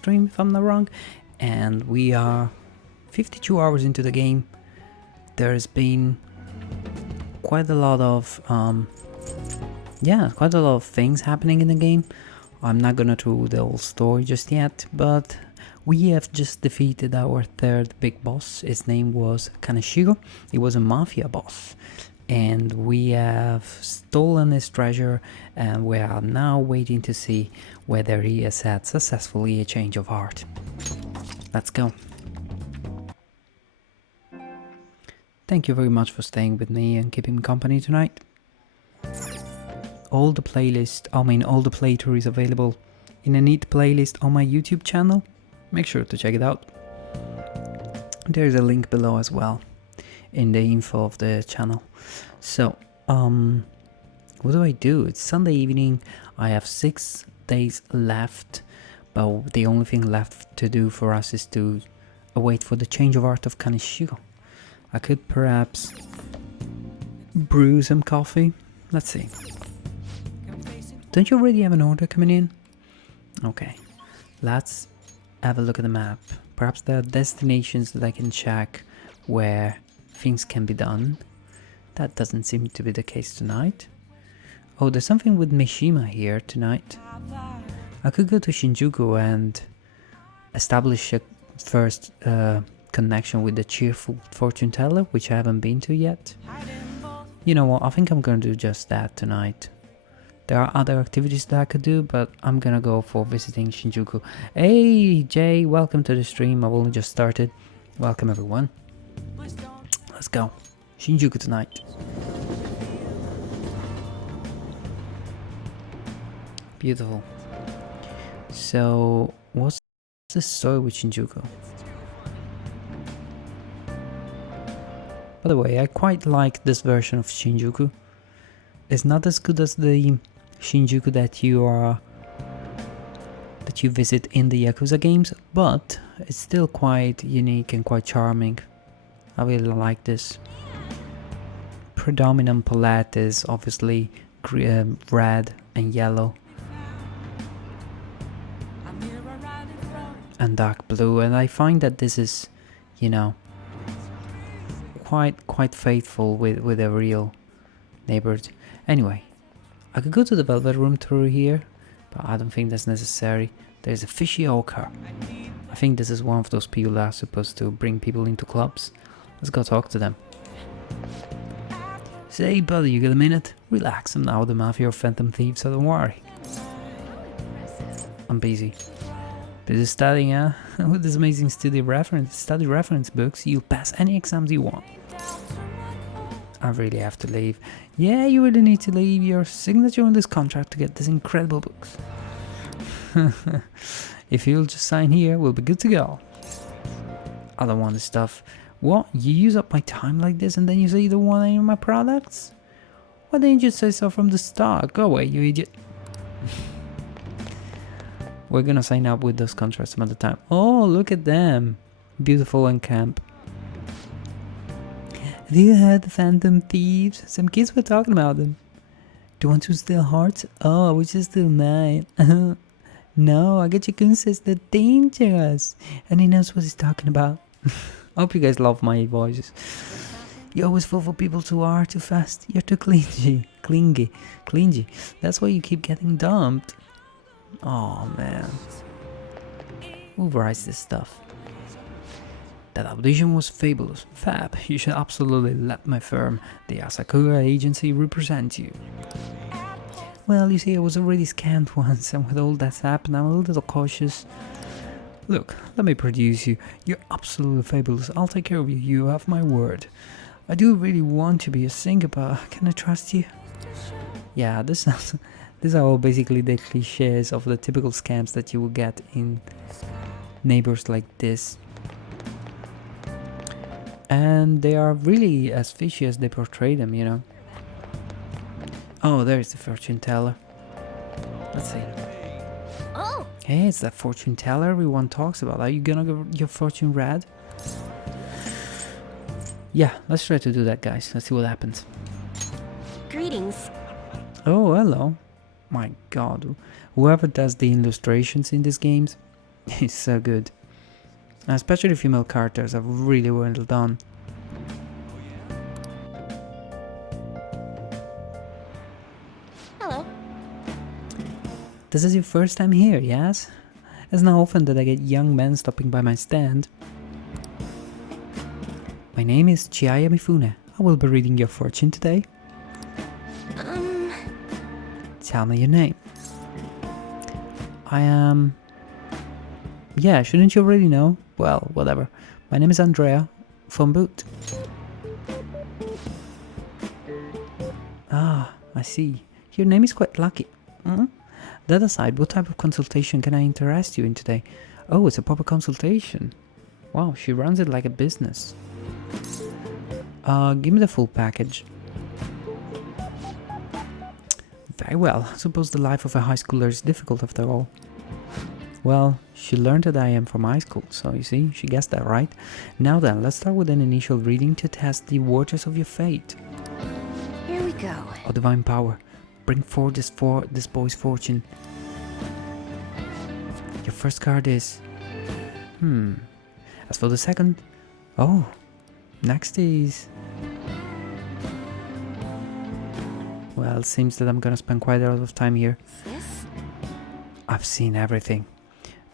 stream, if I'm not wrong, and we are 52 hours into the game. There's been quite a lot of things happening in the game. I'm not gonna do the whole story just yet, but we have just defeated our third big boss. His name was Kaneshiro. He was a mafia boss, and we have stolen his treasure, and we are now waiting to see whether he has had successfully a change of heart. Let's go. Thank you very much for staying with me and keeping me company tonight. All the playthrough is available in a neat playlist on my YouTube channel. Make sure to check it out. There's a link below as well in the info of the channel. So, what do? It's Sunday evening. I have 6 days left, but the only thing left to do for us is to await for the change of heart of Kaneshiro. I could perhaps brew some coffee. Let's see. Don't you already have an order coming in? Okay, let's have a look at the map. Perhaps there are destinations that I can check where things can be done. That doesn't seem to be the case tonight. Oh, there's something with Mishima here tonight. I could go to Shinjuku and establish a first connection with the cheerful fortune teller, which I haven't been to yet. You know what, I think I'm gonna do just that tonight. There are other activities that I could do, but I'm gonna go for visiting Shinjuku. Hey Jay, welcome to the stream. I've only just started. Welcome everyone. Let's go. Shinjuku tonight. Beautiful. So, what's the story with Shinjuku? By the way, I quite like this version of Shinjuku. It's not as good as the Shinjuku that you visit in the Yakuza games, but it's still quite unique and quite charming. I really like this. Predominant palette is obviously red and yellow and dark blue, and I find that this is, you know, quite faithful with a real neighborhood. Anyway, I could go to the Velvet Room through here, but I don't think that's necessary. There's a fishy ochre. I think this is one of those people that are supposed to bring people into clubs. Let's go talk to them. Say, buddy, you got a minute? Relax, I'm now the mafia of phantom thieves, so don't worry. I'm busy. Busy studying, huh? With this amazing study reference books, you'll pass any exams you want. I really have to leave. Yeah, you really need to leave your signature on this contract to get these incredible books. If you'll just sign here, we'll be good to go. I don't want this stuff. What? You use up my time like this and then you say you don't want any of my products? Why didn't you just say so from the start? Go away, you idiot. We're gonna sign up with those contracts some other time. Oh, look at them. Beautiful and camp. Have you heard the Phantom Thieves? Some kids were talking about them. Do you want to steal hearts? Oh, we should steal mine. No, Agachikun says they're dangerous. And he knows what he's talking about. I hope you guys love my voices. You always fall for people too hard, too fast. You're too clingy. That's why you keep getting dumped. Oh man. Who writes this stuff? That audition was fabulous. Fab, you should absolutely let my firm, the Asakura agency, represent you. Well, you see, I was already scammed once, and with all that's happened, I'm a little cautious. Look, let me produce you. You're absolutely fabulous. I'll take care of you. You have my word. I do really want to be a singer, but can I trust you? Yeah, these are all basically the cliches of the typical scams that you will get in neighbors like this. And they are really as fishy as they portray them, you know. Oh, there's the fortune teller. Let's see. Oh. Hey, it's that fortune teller everyone talks about. Are you gonna get your fortune read? Yeah, let's try to do that, guys. Let's see what happens. Greetings. Oh, hello. My god. Whoever does the illustrations in these games, It's so good. Especially female characters are really well done. Hello. This is your first time here, yes? It's not often that I get young men stopping by my stand. My name is Chiaya Mifune. I will be reading your fortune today. Tell me your name. I am... Yeah, shouldn't you already know? Well, whatever. My name is Andrea, FromBOOT. Ah, I see. Your name is quite lucky. That aside, what type of consultation can I interest you in today? Oh, it's a proper consultation. Wow, she runs it like a business. Give me the full package. Very well. I suppose the life of a high schooler is difficult after all. Well, she learned that I am from high school, so you see, she guessed that right. Now then, let's start with an initial reading to test the waters of your fate. Here we go. O divine power, bring forth this boy's fortune. Your first card is... As for the second... Oh, next is... Well, it seems that I'm gonna spend quite a lot of time here. This? I've seen everything.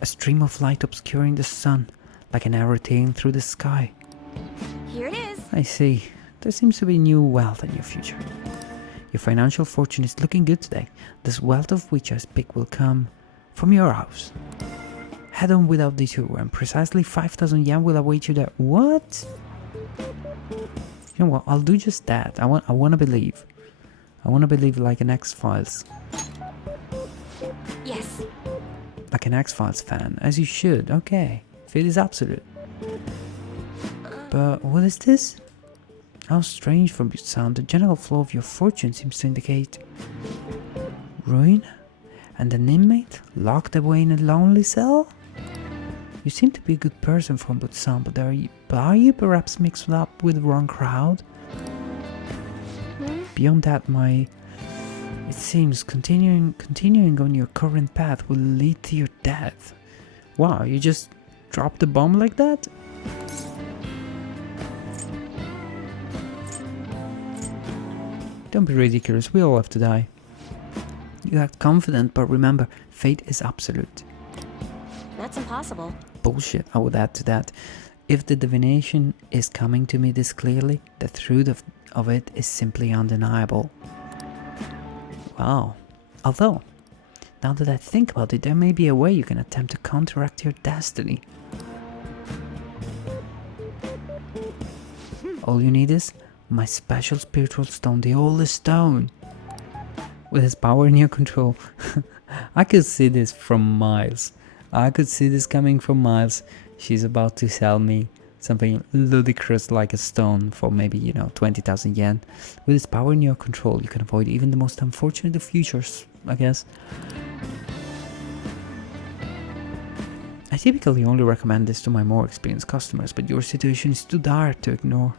A stream of light obscuring the sun, like an arrow tearing through the sky. Here it is. I see. There seems to be new wealth in your future. Your financial fortune is looking good today. This wealth of which I speak will come from your house. Head on without detour, and precisely 5,000 yen will await you there. What? You know what? I'll do just that. I want to believe. I want to believe like an X-Files. Yes. Like an X-Files fan, as you should. Okay, fate is absolute. But what is this? How strange from your sound. The general flow of your fortune seems to indicate ruin, and an inmate locked away in a lonely cell. You seem to be a good person from Butsan, but are you perhaps mixed up with the wrong crowd? Beyond that, it seems continuing on your current path will lead to your death. Wow, you just dropped the bomb like that? Don't be ridiculous, we all have to die. You act confident, but remember, fate is absolute. That's impossible. Bullshit, I would add to that. If the divination is coming to me this clearly, the truth of it is simply undeniable. Wow. Although, now that I think about it, there may be a way you can attempt to counteract your destiny. All you need is my special spiritual stone, the oldest stone. With its power in your control. I could see this from miles. I could see this coming from miles. She's about to sell me something ludicrous like a stone for maybe, 20,000 yen. With its power in your control, you can avoid even the most unfortunate of futures, I guess. I typically only recommend this to my more experienced customers, but your situation is too dire to ignore.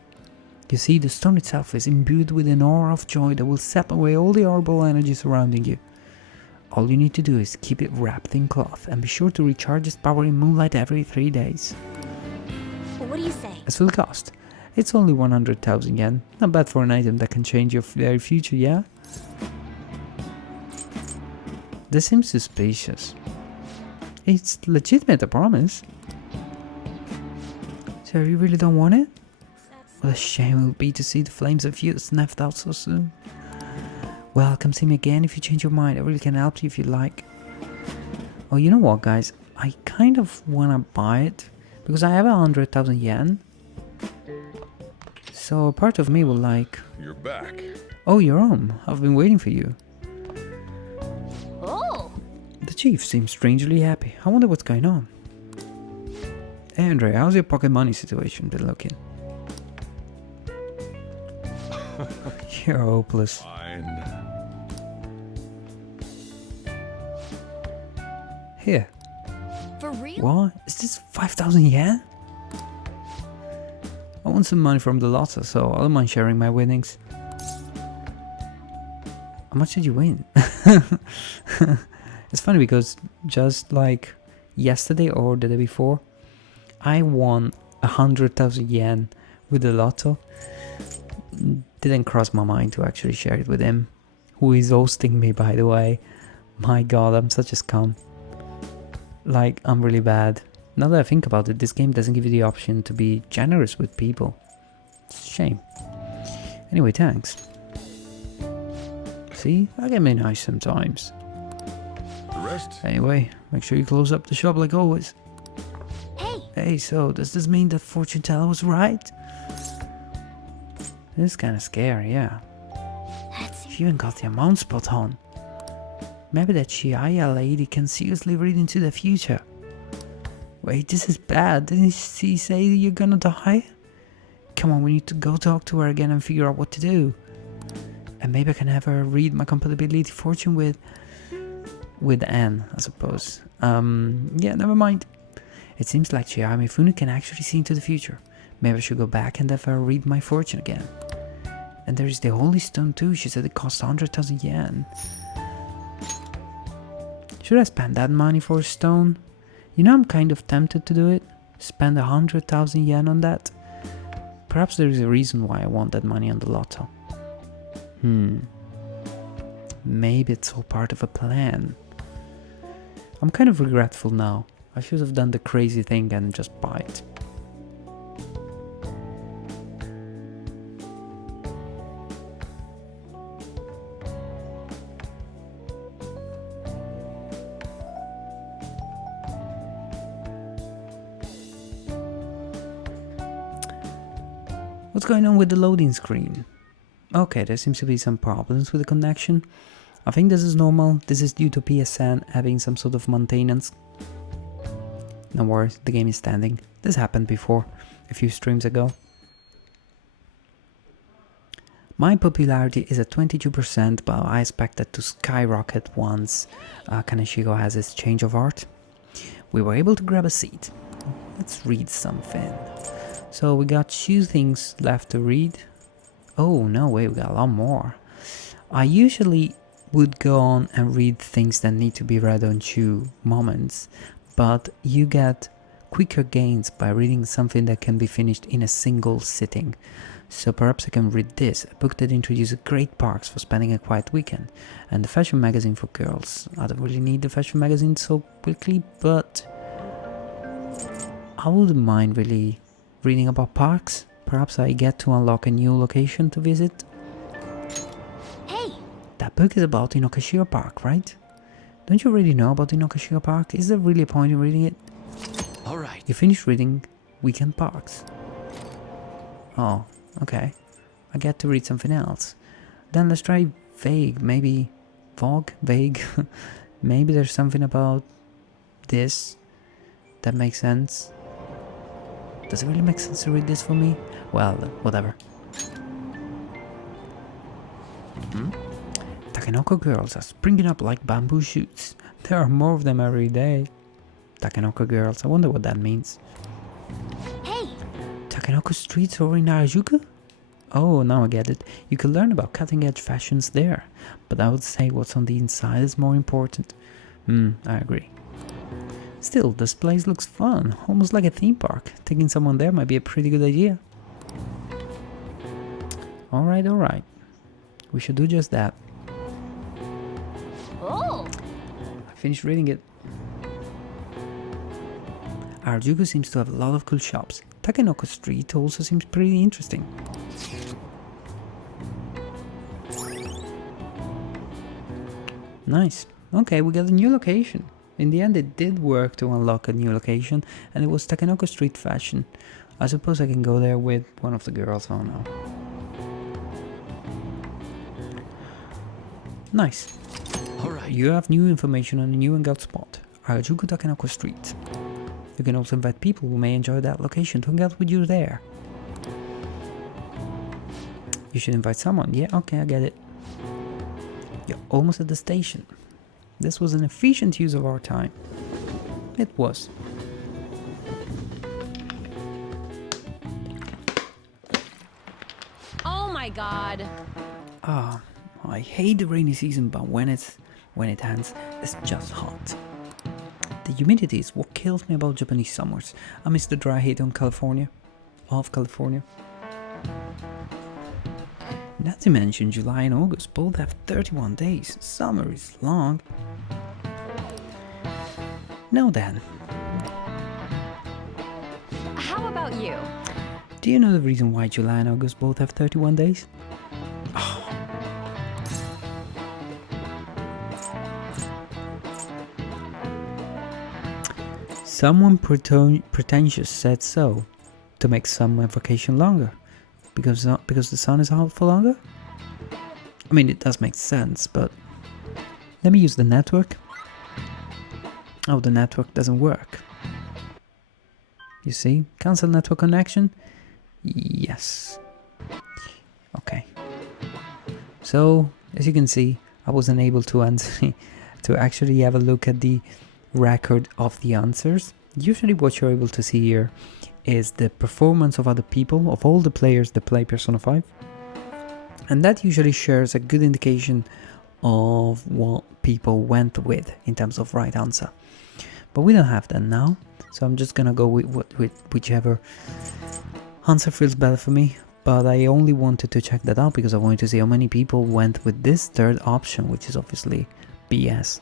You see, the stone itself is imbued with an aura of joy that will sap away all the horrible energy surrounding you. All you need to do is keep it wrapped in cloth and be sure to recharge its power in moonlight every 3 days. What do you say? As for the cost, it's only 100,000 yen. Not bad for an item that can change your very future, yeah? This seems suspicious. It's legitimate, I promise. So you really don't want it? What a shame it will be to see the flames of youth snuffed out so soon. Well, come see me again if you change your mind. I really can help you if you like. Oh, you know what, guys? I kind of want to buy it because I have 100,000 yen. So a part of me will like... You're back. Oh, you're home. I've been waiting for you. Oh! The chief seems strangely happy. I wonder what's going on. Hey, Andre, how's your pocket money situation been looking? You're hopeless. Fine. Here. For real? What? Is this 5,000 yen? I want some money from the lotto, so I don't mind sharing my winnings. How much did you win? It's funny because just like yesterday or the day before, I won 100,000 yen with the lotto. Didn't cross my mind to actually share it with him, who is hosting me, by the way. My god, I'm such a scum. Like, I'm really bad. Now that I think about it, this game doesn't give you the option to be generous with people. It's a shame. Anyway, thanks. See, I can be nice sometimes. The rest? Anyway, make sure you close up the shop like always. Hey, Hey, so does this mean that fortune teller was right? This is kinda scary, yeah. that's She even got the amount spot on. Maybe that Chiaya lady can seriously read into the future. Wait, this is bad. Didn't she say you're gonna die? Come on, we need to go talk to her again and figure out what to do. And maybe I can have her read my compatibility fortune with Anne, I suppose. Yeah, never mind. It seems like Chiaya Mifune can actually see into the future. Maybe I should go back and have her read my fortune again. And there's the Holy Stone too. She said it costs 100,000 yen. Should I spend that money for a stone? You know, I'm kind of tempted to do it. Spend 100,000 yen on that. Perhaps there is a reason why I want that money on the lotto. Maybe it's all part of a plan. I'm kind of regretful now. I should have done the crazy thing and just buy it. What's going on with the loading screen? Okay, there seems to be some problems with the connection. I think this is normal. This is due to PSN having some sort of maintenance. No worries, the game is standing. This happened before, a few streams ago. My popularity is at 22%, but I expect that to skyrocket once Kaneshiro has his change of heart. We were able to grab a seat. Let's read something. So we got 2 things left to read. Oh no, wait, we got a lot more. I usually would go on and read things that need to be read on 2 moments, but you get quicker gains by reading something that can be finished in a single sitting. So perhaps I can read this, a book that introduces great parks for spending a quiet weekend, and the fashion magazine for girls. I don't really need the fashion magazine so quickly, but I wouldn't mind really reading about parks. Perhaps I get to unlock a new location to visit. hey. That book is about Inokashira Park, right? Don't you already know about Inokashira Park? Is there really a point in reading it? Alright. You finished reading Weekend Parks. Oh, okay. I get to read something else. Then let's try Vague, maybe Vogue, Vague. Maybe there's something about this that makes sense. Does it really make sense to read this for me? Well, whatever. Takenoko girls are springing up like bamboo shoots. There are more of them every day. Takenoko girls, I wonder what that means. Hey, Takenoko streets over in Harajuku? Oh, now I get it. You can learn about cutting edge fashions there. But I would say what's on the inside is more important. I agree. Still, this place looks fun, almost like a theme park. Taking someone there might be a pretty good idea. Alright. We should do just that. oh, I finished reading it. Harajuku seems to have a lot of cool shops. Takenoko Street also seems pretty interesting. Nice. Okay, we got a new location. In the end, it did work to unlock a new location, and it was Takenoko Street Fashion. I suppose I can go there with one of the girls, oh no. Nice. Alright. You have new information on the new hangout spot, Harajuku Takenoko Street. You can also invite people who may enjoy that location to hang out with you there. You should invite someone. Yeah, okay, I get it. You're almost at the station. This was an efficient use of our time. It was. oh my god. Ah, I hate the rainy season, but when it ends, it's just hot. The humidity is what kills me about Japanese summers. I miss the dry heat of California. Not to mention July and August both have 31 days. Summer is long. Now then, How about you? do you know the reason why July and August both have 31 days? Someone pretentious said so, to make summer vacation longer, because the sun is out for longer? I mean, it does make sense, but let me use the network. Oh, the network doesn't work. You see? Cancel network connection? Yes. Okay. So, as you can see, I wasn't able to answer to actually have a look at the record of the answers. Usually what you're able to see here is the performance of other people, of all the players that play Persona 5. And that usually shares a good indication of what people went with in terms of right answer. But we don't have that now, so I'm just gonna go with whichever answer feels better for me. But I only wanted to check that out because I wanted to see how many people went with this third option, which is obviously BS.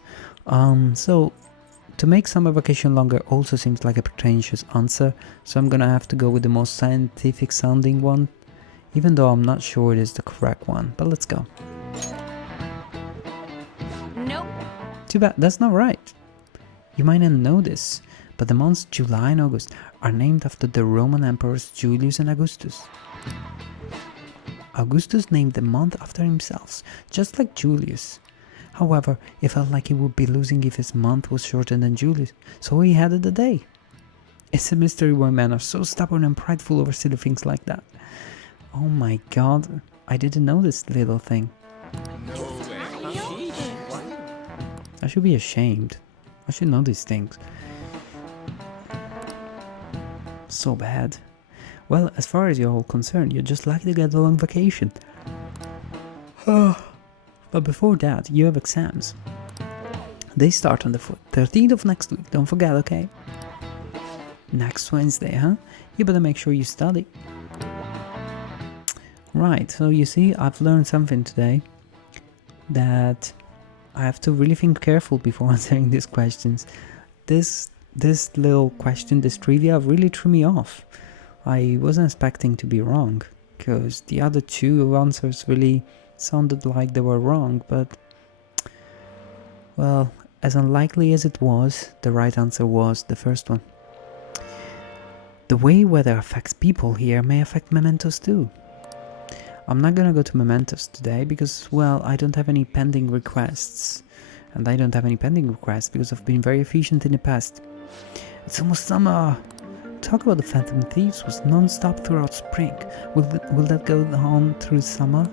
So to make summer vacation longer also seems like a pretentious answer, so I'm gonna have to go with the most scientific sounding one, even though I'm not sure it is the correct one, but let's go. Nope. Too bad, that's not right. You might not know this, but the months July and August are named after the Roman emperors Julius and Augustus. Augustus named the month after himself, just like Julius. However, it felt like he would be losing if his month was shorter than Julius, so he added a day. It's a mystery why men are so stubborn and prideful over silly things like that. Oh my god, I didn't know this little thing. I should be ashamed. I should know these things. So bad. Well, as far as you're all concerned, you're just lucky to get a long vacation. But before that, you have exams. They start on the 13th of next week, don't forget, okay? Next Wednesday, huh? You better make sure you study. Right, so you see, I've learned something today that I have to really think careful before answering these questions. This little question, this trivia, really threw me off. I wasn't expecting to be wrong, because the other two answers really sounded like they were wrong, but well, as unlikely as it was, the right answer was the first one. The way weather affects people here may affect mementos too. I'm not gonna go to mementos today because, well, I don't have any pending requests. And I don't have any pending requests because I've been very efficient in the past. It's almost summer! Talk about the Phantom Thieves was non-stop throughout spring. Will that go on through summer?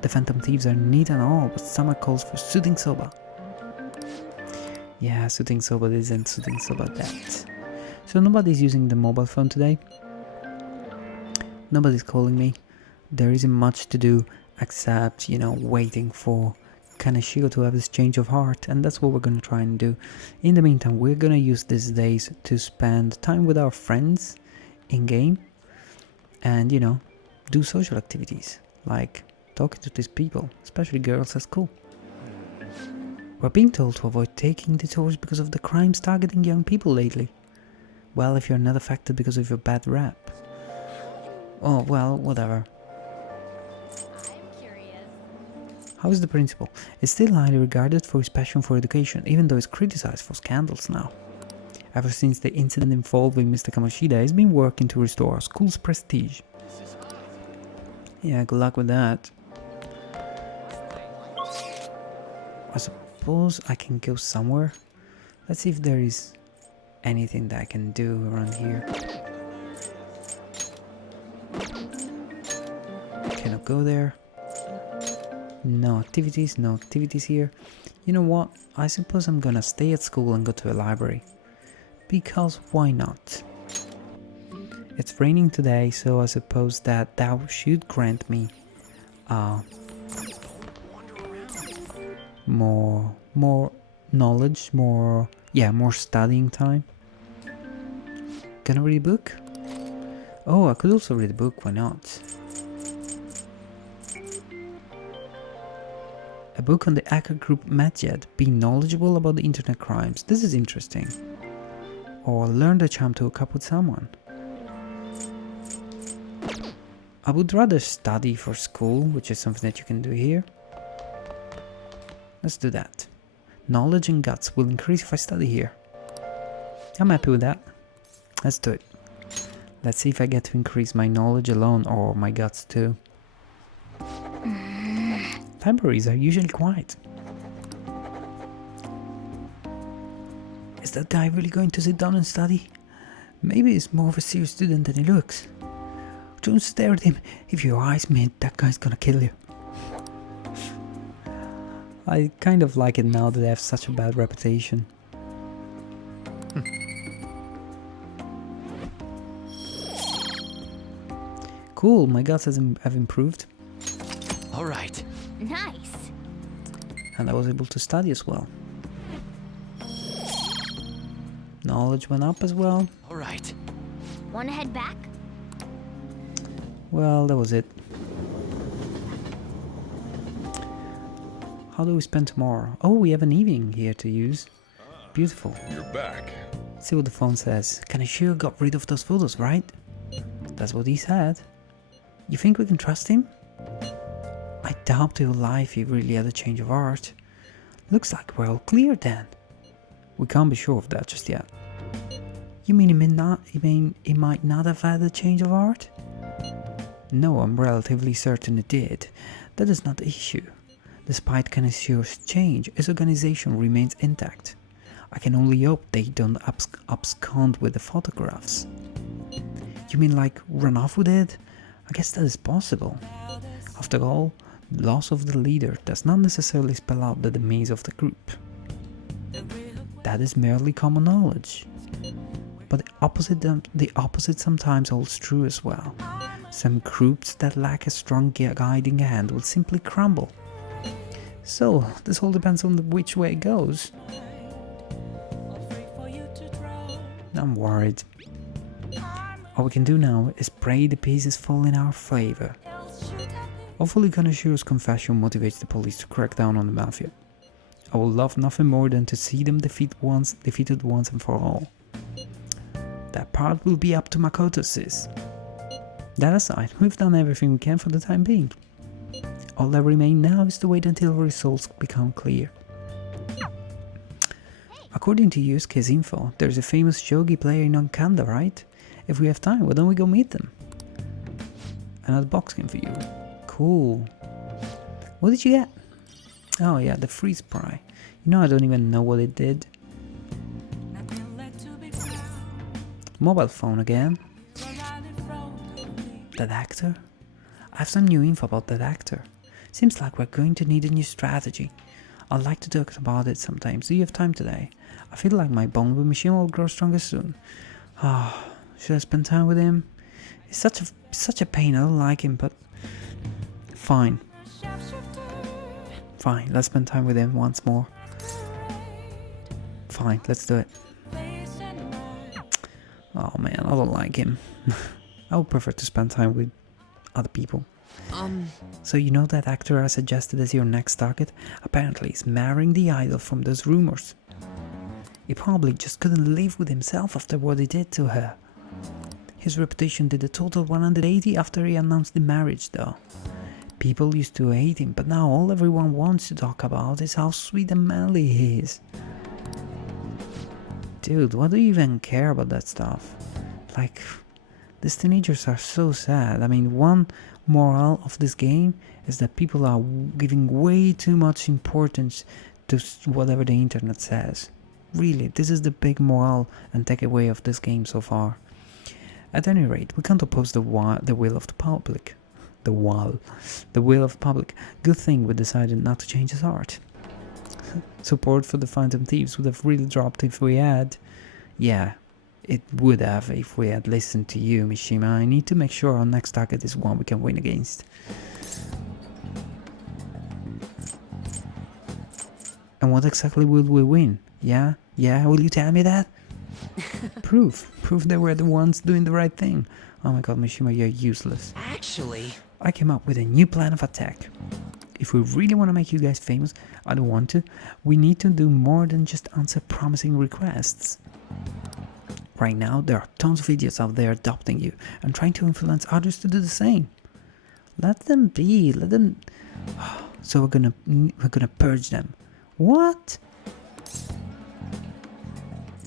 The Phantom Thieves are neat and all, but summer calls for soothing soba. Yeah, soothing soba isn't soothing soba that. So nobody's using the mobile phone today. Nobody's calling me. There isn't much to do except, waiting for Kaneshiro to have this change of heart, and that's what we're gonna try and do. In the meantime, we're gonna use these days to spend time with our friends in-game and, do social activities, like talking to these people, especially girls at school. We're being told to avoid taking detours because of the crimes targeting young people lately. Well, if you're not affected because of your bad rap. Oh, well, whatever. How is the principal? It's still highly regarded for his passion for education, even though he's criticized for scandals now. Ever since the incident involving Mr. Kamoshida, he's been working to restore our school's prestige. Yeah, good luck with that. I suppose I can go somewhere. Let's see if there is anything that I can do around here. Cannot go there. No activities here. You know what? I suppose I'm gonna stay at school and go to a library. Because why not? It's raining today, so I suppose that should grant me more knowledge, more Yeah, more studying time. Gonna read a book? Oh, I could also read a book, why not? A book on the hacker group Medjed, be knowledgeable about the internet crimes. This is interesting. Or learn the charm to hook up with someone. I would rather study for school, which is something that you can do here. Let's do that. Knowledge and guts will increase if I study here. I'm happy with that. Let's do it. Let's see if I get to increase my knowledge alone or my guts too. Libraries are usually quiet. Is that guy really going to sit down and study? Maybe he's more of a serious student than he looks. Don't stare at him. If your eyes meet, that guy's gonna kill you. I kind of like it now that they have such a bad reputation. Cool, my guts have improved. All right. Nice. And I was able to study as well. Knowledge went up as well. All right. Wanna head back? Well, that was it. How do we spend tomorrow? Oh, we have an evening here to use. Beautiful. You're back. Let's see what the phone says. Kaneshiro got rid of those photos, right? That's what he said. You think we can trust him? I doubt he'll lie if he really had a change of heart. Looks like we're all clear then. We can't be sure of that just yet. You mean he might not have had a change of heart? No, I'm relatively certain it did. That is not the issue. Despite Kaneshiro's change, his organization remains intact. I can only hope they don't abscond with the photographs. You mean like run off with it? I guess that is possible. After all, the loss of the leader does not necessarily spell out the demise of the group. That is merely common knowledge. But the opposite sometimes holds true as well. Some groups that lack a strong guiding hand will simply crumble. So, this all depends on which way it goes. I'm worried. All we can do now is pray the pieces fall in our favor. Hopefully Kaneshiro's confession motivates the police to crack down on the mafia. I would love nothing more than to see them defeated once and for all. That part will be up to Makoto sis. That aside, we've done everything we can for the time being. All that remains now is to wait until results become clear. According to Yusuke's info, there's a famous shogi player in Okanda, right? If we have time, why don't we go meet them? Another box game for you. Cool. What did you get? Oh yeah, the freeze pry. You know I don't even know what it did. Mobile phone again. That actor? I have some new info about that actor. Seems like we're going to need a new strategy. I'd like to talk about it sometimes. Do you have time today? I feel like my bond with Mishima will grow stronger soon. Ah, should I spend time with him? He's such a pain. I don't like him, but fine. Fine, let's spend time with him once more. Fine, let's do it. Oh man, I don't like him. I would prefer to spend time with other people. So you know that actor I suggested as your next target? Apparently he's marrying the idol from those rumors. He probably just couldn't live with himself after what he did to her. His reputation did a total 180 after he announced the marriage though. People used to hate him, but now all everyone wants to talk about is how sweet and manly he is. Dude, why do you even care about that stuff? Like, these teenagers are so sad. I mean, one moral of this game is that people are giving way too much importance to whatever the internet says. Really, this is the big moral and takeaway of this game so far. At any rate, we can't oppose the will of the public. The will of the public. Good thing we decided not to change his heart. Support for the Phantom Thieves would have really dropped if we had. Yeah, it would have if we had listened to you, Mishima. I need to make sure our next target is one we can win against. And what exactly will we win? Yeah, Yeah, will you tell me that? Proof they were the ones doing the right thing. Oh my god, Mishima, you're useless. Actually, I came up with a new plan of attack. If we really want to make you guys famous, I don't want to, we need to do more than just answer promising requests. Right now, there are tons of idiots out there adopting you and trying to influence others to do the same. Let them be, let them... So we're gonna purge them. What?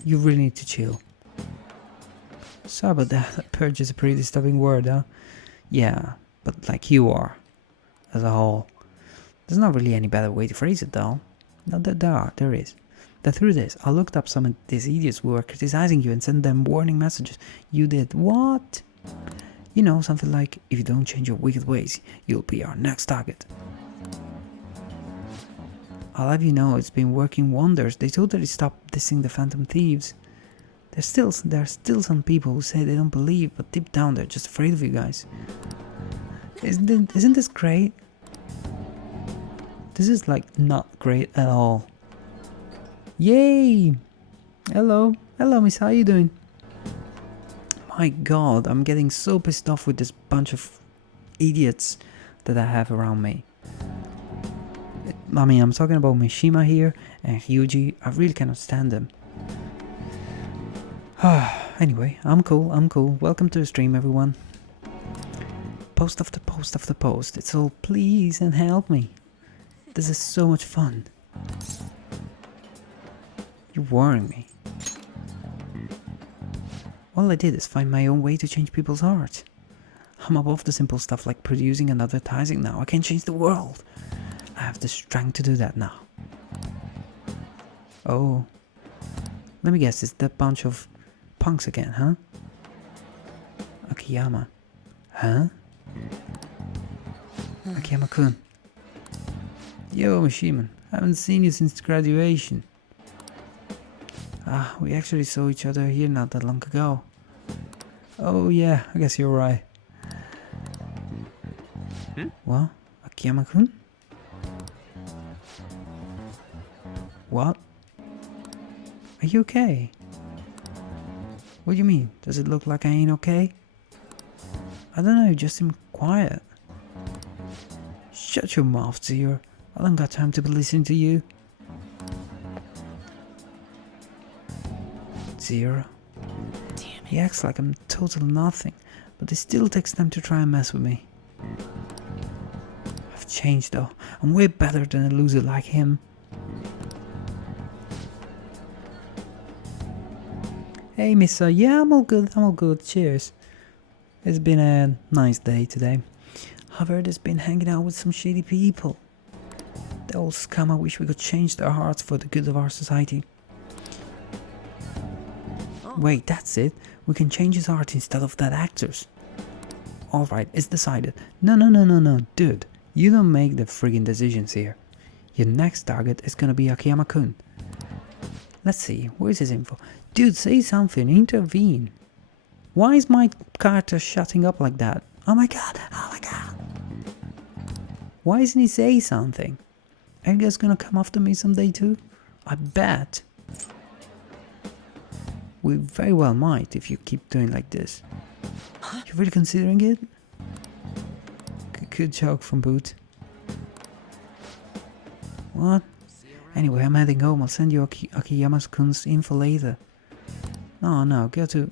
You really need to chill. Sorry about that. Purge is a pretty disturbing word, huh? Yeah, but like you are, as a whole. There's not really any better way to phrase it, though. No, there is. The truth is, I looked up some of these idiots who were criticizing you and sent them warning messages. You did what? You know, something like, if you don't change your wicked ways, you'll be our next target. I'll have you know, it's been working wonders. They totally stopped dissing the Phantom Thieves. There are still some people who say they don't believe, but deep down they're just afraid of you guys. Isn't this great? This is like not great at all. Yay! Hello, miss, how you doing? My god, I'm getting so pissed off with this bunch of idiots that I have around me. I mean, I'm talking about Mishima here and Hyuji. I really cannot stand them. Anyway, I'm cool. Welcome to the stream, everyone. Post after post after post. It's all please and help me. This is so much fun. You're worrying me. All I did is find my own way to change people's hearts. I'm above the simple stuff like producing and advertising now. I can change the world. I have the strength to do that now. Oh. Let me guess, it's that bunch of punks again, huh? Akiyama. Huh? Akiyama-kun. Yo, Mishima. Haven't seen you since graduation. We actually saw each other here not that long ago. Oh yeah, I guess you're right. What? Akiyama-kun? What? Are you okay? What do you mean? Does it look like I ain't okay? I don't know, you just seem quiet. Shut your mouth, Zero. I don't got time to be listening to you. Zero. damn it. He acts like I'm total nothing, but it still takes time to try and mess with me. I've changed though. I'm way better than a loser like him. Hey, Missa. Yeah, I'm all good. Cheers. It's been a nice day today. I've heard it's been hanging out with some shady people. They all scum. I wish we could change their hearts for the good of our society. Wait, that's it. We can change his heart instead of that actor's. Alright, it's decided. No, dude. You don't make the friggin' decisions here. Your next target is gonna be Akiyama-kun. Let's see, where's his info? Dude, say something, intervene. Why is my character shutting up like that? Oh my god. Why isn't he saying something? Are you guys gonna come after me someday too? I bet. We very well might if you keep doing like this. You really considering it? Good joke FromBOOT. What? Anyway, I'm heading home. I'll send you Akiyama-kun's info later. No, go to...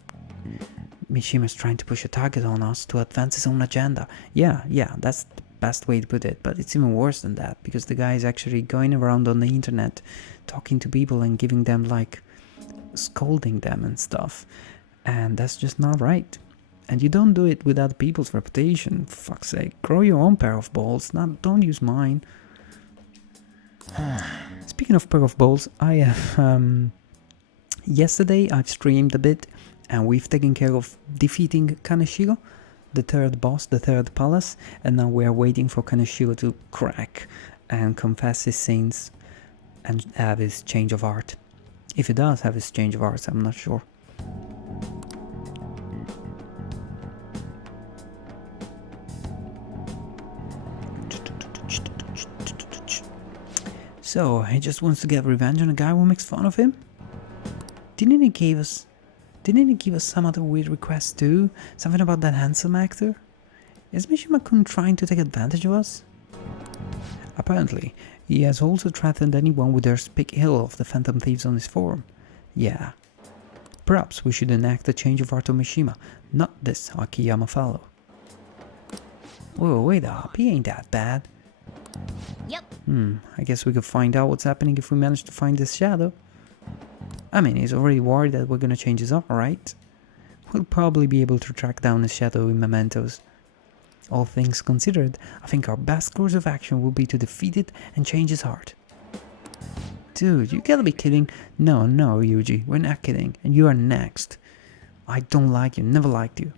Mishima's trying to push a target on us to advance his own agenda. Yeah, that's the best way to put it. But it's even worse than that, because the guy is actually going around on the internet, talking to people and giving them like... scolding them and stuff. And that's just not right. And you don't do it with other people's reputation. For fuck's sake, grow your own pair of balls. Don't use mine. Speaking of pair of balls, I have yesterday I've streamed a bit and we've taken care of defeating Kaneshiro, the third boss, the third palace, and now we're waiting for Kaneshiro to crack and confess his sins and have his change of heart. If he does have his change of hearts, I'm not sure. So, he just wants to get revenge on a guy who makes fun of him? Didn't he give us some other weird request too? Something about that handsome actor? Is Mishima-kun trying to take advantage of us? Apparently, he has also threatened anyone who dares speak ill of the Phantom Thieves on his forum. Yeah. Perhaps we should enact a change of heart on Mishima, not this Akiyama fellow. Whoa, wait up, he ain't that bad. Yep. I guess we could find out what's happening if we manage to find this shadow. I mean, he's already worried that we're gonna change his heart, right? We'll probably be able to track down his shadow in mementos. All things considered, I think our best course of action will be to defeat it and change his heart. Dude, you gotta be kidding. No, Yuji, we're not kidding. And you are next. I don't like you, never liked you.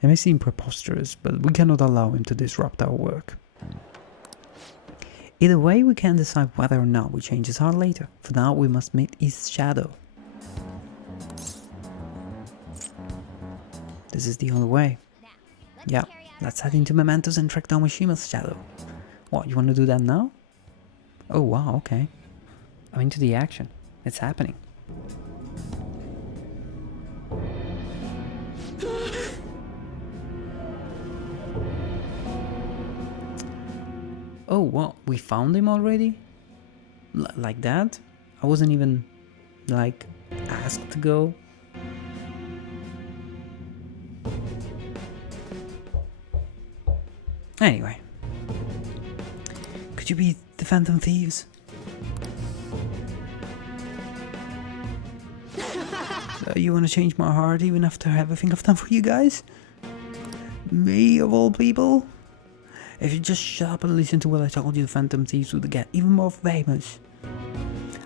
It may seem preposterous, but we cannot allow him to disrupt our work. Either way, we can decide whether or not we change his heart later. For now, we must meet his shadow. This is the only way. Yeah, let's head into Mementos and track down Mishima's shadow. What, you want to do that now? Oh wow, okay. I'm into the action. It's happening. Oh, what? We found him already? Like that? I wasn't even, like, asked to go. Anyway. Could you be the Phantom Thieves? So you want to change my heart even after everything I've done for you guys? Me of all people? If you just shut up and listen to what I told you, the Phantom Thieves would get even more famous.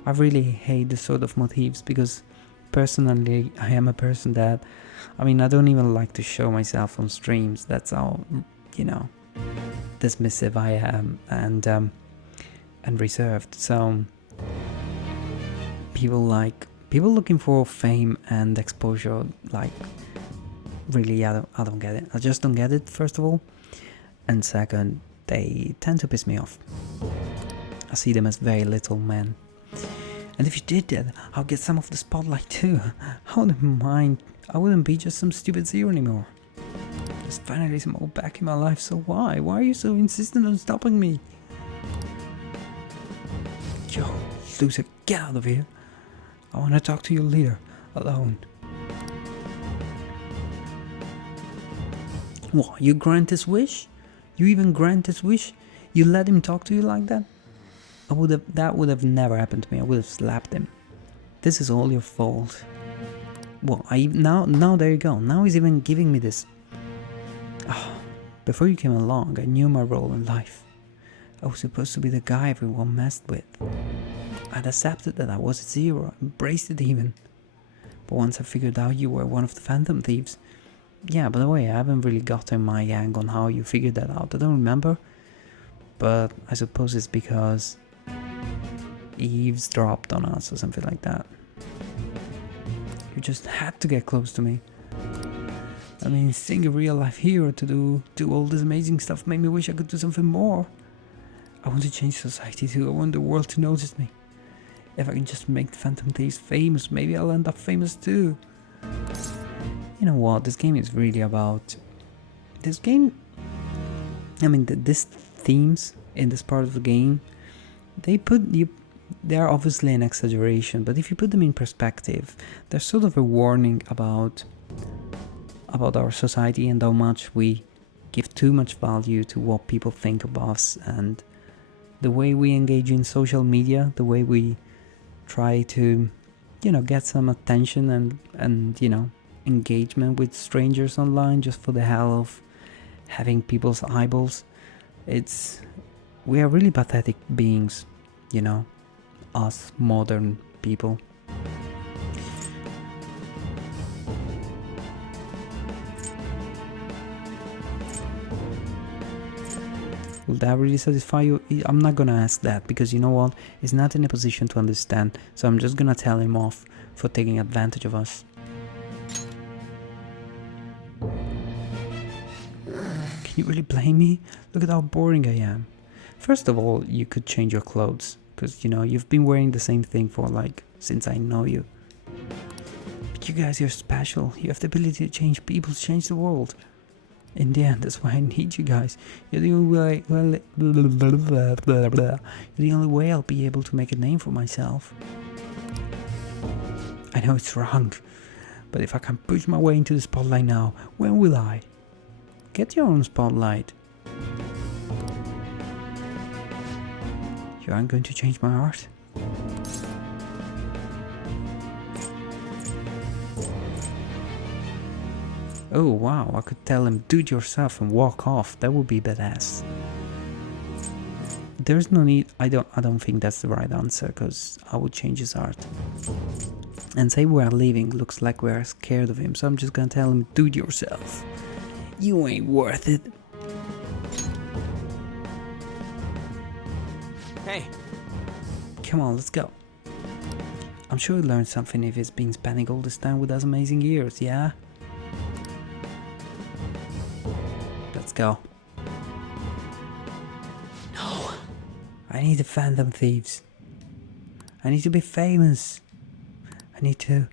I really hate this sort of motifs because personally I am a person that, I don't even like to show myself on streams. That's how, dismissive I am and reserved. So people looking for fame and exposure, like, really, I don't get it. I just don't get it, first of all. And second, they tend to piss me off. I see them as very little men. And if you did that, I'll get some of the spotlight too. I wouldn't mind. I wouldn't be just some stupid zero anymore. There's finally some old back in my life, so why? Why are you so insistent on stopping me? Yo, loser, get out of here. I want to talk to your leader, alone. What, you grant his wish? You even grant his wish? You let him talk to you like that? That would have never happened to me. I would have slapped him. This is all your fault. Well, now there you go. Now he's even giving me this. Before you came along, I knew my role in life. I was supposed to be the guy everyone messed with. I'd accepted that I was a zero, embraced it even. But once I figured out you were one of the Phantom Thieves. Yeah, by the way, I haven't really gotten my hang on how you figured that out. I don't remember. But I suppose it's because eavesdropped on us or something like that. You just had to get close to me. Seeing a real life hero to do all this amazing stuff made me wish I could do something more. I want to change society too. I want the world to notice me. If I can just make the Phantom Thieves famous, maybe I'll end up famous too. You know what, this game is really about... This game... these themes in this part of the game, they're obviously an exaggeration, but if you put them in perspective, they're sort of a warning about our society and how much we give too much value to what people think of us, and the way we engage in social media, the way we try to, get some attention and engagement with strangers online just for the hell of having people's eyeballs. We are really pathetic beings, us modern people. Will that really satisfy you? I'm not gonna ask that, because you know what? He's not in a position to understand, so I'm just gonna tell him off for taking advantage of us. Can you really blame me? Look at how boring I am. First of all, you could change your clothes. Because, you know, you've been wearing the same thing for like, since I know you. But you guys, you're special. You have the ability to change people, to change the world. In the end, that's why I need you guys. You're the only way, well, you're the only way I'll be able to make a name for myself. I know it's wrong, but if I can push my way into the spotlight now, when will I? Get your own spotlight. You aren't going to change my heart? Oh wow, I could tell him do it yourself and walk off. That would be badass. There's no need. I don't think that's the right answer, because I would change his heart. And say we are leaving. Looks like we are scared of him, so I'm just gonna tell him do it yourself. You ain't worth it. Hey. Come on, let's go. I'm sure he learned something if he's been spending all this time with us amazing years, yeah? Let's go. No. I need the Phantom Thieves. I need to be famous. I need to...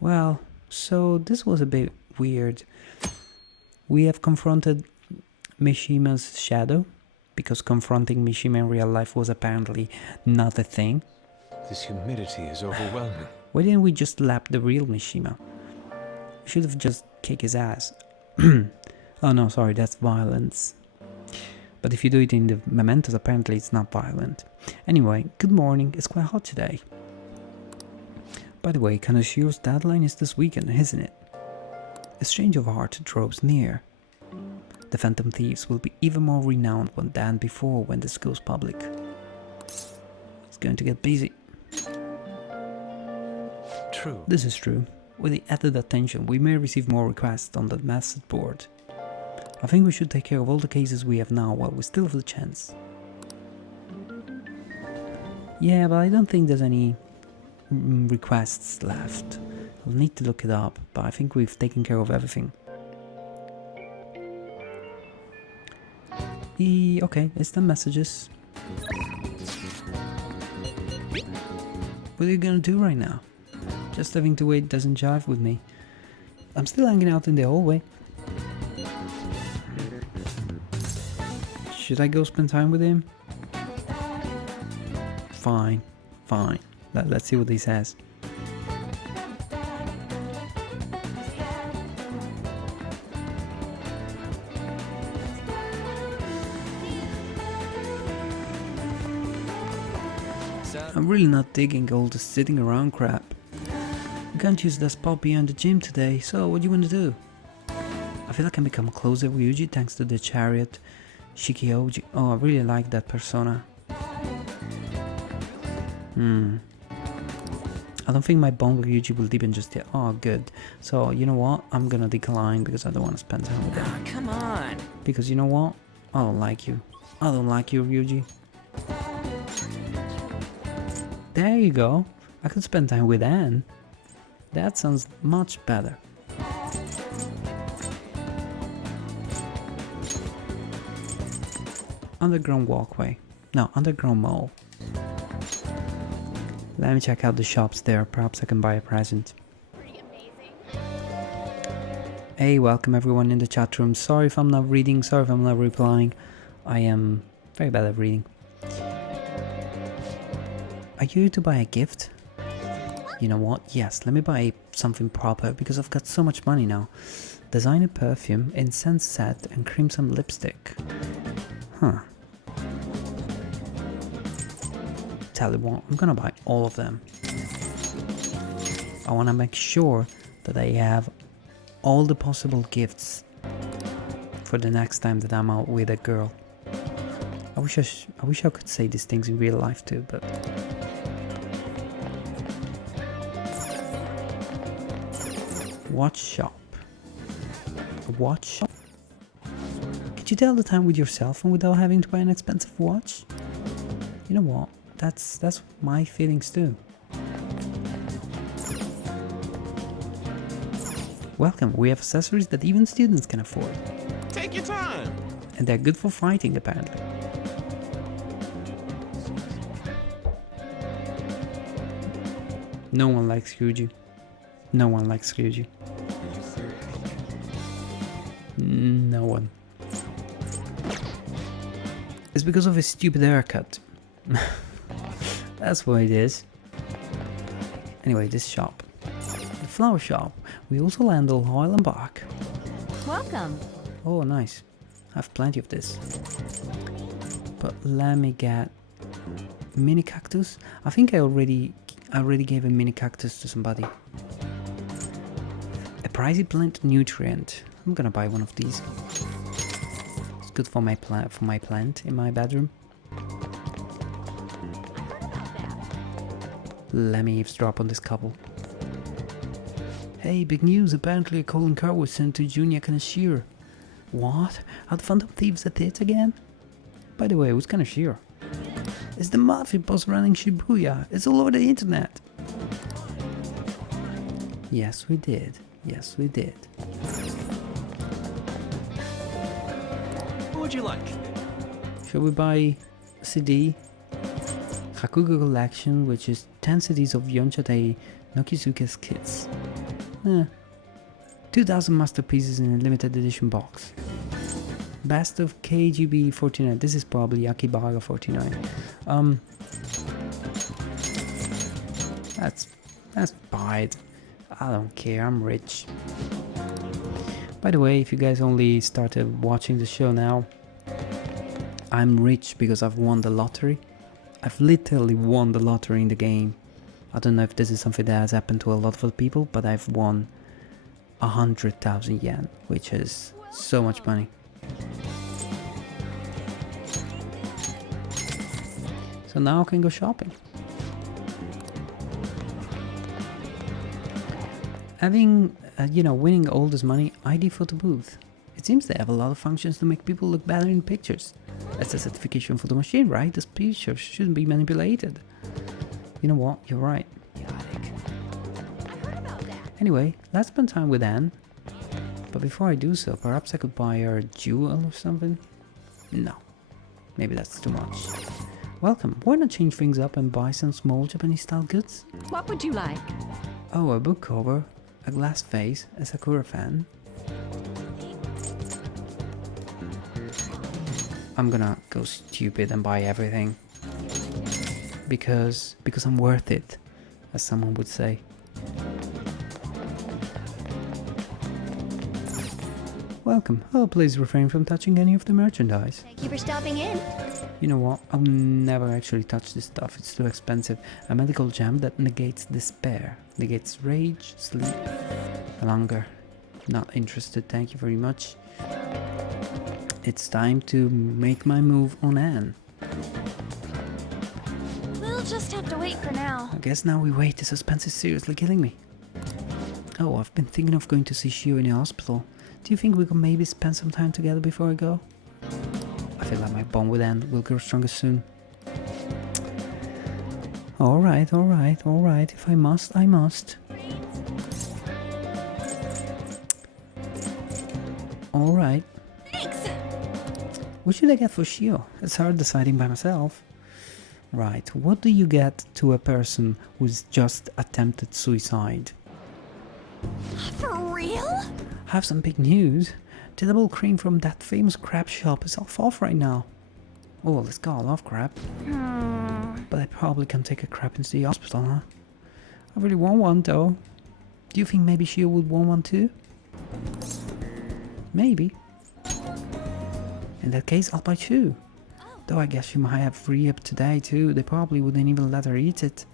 Well, so this was a bit weird. We have confronted Mishima's shadow, because confronting Mishima in real life was apparently not a thing. This humidity is overwhelming. Why didn't we just slap the real Mishima? We should have just kicked his ass. Oh no, sorry, that's violence. But if you do it in the mementos, apparently it's not violent. Anyway, good morning, it's quite hot today. By the way, Kaneshiro's deadline is this weekend, isn't it? A change of heart draws near. The Phantom Thieves will be even more renowned than before when this goes public. It's going to get busy. True. This is true. With the added attention, we may receive more requests on the message board. I think we should take care of all the cases we have now while we still have the chance. Yeah, but I don't think there's any requests left. I'll need to look it up, but I think we've taken care of everything. Okay, it's the messages. What are you gonna do right now? Just having to wait doesn't jive with me. I'm still hanging out in the hallway. Should I go spend time with him? Fine, fine. Let's see what he says. I'm really not digging all the sitting around crap. We can't use the spot beyond the gym today, so what do you want to do? I feel I can become closer with Yuji thanks to the chariot Shikioji. Oh, I really like that persona. I don't think my bond with Yuji will deepen just yet. Oh, good. So, you know what? I'm gonna decline because I don't want to spend time with him. Ah, come on. Because you know what? I don't like you. I don't like you, Ryuji. There you go. I could spend time with Anne. That sounds much better. Underground walkway. No, underground mall. Let me check out the shops there. Perhaps I can buy a present. Hey, welcome everyone in the chat room. Sorry if I'm not reading, sorry if I'm not replying. I am very bad at reading. Are you here to buy a gift? You know what? Yes, let me buy something proper because I've got so much money now. Designer perfume, incense set, and crimson lipstick. Huh. Tell you what, I'm gonna buy all of them. I wanna make sure that I have all the possible gifts for the next time that I'm out with a girl. I wish I could say these things in real life too, but... Watch shop. A watch shop? Could you tell the time with your cell phone without having to buy an expensive watch? You know what? That's my feelings too. Welcome, we have accessories that even students can afford. Take your time. And they're good for fighting, apparently. No one likes Ryuji. No one likes Ryuji. No one. It's because of his stupid haircut. That's what it is. Anyway, this shop. The flower shop. We also handle oil and bark. Welcome. Oh, nice. I have plenty of this. But let me get mini cactus. I think I already gave a mini cactus to somebody. A pricey plant nutrient. I'm gonna buy one of these. It's good for my plant in my bedroom. Let me eavesdrop on this couple. Hey, big news! Apparently a calling card was sent to Junior Kaneshiro. What? Are the Phantom Thieves at it again? By the way, who's Kaneshiro? It's the mafia boss running Shibuya. It's all over the internet. Yes, we did. Yes, we did. What would you like? Shall we buy a CD? Hakuga Collection, which is 10 CDs of Yonchate Nokizuke's kits. 2000 masterpieces in a limited edition box. Best of KGB 49. This is probably Akibaga 49. That's buy it. I don't care, I'm rich. By the way, if you guys only started watching the show now, I'm rich because I've won the lottery. I've literally won the lottery in the game. I don't know if this is something that has happened to a lot of people, but I've won 100,000 yen, which is so much money. So now I can go shopping. Having, winning all this money, ID photo booth. It seems they have a lot of functions to make people look better in pictures. That's a certification for the machine, right? This picture shouldn't be manipulated. You know what? You're right. Anyway, let's spend time with Anne. But before I do so, perhaps I could buy her a jewel or something? No. Maybe that's too much. Welcome. Why not change things up and buy some small Japanese style goods? What would you like? Oh, a book cover, a glass vase, a Sakura fan. I'm gonna go stupid and buy everything. Because I'm worth it, as someone would say. Welcome. Oh, please refrain from touching any of the merchandise. Thank you for stopping in. You know what? I'll never actually touch this stuff. It's too expensive. A medical gem that negates despair. Negates rage, sleep, and hunger. Not interested, thank you very much. It's time to make my move on Anne. We'll just have to wait for now. I guess now we wait. The suspense is seriously killing me. Oh, I've been thinking of going to see Shio in the hospital. Do you think we could maybe spend some time together before I go? I feel like my bond with Anne will grow stronger soon. Alright. If I must, I must. Alright. Thanks. What should I get for Shio? It's hard deciding by myself. Right, what do you get to a person who's just attempted suicide? For real? I have some big news. The double cream from that famous crab shop is off right now. Oh, let's go, I love crab. But I probably can't take a crab into the hospital, huh? I really want one though. Do you think maybe Shio would want one too? Maybe. In that case, I'll buy two. Though I guess she might have rehab today too. They probably wouldn't even let her eat it.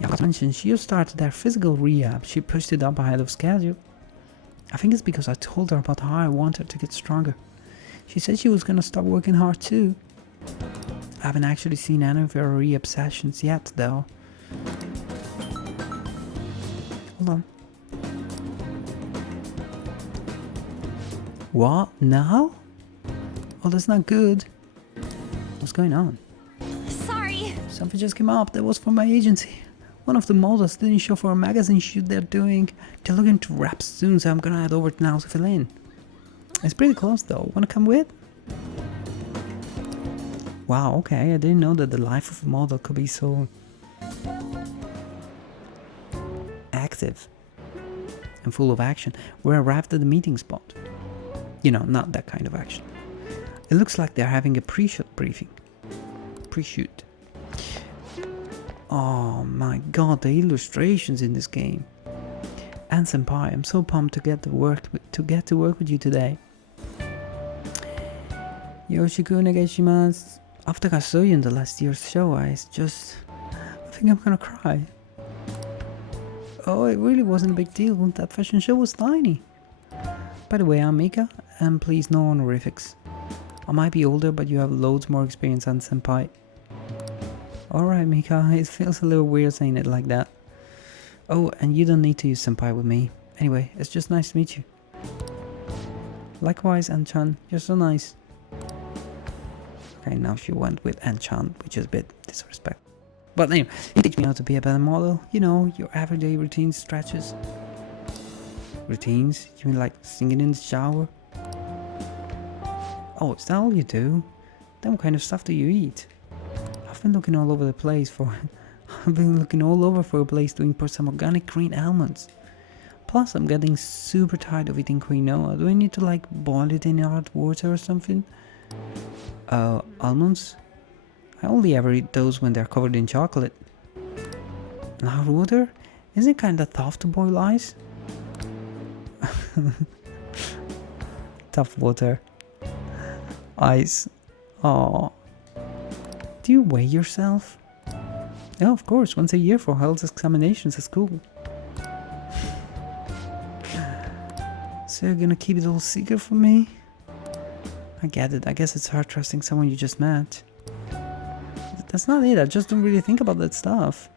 Yeah, as mentioned, she started their physical rehab. She pushed it up ahead of schedule. I think it's because I told her about how I want her to get stronger. She said she was gonna stop working hard too. I haven't actually seen any of her rehab sessions yet though. Hold on. What? Now? Oh, that's not good. What's going on? Sorry. Something just came up that was from my agency. One of the models didn't show for a magazine shoot they're doing. They're looking to wrap soon, so I'm gonna head over now to fill in. It's pretty close though. Wanna come with? Wow, okay, I didn't know that the life of a model could be so active and full of action. We arrived at the meeting spot. You know, not that kind of action. It looks like they're having a pre-shoot briefing. Pre-shoot. Oh my god, the illustrations in this game. And Senpai, I'm so pumped to get to work with you today. Yoshiku negaishimasu. After I saw you in the last year's show, I think I'm gonna cry. Oh, it really wasn't a big deal. That fashion show was tiny. By the way, I'm Mika, and please no honorifics. I might be older, but you have loads more experience than Senpai. Alright, Mika, it feels a little weird saying it like that. Oh, and you don't need to use Senpai with me. Anyway, it's just nice to meet you. Likewise, An-chan, you're so nice. Okay, now she went with An-chan, which is a bit disrespectful. But anyway, you teach me how to be a better model. You know, your everyday routine stretches. Routines? You mean like singing in the shower? Oh, is that all you do? Then what kind of stuff do you eat? I've been looking all over for a place to import some organic green almonds. Plus, I'm getting super tired of eating quinoa. Do I need to like boil it in hot water or something? Almonds? I only ever eat those when they're covered in chocolate. And hot water? Isn't it kinda tough to boil ice? Tough water. Ice. Oh. Do you weigh yourself? Yeah, of course, once a year for health examinations at school. So you're gonna keep it all secret from me? I get it. I guess it's hard trusting someone you just met. That's not it. I just don't really think about that stuff.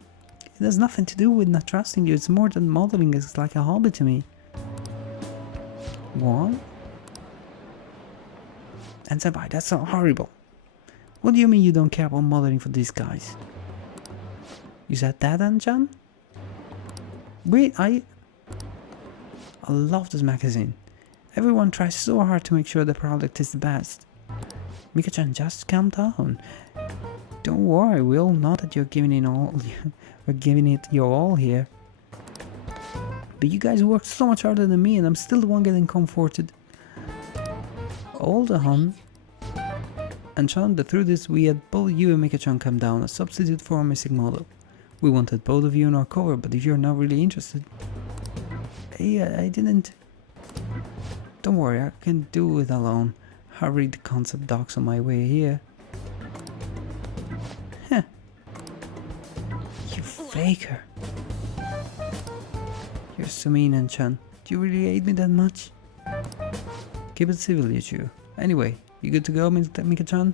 It has nothing to do with not trusting you. It's more than modeling. It's like a hobby to me. What? And Senpai, that's so horrible. What do you mean you don't care about modeling for these guys? You said that, An-chan? Wait, I love this magazine. Everyone tries so hard to make sure the product is the best. Mika-chan, just calm down. Don't worry, we all know that you're giving it all. We're giving it your all here. But you guys worked so much harder than me, and I'm still the one getting comforted. Hold on. An-chan, the truth is we had both you and Mika-chan come down, a substitute for a missing model. We wanted both of you in our cover, but if you're not really interested... Hey, I didn't... Don't worry, I can do it alone. I read the concept docs on my way here. Huh. You faker. You're so mean, An-chan. Do you really hate me that much? Keep it civil, you two. Anyway, you good to go, Mika-chan?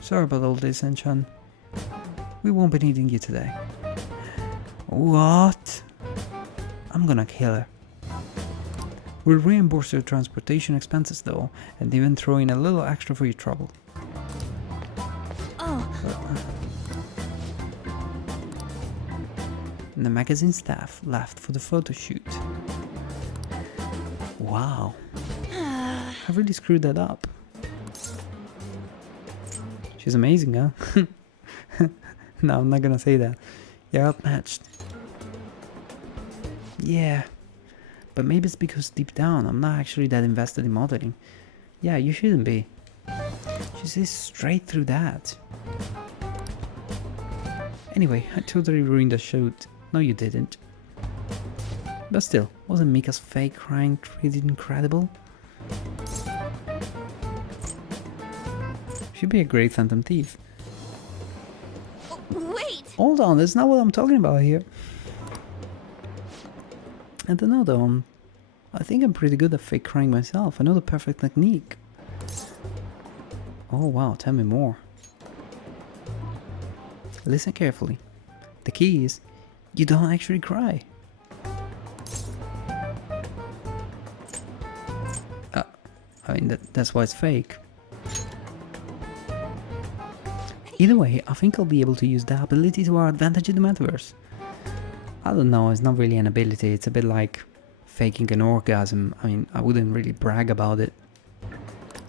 Sorry about all this, An-chan. We won't be needing you today. What? I'm gonna kill her. We'll reimburse your transportation expenses though, and even throw in a little extra for your trouble. Oh. And the magazine staff left for the photo shoot. Wow. I really screwed that up. She's amazing, huh? No, I'm not gonna say that. You're outmatched. Yeah. But maybe it's because deep down I'm not actually that invested in modeling. Yeah, you shouldn't be. She sees straight through that. Anyway, I totally ruined the shoot. No, you didn't. But still, wasn't Mika's fake crying pretty incredible? She'd be a great Phantom Thief. Wait! Hold on, that's not what I'm talking about here. I don't know though, I think I'm pretty good at fake crying myself. I know the perfect technique. Oh wow, tell me more. Listen carefully. The key is, you don't actually cry. I mean, that's why it's fake. Either way, I think I'll be able to use that ability to our advantage in the metaverse. I don't know, it's not really an ability. It's a bit like faking an orgasm. I mean, I wouldn't really brag about it.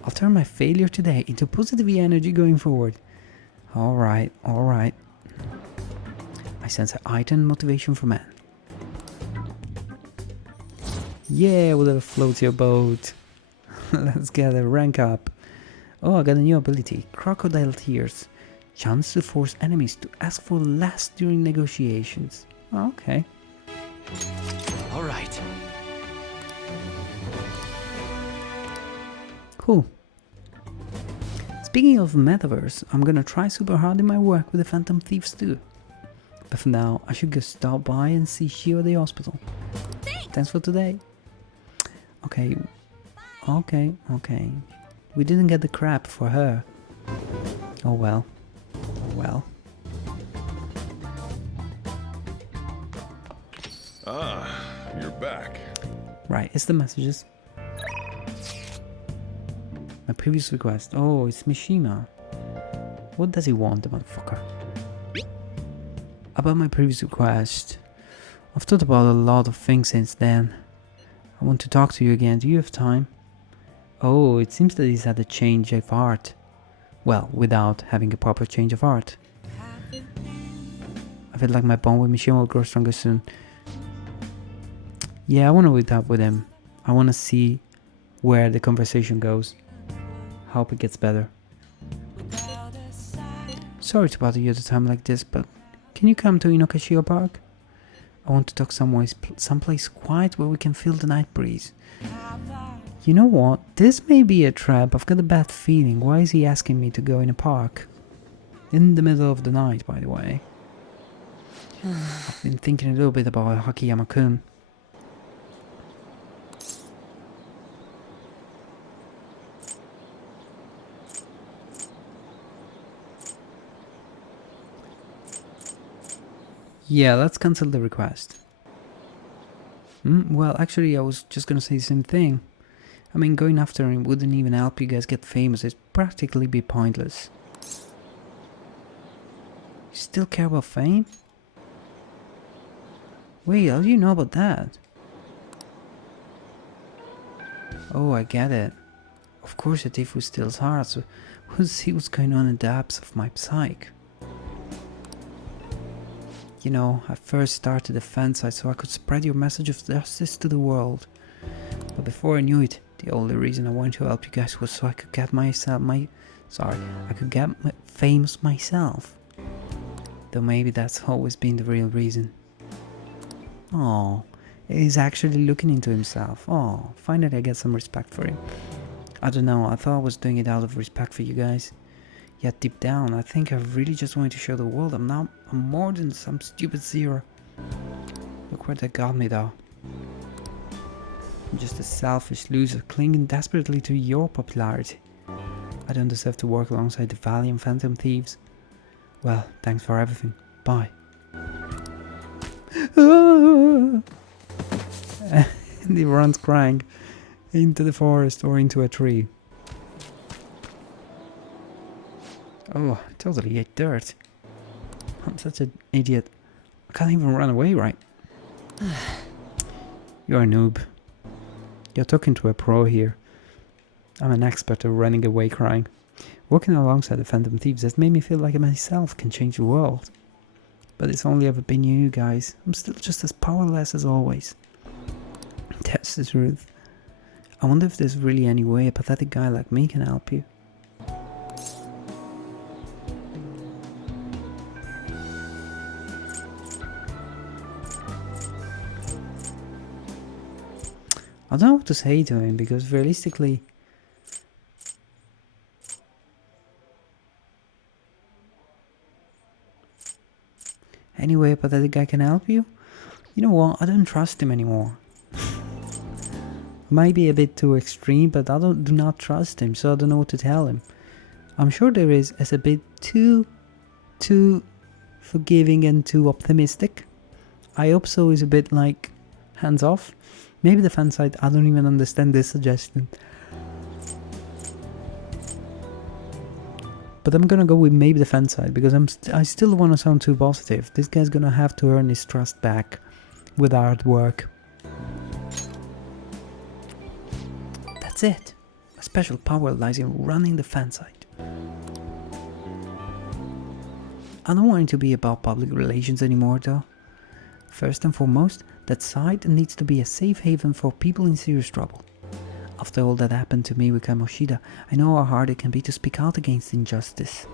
I'll turn my failure today into positive energy going forward. Alright, alright. I sense a heightened motivation for man. Yeah, whatever floats your boat. Let's get a rank up. Oh, I got a new ability. Crocodile Tears. Chance to force enemies to ask for less during negotiations. Oh, okay. All right. Cool. Speaking of metaverse, I'm gonna try super hard in my work with the Phantom Thieves too. But for now, I should go stop by and see Shio at the hospital. Thanks for today. Okay. Okay. We didn't get the crap for her. Oh well. Oh well. Ah, you're back. Right, it's the messages. My previous request. Oh, it's Mishima. What does he want, the motherfucker? About my previous request. I've thought about a lot of things since then. I want to talk to you again. Do you have time? Oh, it seems that he's had a change of heart. Well, without having a proper change of heart. I feel like my bond with Mishima will grow stronger soon. Yeah, I want to meet up with him. I want to see where the conversation goes. Hope it gets better. Sorry to bother you at a time like this, but can you come to Inokashio Park? I want to talk someplace quiet where we can feel the night breeze. You know what? This may be a trap. I've got a bad feeling. Why is he asking me to go in a park? In the middle of the night, by the way. I've been thinking a little bit about Hakiyama-kun. Yeah, let's cancel the request. Well, actually, I was just gonna say the same thing. I mean, going after him wouldn't even help you guys get famous. It'd practically be pointless. You still care about fame? Wait, how do you know about that? Oh, I get it. Of course, a thief who steals hearts. We'll see what's going on in the depths of my psyche. You know, I first started a fan site so I could spread your message of justice to the world. But before I knew it, the only reason I wanted to help you guys was so I could get famous myself. Though maybe that's always been the real reason. Oh, he's actually looking into himself. Oh, finally I get some respect for him. I don't know, I thought I was doing it out of respect for you guys. Yet deep down, I think I really just wanted to show the world I'm more than some stupid zero. Look where that got me though. I'm just a selfish loser clinging desperately to your popularity. I don't deserve to work alongside the valiant Phantom Thieves. Well, thanks for everything. Bye. And he runs crying into the forest or into a tree. Oh, I totally ate dirt. I'm such an idiot. I can't even run away right. You're a noob. You're talking to a pro here. I'm an expert at running away crying. Working alongside the Phantom Thieves has made me feel like I myself can change the world. But it's only ever been you guys. I'm still just as powerless as always. That's the truth. I wonder if there's really any way a pathetic guy like me can help you. I don't know what to say to him because realistically, anyway, but that the guy can help you? You know what? I don't trust him anymore. Might be a bit too extreme, but I do not trust him, so I don't know what to tell him. I'm sure there is a bit too forgiving and too optimistic. I hope so is a bit like hands off. Maybe the fan site, I don't even understand this suggestion. But I'm gonna go with maybe the fan side because I still want to sound too positive. This guy's gonna have to earn his trust back. with artwork. That's it. A special power lies in running the fan site. I don't want it to be about public relations anymore though. First and foremost, that site needs to be a safe haven for people in serious trouble. After all that happened to me with Kamoshida, I know how hard it can be to speak out against injustice.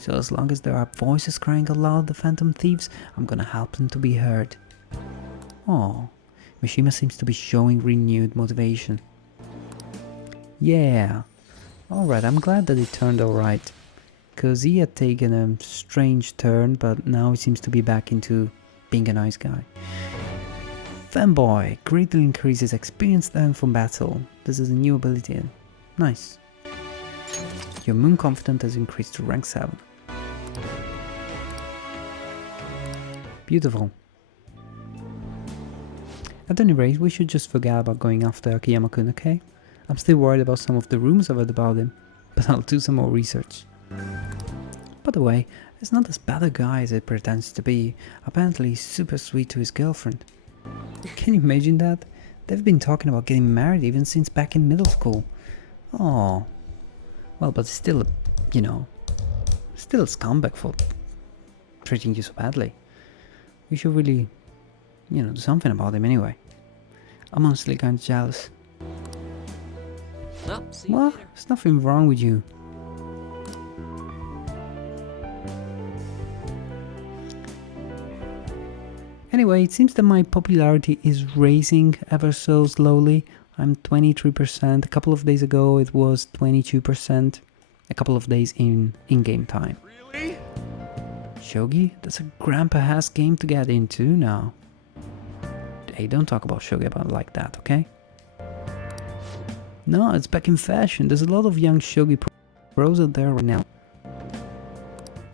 So as long as there are voices crying aloud the phantom thieves, I'm gonna help them to be heard. Oh, Mishima seems to be showing renewed motivation. Yeah, alright, I'm glad that it turned alright. Cause he had taken a strange turn, but now he seems to be back into being a nice guy. Fanboy greatly increases experience time from battle. This is a new ability. Nice. Your moon confidence has increased to rank 7. Beautiful. At any rate, we should just forget about going after Akiyama-kun, okay? I'm still worried about some of the rumors I've heard about him, but I'll do some more research. By the way, he's not as bad a guy as he pretends to be. Apparently he's super sweet to his girlfriend. Can you imagine that? They've been talking about getting married even since back in middle school. Oh. Well, but still, you know, still a scumbag for treating you so badly. We should really, you know, do something about him anyway. I'm honestly kind of jealous. Oh, see you What? later. There's nothing wrong with you. Anyway, it seems that my popularity is rising ever so slowly. I'm 23%. A couple of days ago it was 22%. A couple of days in-game time. Really? Shogi? That's a grandpa-ass game to get into now. Hey, don't talk about Shogi about like that, okay? No, it's back in fashion. There's a lot of young Shogi pros out there right now.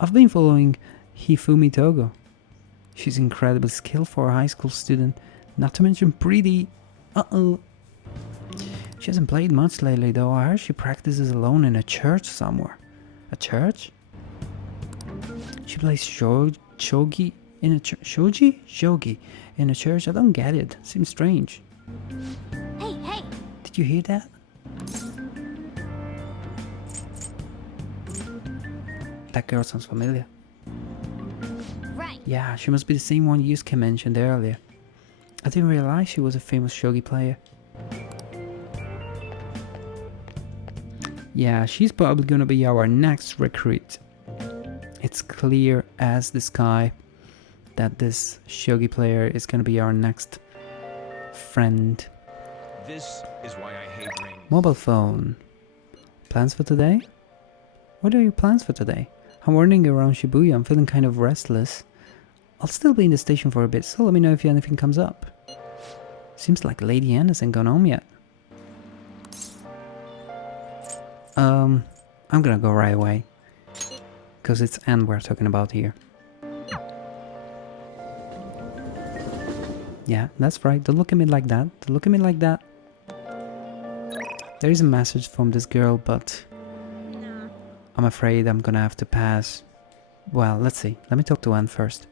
I've been following Hifumi Togo. She's incredibly skilled for a high school student, not to mention pretty. Uh-oh. She hasn't played much lately though. I heard she practices alone in a church somewhere. A church? She plays shogi in a church. Shogi in a church? I don't get it. Seems strange. Hey, hey! Did you hear that? That girl sounds familiar. Right. Yeah, she must be the same one Yusuke mentioned earlier. I didn't realize she was a famous shogi player. Yeah, she's probably gonna be our next recruit. It's clear as the sky that this shogi player is gonna be our next friend. This is why I hate rain. Mobile phone. Plans for today? What are your plans for today? I'm wandering around Shibuya. I'm feeling kind of restless. I'll still be in the station for a bit, so let me know if anything comes up. Seems like Lady Anne hasn't gone home yet. I'm gonna go right away. Because it's Anne we're talking about here. Yeah, that's right. Don't look at me like that. Don't look at me like that. There is a message from this girl, but I'm afraid I'm gonna have to pass. Well, let's see. Let me talk to Anne first.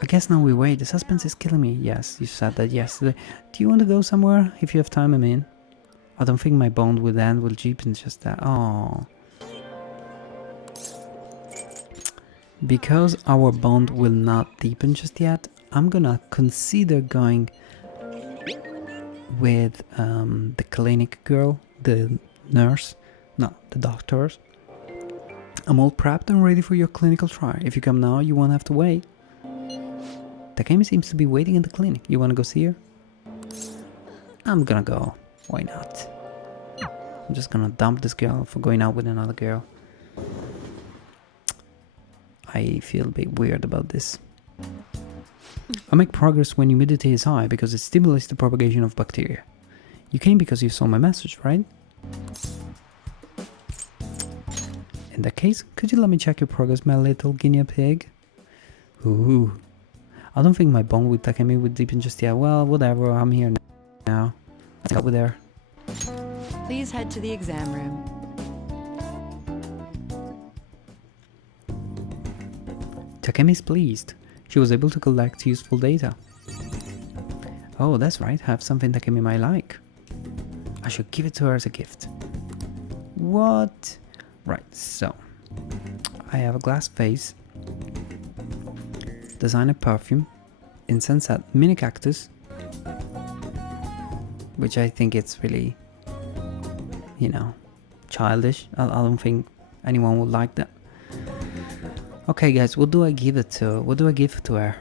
I guess now we wait. The suspense is killing me. Yes, you said that yesterday. Do you want to go somewhere? If you have time, I'm in. I don't think my bond with Anne will deepen just that. Oh. Because our bond will not deepen just yet, I'm gonna consider going with the clinic girl, the nurse, no, the doctors. I'm all prepped and ready for your clinical trial. If you come now, you won't have to wait. Takemi seems to be waiting in the clinic. You wanna go see her? I'm gonna go. Why not? I'm just gonna dump this girl for going out with another girl. I feel a bit weird about this. I make progress when humidity is high because it stimulates the propagation of bacteria. You came because you saw my message, right? In that case, could you let me check your progress, my little guinea pig? Ooh. I don't think my bond with Takemi would deepen just yet. Well, whatever, I'm here now. Let's go over there. Please head to the exam room. Takemi's pleased. She was able to collect useful data. Oh, that's right. Have something Takemi might like. I should give it to her as a gift. What? Right, so I have a glass vase, designer perfume, incense set, mini cactus, which I think it's really, you know, childish. I don't think anyone would like that. Okay, guys, what do I give it to? What do I give to her?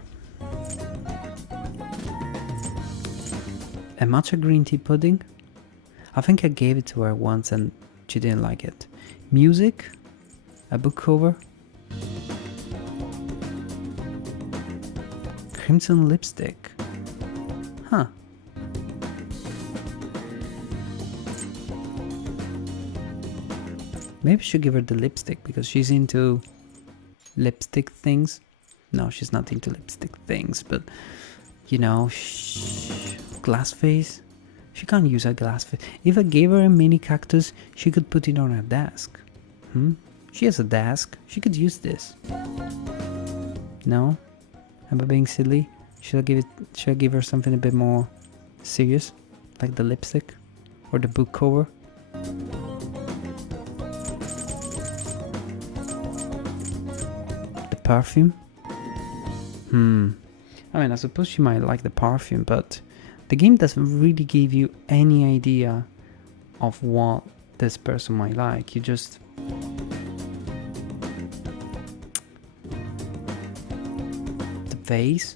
A matcha green tea pudding? I think I gave it to her once and she didn't like it. Music? A book cover? Crimson lipstick? Huh. Maybe I should give her the lipstick because she's into lipstick things. No, she's not into lipstick things, but you know, glass vase. She can't use a glass vase. If I gave her a mini cactus, she could put it on her desk. She has a desk. She could use this. No? Am I being silly? Should I give her something a bit more serious? Like the lipstick? Or the book cover? The perfume? I mean, I suppose she might like the perfume, but the game doesn't really give you any idea of what this person might like. You just... The vase?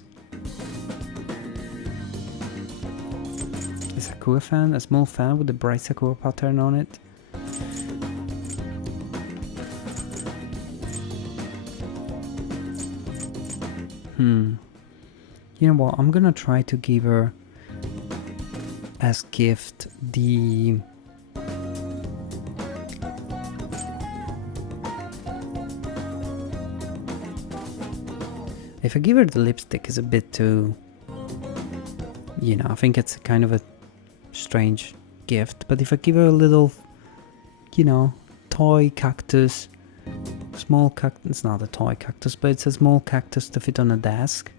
A Sakura fan, a small fan with a bright Sakura pattern on it. You know what, I'm gonna try to give her as gift the if I give her the lipstick is a bit too, you know, I think it's kind of a strange gift, but if I give her a little, you know, toy cactus, small cactus, it's not a toy cactus, but it's a small cactus to fit on a desk,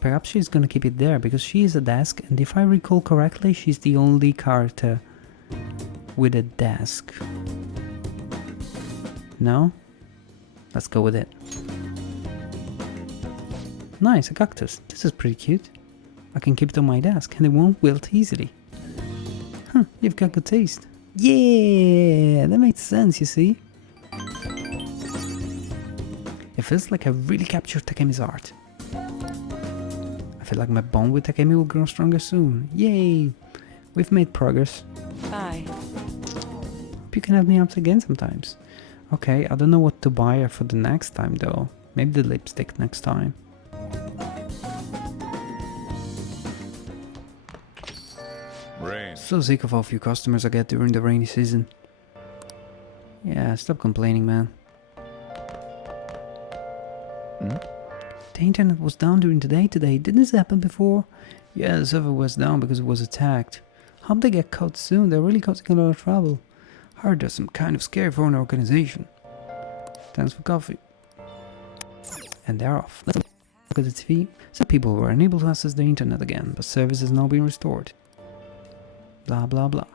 perhaps she's gonna keep it there because she is a desk, and if I recall correctly, she's the only character with a desk. No? Let's go with it. Nice, a cactus. This is pretty cute. I can keep it on my desk and it won't wilt easily. Huh, you've got good taste. Yeah, that makes sense, you see? It feels like I really captured Takemi's art. I feel like my bond with Takemi will grow stronger soon. Yay! We've made progress. Bye. Hope you can help me out again sometimes. Okay, I don't know what to buy her for the next time though. Maybe the lipstick next time. Rain. So sick of how few customers I get during the rainy season. Yeah, stop complaining, man. The internet was down during the day today. Didn't this happen before? Yeah, the server was down because it was attacked. Hope they get caught soon. They're really causing a lot of trouble. Heard there's some kind of scary foreign organization. Thanks for coffee. And they're off. Let's look at the TV. Some people were unable to access the internet again, but service has now been restored. Blah blah blah.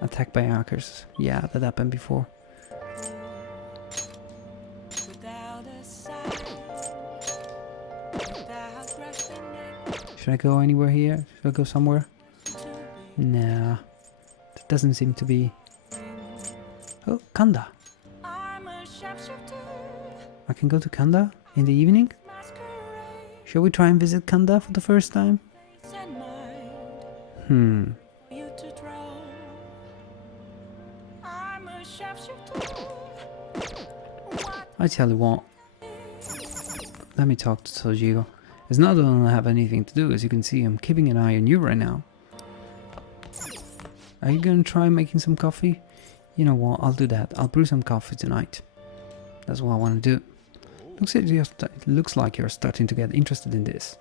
Attacked by hackers. Yeah, that happened before. Should I go anywhere here? Should I go somewhere? Nah. That doesn't seem to be... Oh, Kanda. I can go to Kanda in the evening? Shall we try and visit Kanda for the first time? I tell you what. Let me talk to Sojiro. It's not that I don't have anything to do, as you can see, I'm keeping an eye on you right now. Are you gonna try making some coffee? You know what, I'll do that. I'll brew some coffee tonight. That's what I want to do. Looks like you're starting to get interested in this.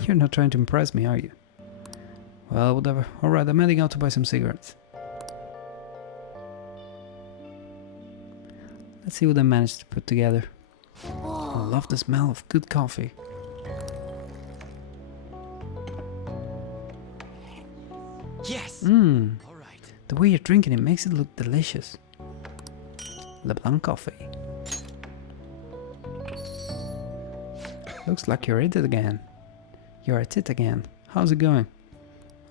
You're not trying to impress me, are you? Well, whatever. Alright, I'm heading out to buy some cigarettes. Let's see what I managed to put together. I love the smell of good coffee. Yes. Mmm, All right. the way you're drinking it makes it look delicious. LeBlanc coffee. Looks like you're at it again. You're at it again. How's it going?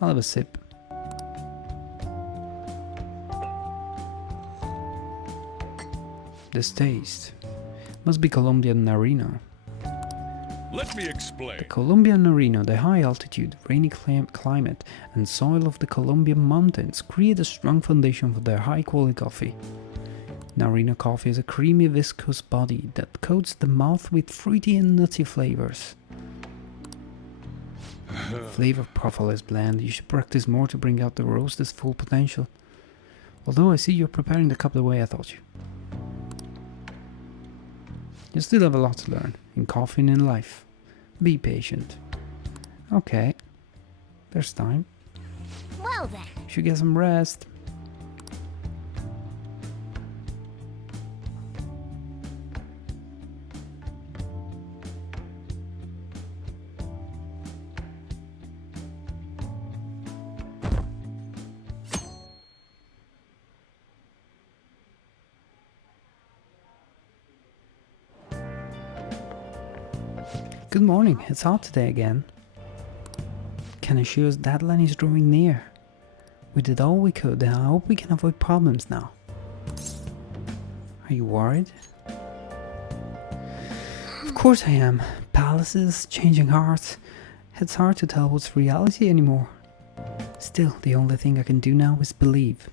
I'll have a sip. This taste must be Colombian Narino. Let me explain. The Colombian Narino, the high altitude, rainy climate and soil of the Colombian mountains create a strong foundation for their high quality coffee. Narino coffee is a creamy viscous body that coats the mouth with fruity and nutty flavors. Flavor profile is bland. You should practice more to bring out the roaster's full potential. Although I see you're preparing the cup the way I thought you. You still have a lot to learn, in coffee and in life. Be patient. Okay. There's time. Well then. You should get some rest. Good morning, it's hot today again. Kaneshiro's deadline is drawing near. We did all we could and I hope we can avoid problems now. Are you worried? Of course I am. Palaces, changing hearts. It's hard to tell what's reality anymore. Still, the only thing I can do now is believe.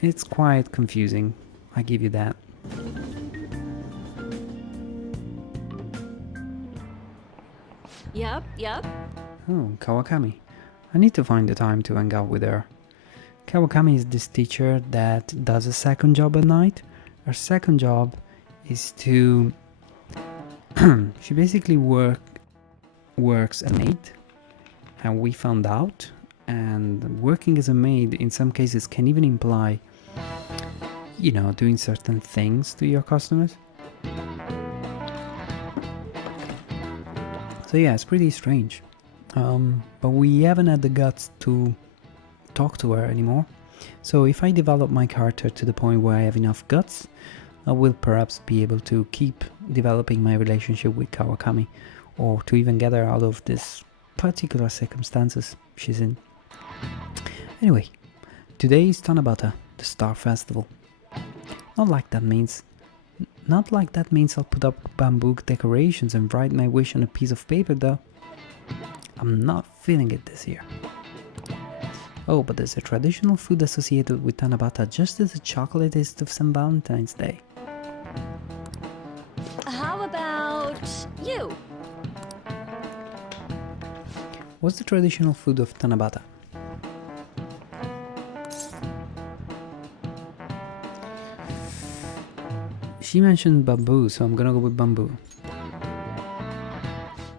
It's quite confusing, I give you that. Yep. Oh, Kawakami. I need to find the time to hang out with her. Kawakami is this teacher that does a second job at night. Her second job is to... she basically works a maid, and we found out. And working as a maid in some cases can even imply, you know, doing certain things to your customers. So yeah, it's pretty strange. But we haven't had the guts to talk to her anymore. So if I develop my character to the point where I have enough guts, I will perhaps be able to keep developing my relationship with Kawakami, or to even get her out of this particular circumstances she's in. Anyway, today is Tanabata, the Star Festival. Not like that means I'll put up bamboo decorations and write my wish on a piece of paper though. I'm not feeling it this year. Oh, but there's a traditional food associated with Tanabata, just as the chocolate is to St. Valentine's Day. How about you? What's the traditional food of Tanabata? She mentioned bamboo, so I'm gonna go with bamboo.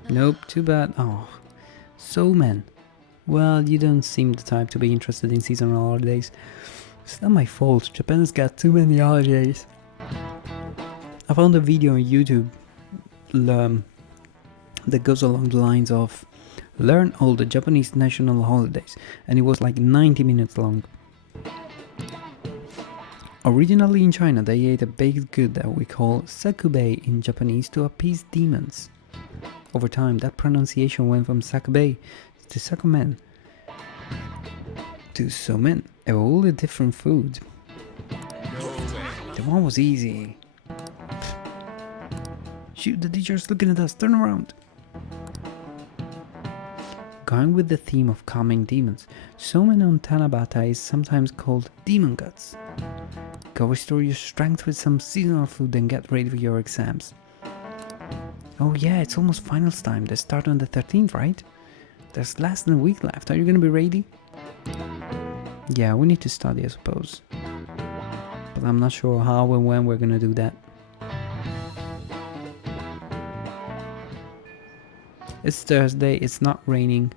Nope, too bad. Oh, so man. Well, you don't seem the type to be interested in seasonal holidays. It's not my fault, Japan's got too many holidays. I found a video on YouTube that goes along the lines of learn all the Japanese national holidays, and it was like 90 minutes long. Originally in China, they ate a baked good that we call sakubei in Japanese to appease demons. Over time, that pronunciation went from sakubei to sakumen to somen, a wholly different food. The one was easy. Shoot, the teacher's looking at us, turn around. Going with the theme of calming demons, somen on Tanabata is sometimes called demon guts. Go restore your strength with some seasonal food and get ready for your exams. Oh yeah, it's almost finals time. They start on the 13th, right? There's less than a week left. Are you gonna be ready? Yeah, we need to study, I suppose. But I'm not sure how and when we're gonna do that. It's Thursday, it's not raining,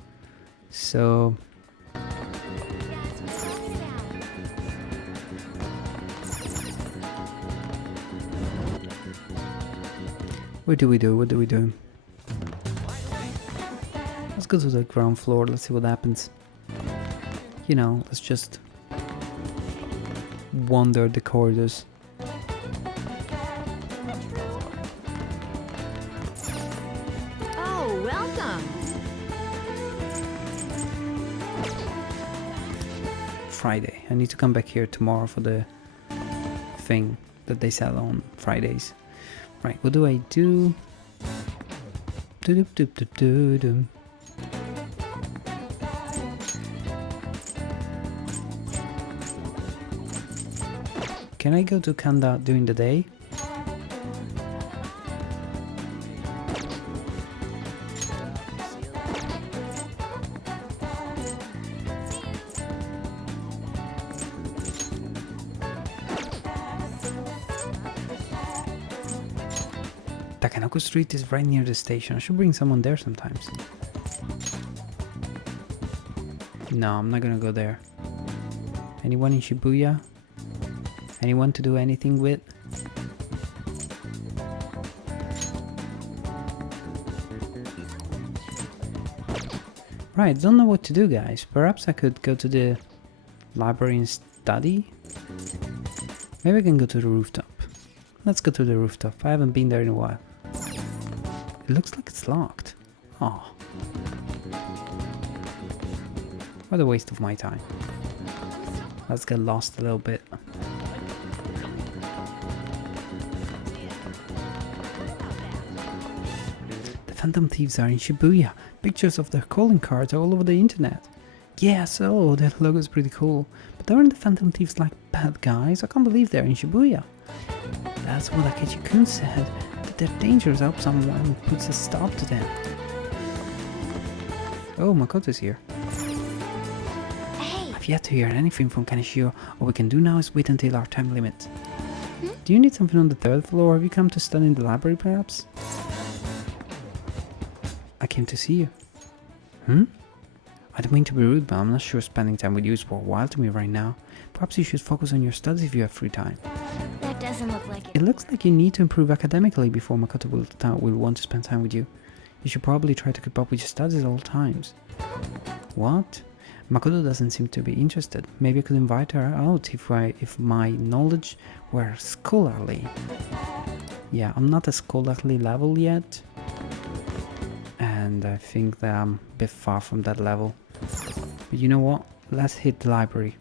so... What do we do? Let's go to the ground floor, let's see what happens. You know, let's just wander the corridors. Oh, welcome. Friday. I need to come back here tomorrow for the thing that they sell on Fridays. Right, what do I do? Do-do-do-do-do-do. Can I go to Kanda during the day? Takanoko Street is right near the station. I should bring someone there sometimes. No, I'm not gonna go there. Anyone in Shibuya? Anyone to do anything with? Right, don't know what to do, guys. Perhaps I could go to the library and study? Maybe I can go to the rooftop. Let's go to the rooftop. I haven't been there in a while. It looks like it's locked. Oh. What a waste of my time. Let's get lost a little bit. The Phantom Thieves are in Shibuya. Pictures of their calling cards are all over the internet. Yes, oh, that logo is pretty cool. But aren't the Phantom Thieves like bad guys? I can't believe they're in Shibuya. That's what Akechi-kun said, that they're dangerous. I hope someone puts a stop to them. Oh, Makoto's here. Hey, I've yet to hear anything from Kaneshiro. All we can do now is wait until our time limit. Do you need something on the 3rd floor? Have you come to study in the library, perhaps? I came to see you. I don't mean to be rude, but I'm not sure spending time with you is worthwhile to me right now. Perhaps you should focus on your studies if you have free time. that doesn't look like it. It looks like you need to improve academically before Makoto will want to spend time with you. You should probably try to keep up with your studies at all times. What? Makoto doesn't seem to be interested. Maybe I could invite her out if my knowledge were scholarly. Yeah, I'm not a scholarly level yet. And I think that I'm a bit far from that level. But you know what? Let's hit the library.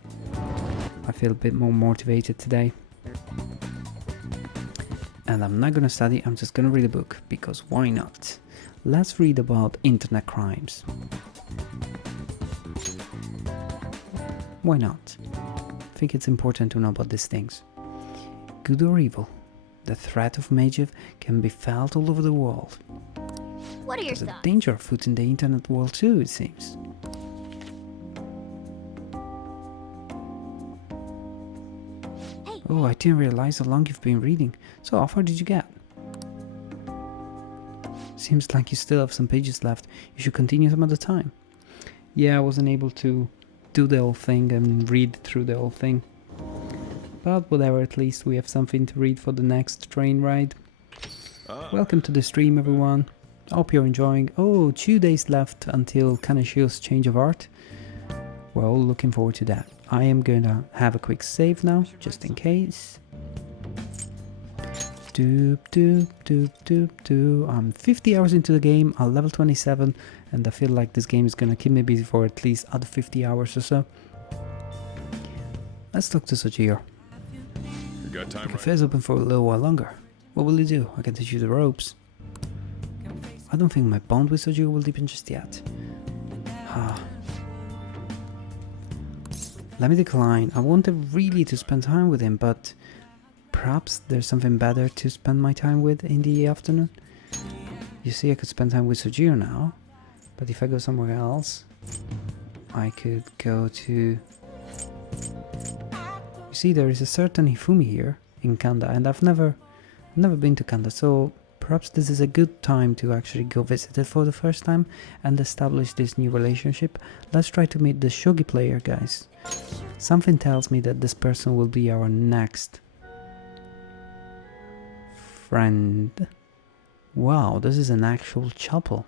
I feel a bit more motivated today. And I'm not gonna study, I'm just gonna read a book, because why not? Let's read about internet crimes. Why not? I think it's important to know about these things. Good or evil, the threat of Magev can be felt all over the world. What are your There's a thoughts? danger afoot in the internet world too, it seems. Hey. Oh, I didn't realize how long you've been reading. So how far did you get? Seems like you still have some pages left. You should continue some other time. Yeah, I wasn't able to do the whole thing and read through the whole thing. But whatever, at least we have something to read for the next train ride. Welcome to the stream, everyone. I hope you're enjoying. Oh, 2 days left until Kaneshiro's change of art. We're all looking forward to that. I am going to have a quick save now, just in case. Doop, doop, doop, doop, doop. I'm 50 hours into the game, I'm level 27, and I feel like this game is gonna keep me busy for at least other 50 hours or so. Let's talk to Sojiro. You got time The right? cafe is open for a little while longer. What will you do? I can teach you the ropes. I don't think my bond with Sojiro will deepen just yet. Let me decline. I wanted really to spend time with him, but perhaps there's something better to spend my time with in the afternoon. You see, I could spend time with Sojiro now, but if I go somewhere else, I could go to... You see, there is a certain Hifumi here in Kanda, and I've never been to Kanda, so perhaps this is a good time to actually go visit it for the first time and establish this new relationship. Let's try to meet the shogi player, guys. Something tells me that this person will be our next friend. Wow, this is an actual chapel.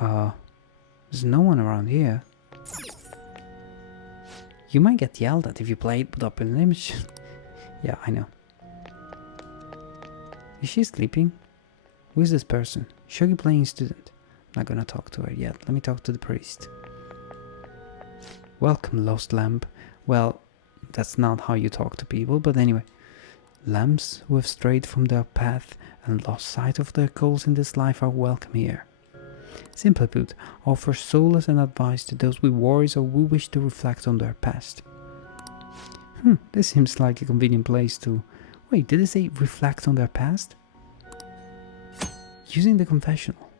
There's no one around here. You might get yelled at if you play it without an image. Yeah, I know. Is she sleeping? Who is this person? Shogi playing student. I'm not gonna talk to her yet. Let me talk to the priest. Welcome, lost lamb. Well, that's not how you talk to people, but anyway. Lambs who have strayed from their path and lost sight of their goals in this life are welcome here. Simply put, offer solace and advice to those with worries or who wish to reflect on their past. This seems like a convenient place to... Wait, did it say reflect on their past? Using the confessional.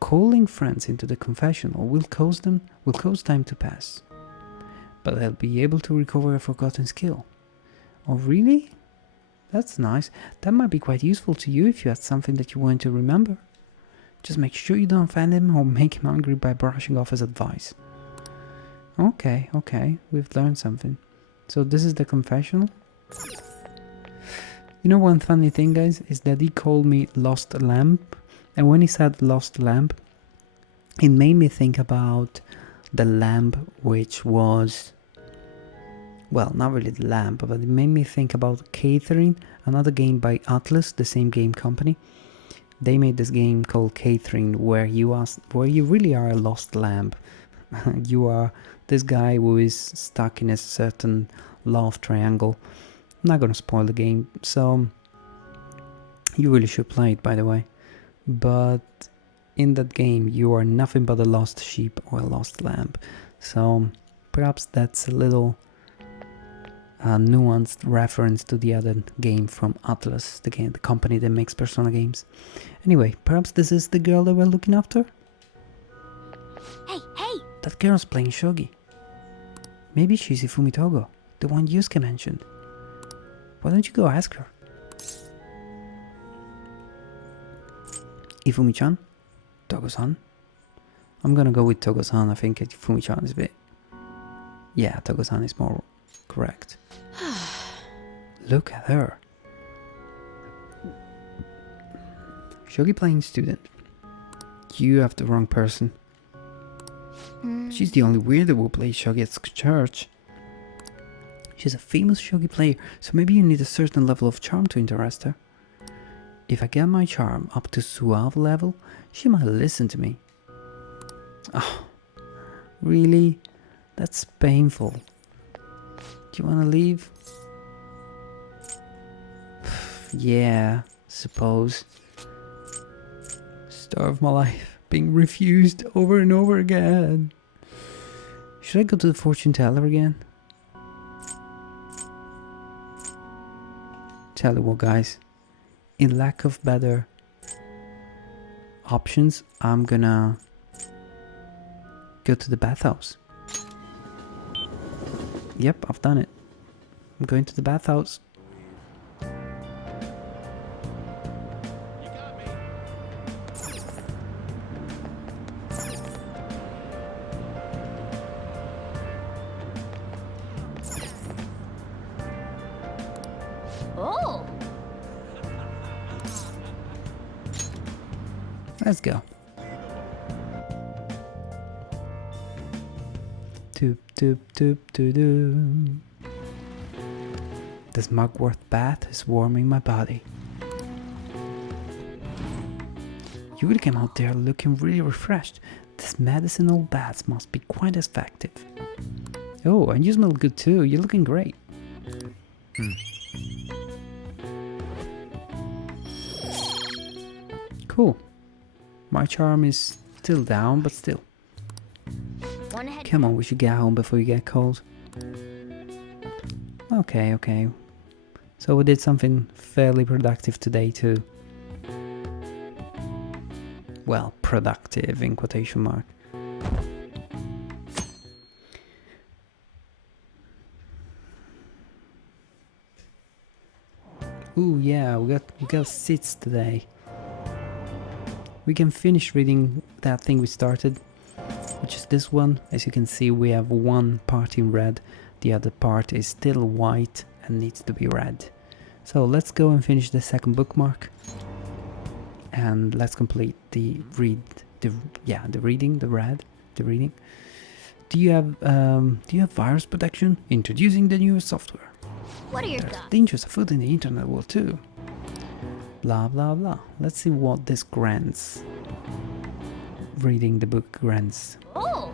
Calling friends into the confessional will cause time to pass. But they'll be able to recover a forgotten skill. Oh really? That's nice. That might be quite useful to you if you had something that you want to remember. Just make sure you don't offend him or make him angry by brushing off his advice. Okay, we've learned something. So this is the confessional. You know one funny thing, guys, is that he called me Lost Lamb. And when he said Lost Lamb, it made me think about the lamb which was... Well, not really the lamb, but it made me think about Catherine, another game by Atlas, the same game company. They made this game called Catherine, where you really are a lost lamb. You are this guy who is stuck in a certain love triangle. I'm not gonna spoil the game, so you really should play it, by the way. But in that game, you are nothing but a lost sheep or a lost lamb. So perhaps that's a little nuanced reference to the other game from Atlas, the company that makes Persona games. Anyway, perhaps this is the girl that we're looking after? Hey! That girl's playing shogi. Maybe she's Ifumi Togo, the one Yusuke mentioned. Why don't you go ask her? Ifumi-chan? Togo-san? I'm gonna go with Togo-san. I think Ifumi-chan is a bit... Yeah, Togo-san is more correct. Look at her. Shogi playing student. You have the wrong person. She's the only weirdo who plays shogi at church. She's a famous shogi player, so maybe you need a certain level of charm to interest her. If I get my charm up to suave level, she might listen to me. Oh, really? That's painful. Do you want to leave? Yeah, suppose. Story of my life, being refused over and over again. Should I go to the fortune teller again? Tell you what, guys. In lack of better options, I'm gonna go to the bathhouse. Yep, I've done it. I'm going to the bathhouse. Oh! Let's go. Doop doop doop doo doo. This mugwort bath is warming my body. You really came out there looking really refreshed. This medicinal bath must be quite effective. Oh, and you smell good too. You're looking great. Cool. My charm is still down, but still. One ahead. Come on, we should get home before you get cold. Okay. So we did something fairly productive today too. Well, productive in quotation mark. Ooh yeah, we got seats today. We can finish reading that thing we started, which is this one. As you can see, we have one part in red, the other part is still white and needs to be red. So let's go and finish the second bookmark, and let's complete the read the reading, the reading. Do you have virus protection? Introducing the newest software. What are your There's thoughts? dangers afoot in the internet world too. Blah blah blah. Let's see what this grants. Reading the book grants. Oh,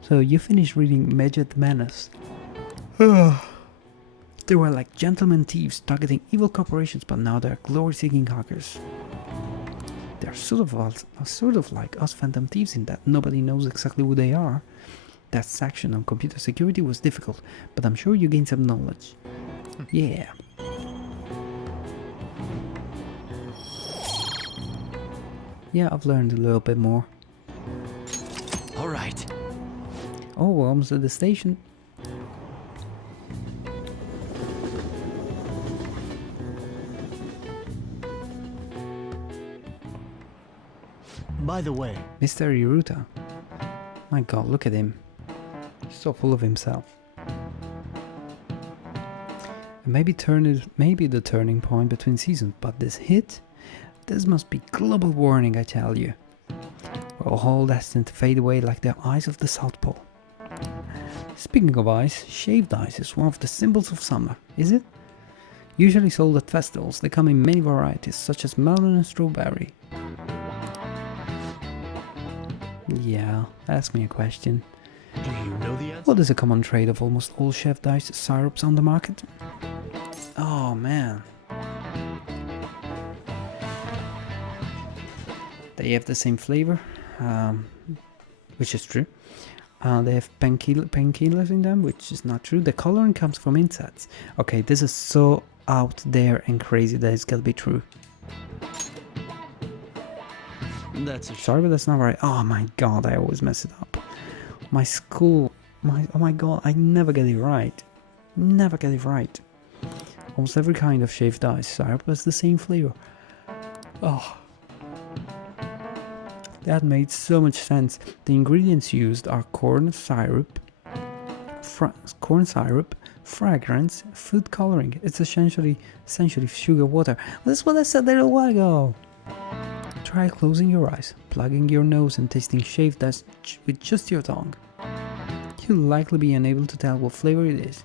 So you finished reading Majid Menace. They were like gentlemen thieves targeting evil corporations, but now they're glory-seeking hackers. They're sort of like us phantom thieves in that nobody knows exactly who they are. That section on computer security was difficult, but I'm sure you gained some knowledge. Yeah. Yeah, I've learned a little bit more. All right. Oh, we're almost at the station. By the way, Mr. Iruta. My god, look at him. He's so full of himself. And maybe the turning point between seasons, but this hit? This must be global warming, I tell you. We're all destined to fade away like the ice of the South Pole. Speaking of ice, shaved ice is one of the symbols of summer, is it? Usually sold at festivals, they come in many varieties, such as melon and strawberry. Yeah, ask me a question. do you know the answer? What is a common trait of almost all shaved ice syrups on the market? Oh man. They have the same flavor, which is true. They have painkillers in them, which is not true. The coloring comes from insects. Okay, this is so out there and crazy that it's gotta be true. That's a Sorry, but that's not right. Oh my god, I always mess it up. My school, oh my god, I never get it right. Never get it right. Almost every kind of shaved ice syrup has the same flavor. Oh. That made so much sense. The ingredients used are corn syrup, fragrance, food coloring. It's essentially sugar water. That's what I said a little while ago. Try closing your eyes, plugging your nose and tasting shaved ice with just your tongue. You'll likely be unable to tell what flavor it is.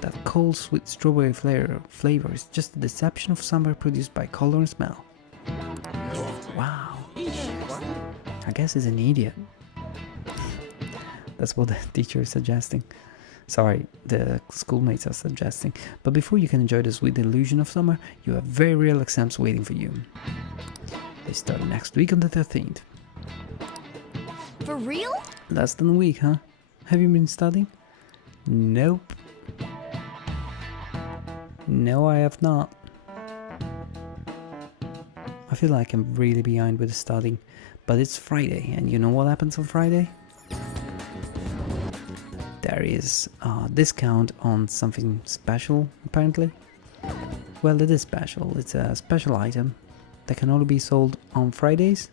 That cold sweet strawberry flavor is just a deception of summer produced by color and smell. Wow. I guess he's an idiot. That's what the teacher is suggesting. Sorry, the schoolmates are suggesting. But before you can enjoy the sweet illusion of summer, you have very real exams waiting for you. They start next week on the 13th. for real? Less than a week, huh? Have you been studying? Nope. No, I have not. I feel like I'm really behind with the studying, but it's Friday, and you know what happens on Friday? There is a discount on something special, apparently. Well, it is special. It's a special item that can only be sold on Fridays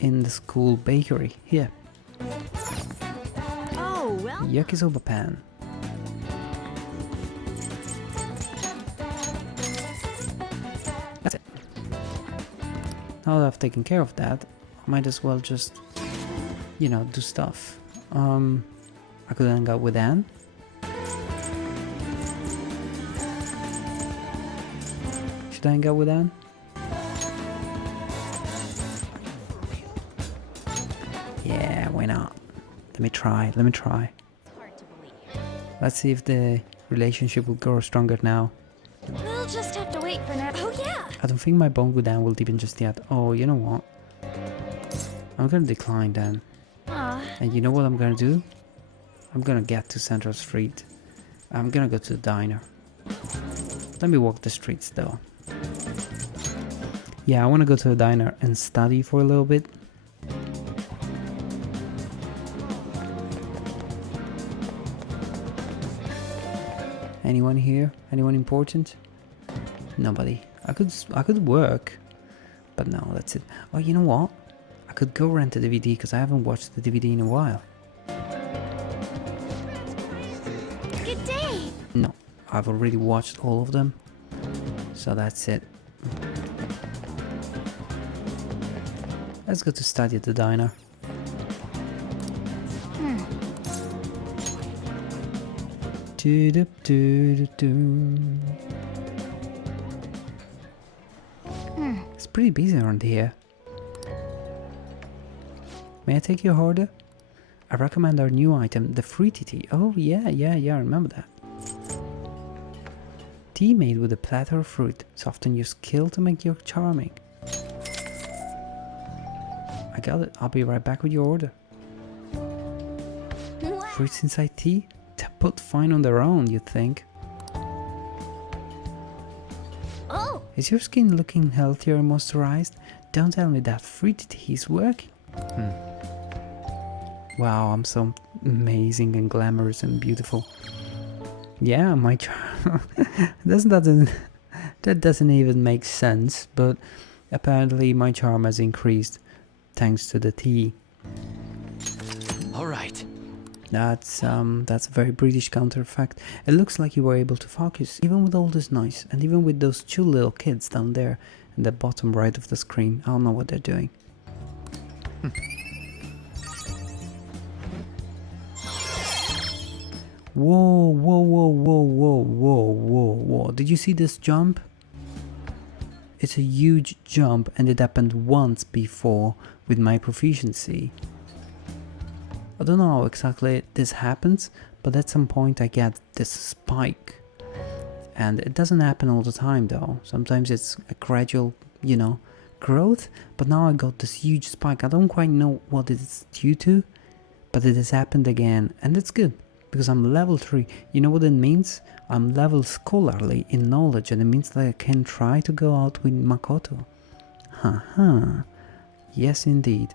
in the school bakery here. Oh, well. Yakisoba pan. That's it. Now that I've taken care of that, I might as well just, you know, do stuff. I could hang out with Anne. Should I hang out with Anne? Yeah, why not? Let me try. It's hard to believe. Let's see if the relationship will grow stronger now. We'll just have to wait for now. Oh, yeah. I don't think my bond with Dan will deepen just yet. Oh, you know what? I'm gonna decline Dan. Aw, And you know what I'm gonna do? I'm gonna get to Central Street. I'm gonna go to the diner. Let me walk the streets though. Yeah, I wanna go to the diner and study for a little bit. Anyone here? Anyone important? Nobody. I could work, but no, that's it. Oh, you know what? I could go rent a DVD because I haven't watched the DVD in a while. Good day. No, I've already watched all of them, so that's it. Let's go to study at the diner. It's pretty busy around here. May I take your order? I recommend our new item, the fruity tea. Oh yeah, I remember that. Tea made with a platter of fruit. Soften your skill to make you charming. I got it. I'll be right back with your order. Fruits inside tea? They put fine on their own, you'd think. Oh, Is your skin looking healthier and moisturized? Don't tell me that fruity tea is working. Wow, I'm so amazing and glamorous and beautiful. Yeah, my charm. That doesn't even make sense, but apparently my charm has increased thanks to the tea. All right. That's a very British counter effect. It looks like you were able to focus, even with all this noise, and even with those two little kids down there in the bottom right of the screen. I don't know what they're doing. Whoa. Did you see this jump? It's a huge jump, and it happened once before with my proficiency. I don't know how exactly this happens, but at some point I get this spike. And it doesn't happen all the time though. Sometimes it's a gradual, growth. But now I got this huge spike. I don't quite know what it's due to, but it has happened again. And it's good, because I'm level 3. You know what it means? I'm level scholarly in knowledge, and it means that I can try to go out with Makoto. Haha. Yes indeed.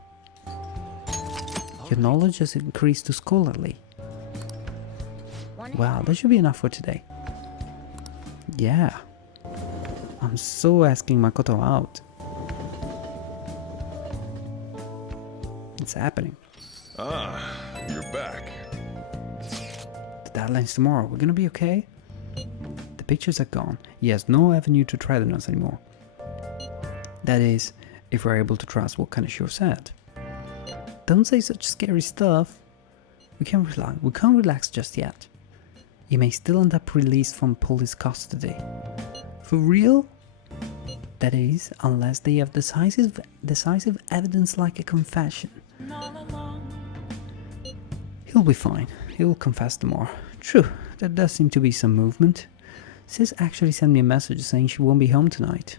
Your knowledge has increased to scholarly. Wow, that should be enough for today. Yeah. I'm so asking Makoto out. It's happening. Ah, you're back. The deadline's tomorrow. We're gonna be okay? The pictures are gone. He has no avenue to tread on us anymore. That is, if we're able to trust what Kaneshiro said. Don't say such scary stuff. We can't relax just yet. You may still end up released from police custody. For real? That is, unless they have decisive evidence like a confession. He'll be fine. He'll confess tomorrow. True, there does seem to be some movement. Sis actually sent me a message saying she won't be home tonight.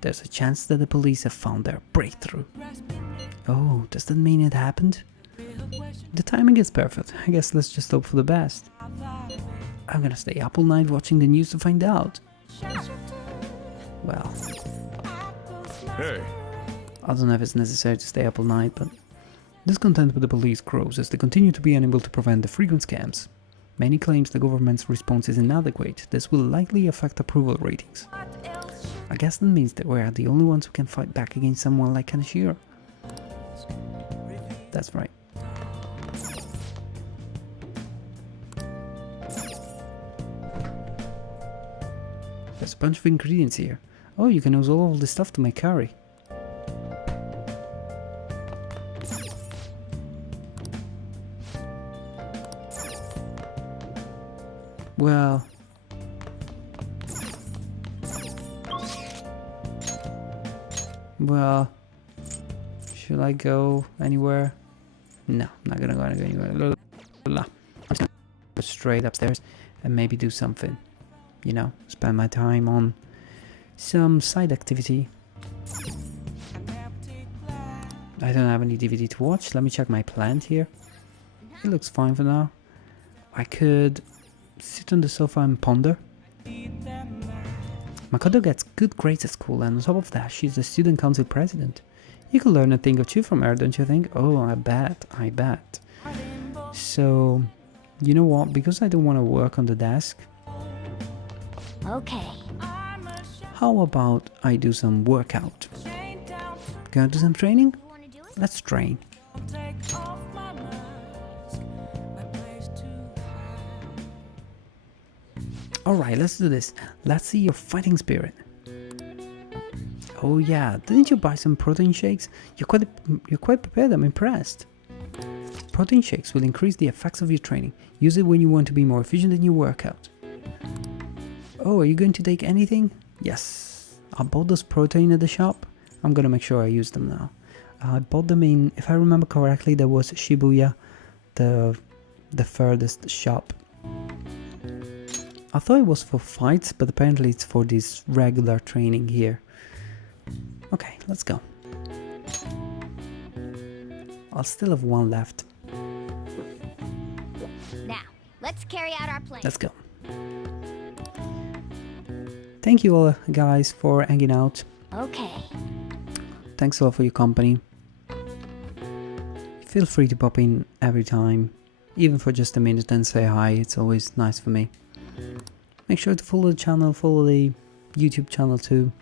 There's a chance that the police have found their breakthrough. Oh, does that mean it happened? The timing is perfect. I guess let's just hope for the best. I'm gonna stay up all night watching the news to find out. Well, Hey, I don't know if it's necessary to stay up all night, but discontent with the police grows as they continue to be unable to prevent the frequent scams. Many claims the government's response is inadequate. This will likely affect approval ratings. I guess that means that we're the only ones who can fight back against someone like Kaneshiro. That's right. There's a bunch of ingredients here. Oh, you can use all of this stuff to make curry. Well... should I go anywhere? No, I'm not gonna go anywhere. I'm just gonna go straight upstairs and maybe do something. Spend my time on some side activity. I don't have any DVD to watch. Let me check my plant here. It looks fine for now. I could sit on the sofa and ponder. Makoto gets good grades at school, and on top of that, she's the student council president. You could learn a thing or two from her, don't you think? Oh, I bet. So, you know what? Because I don't want to work on the desk, okay. how about I do some workout? Gonna do some training? Wanna do it? Let's train. Alright, let's do this. Let's see your fighting spirit. Oh yeah, didn't you buy some protein shakes? You're quite prepared, I'm impressed. Protein shakes will increase the effects of your training. Use it when you want to be more efficient in your workout. Oh, are you going to take anything? Yes. I bought those protein at the shop. I'm gonna make sure I use them now. I bought them in, if I remember correctly, there was Shibuya, the furthest shop. I thought it was for fights, but apparently it's for this regular training here. Okay, let's go. I'll still have one left. Now, let's carry out our plan. Let's go. Thank you all guys for hanging out. Okay. Thanks a lot for your company. Feel free to pop in every time, even for just a minute, and say hi. It's always nice for me. Make sure to follow the channel, follow the YouTube channel too.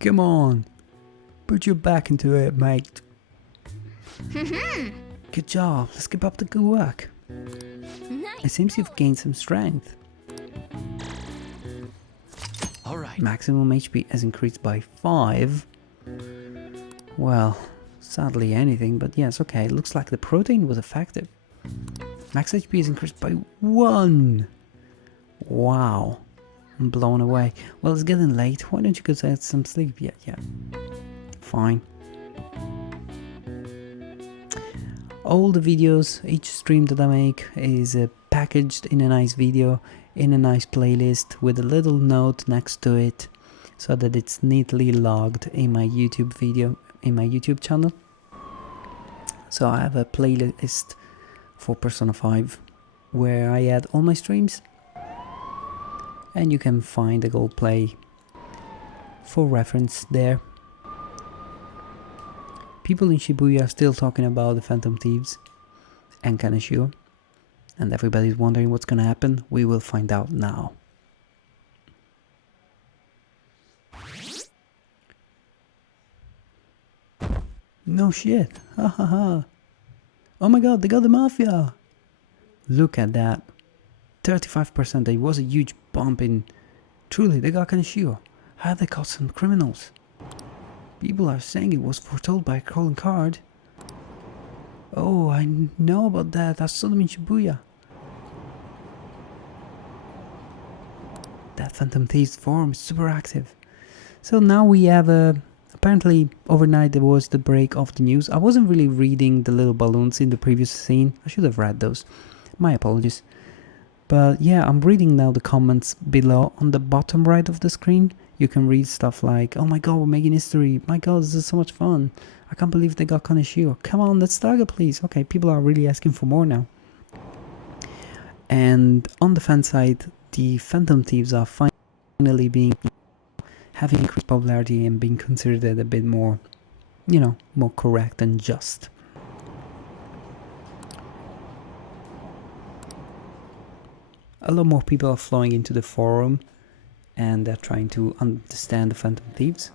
Come on, put your back into it, mate. Good job, let's keep up the good work. Nice. It seems you've gained some strength. All right. Maximum HP has increased by 5. Well, sadly anything, but yes, okay, it looks like the protein was effective. Max HP is increased by 1. Wow, I'm blown away. Well, it's getting late. Why don't you go get some sleep? Yeah. Fine. All the videos, each stream that I make is packaged in a nice video, in a nice playlist with a little note next to it, so that it's neatly logged in my YouTube video, in my YouTube channel. So I have a playlist for Persona 5 where I add all my streams, and you can find the gold play for reference there. People in Shibuya are still talking about the Phantom Thieves and Kaneshiro, and everybody's wondering what's gonna happen. We will find out now. No shit, ha ha ha. Oh my god, they got the Mafia! Look at that. 35%, there was a huge bump in... Truly, they got Kaneshiro. How they caught some criminals? People are saying it was foretold by a calling card. Oh, I know about that. I saw them in Shibuya. That Phantom Thieves forum is super active. So now we have apparently overnight there was the break of the news. I wasn't really reading the little balloons in the previous scene. I should have read those. My apologies. But yeah, I'm reading now the comments below on the bottom right of the screen. You can read stuff like, oh my god, we're making history. My god, this is so much fun. I can't believe they got Kaneshiro. Come on, let's start it, please. Okay, people are really asking for more now. And on the fan side, the Phantom Thieves are finally having increased popularity and being considered a bit more, more correct and just. A lot more people are flowing into the forum, and they're trying to understand the Phantom Thieves,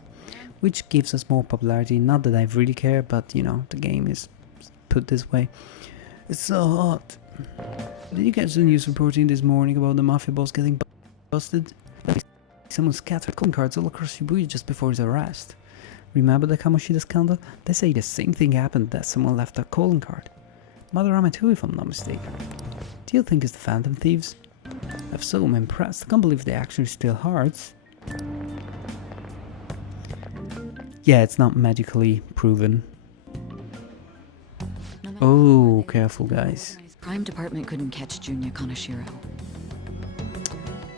which gives us more popularity. Not that I really care, but the game is put this way. It's so hot. Did you catch the news reporting this morning about the Mafia boss getting busted? Someone scattered calling cards all across Shibuya just before his arrest. Remember the Kamoshida scandal? They say the same thing happened, that someone left a calling card. Madarame too, if I'm not mistaken. Do you think it's the Phantom Thieves? If so, I'm impressed. I can't believe they actually steal hearts. Yeah, it's not magically proven. Oh, careful guys. Crime department couldn't catch Junior Kaneshiro.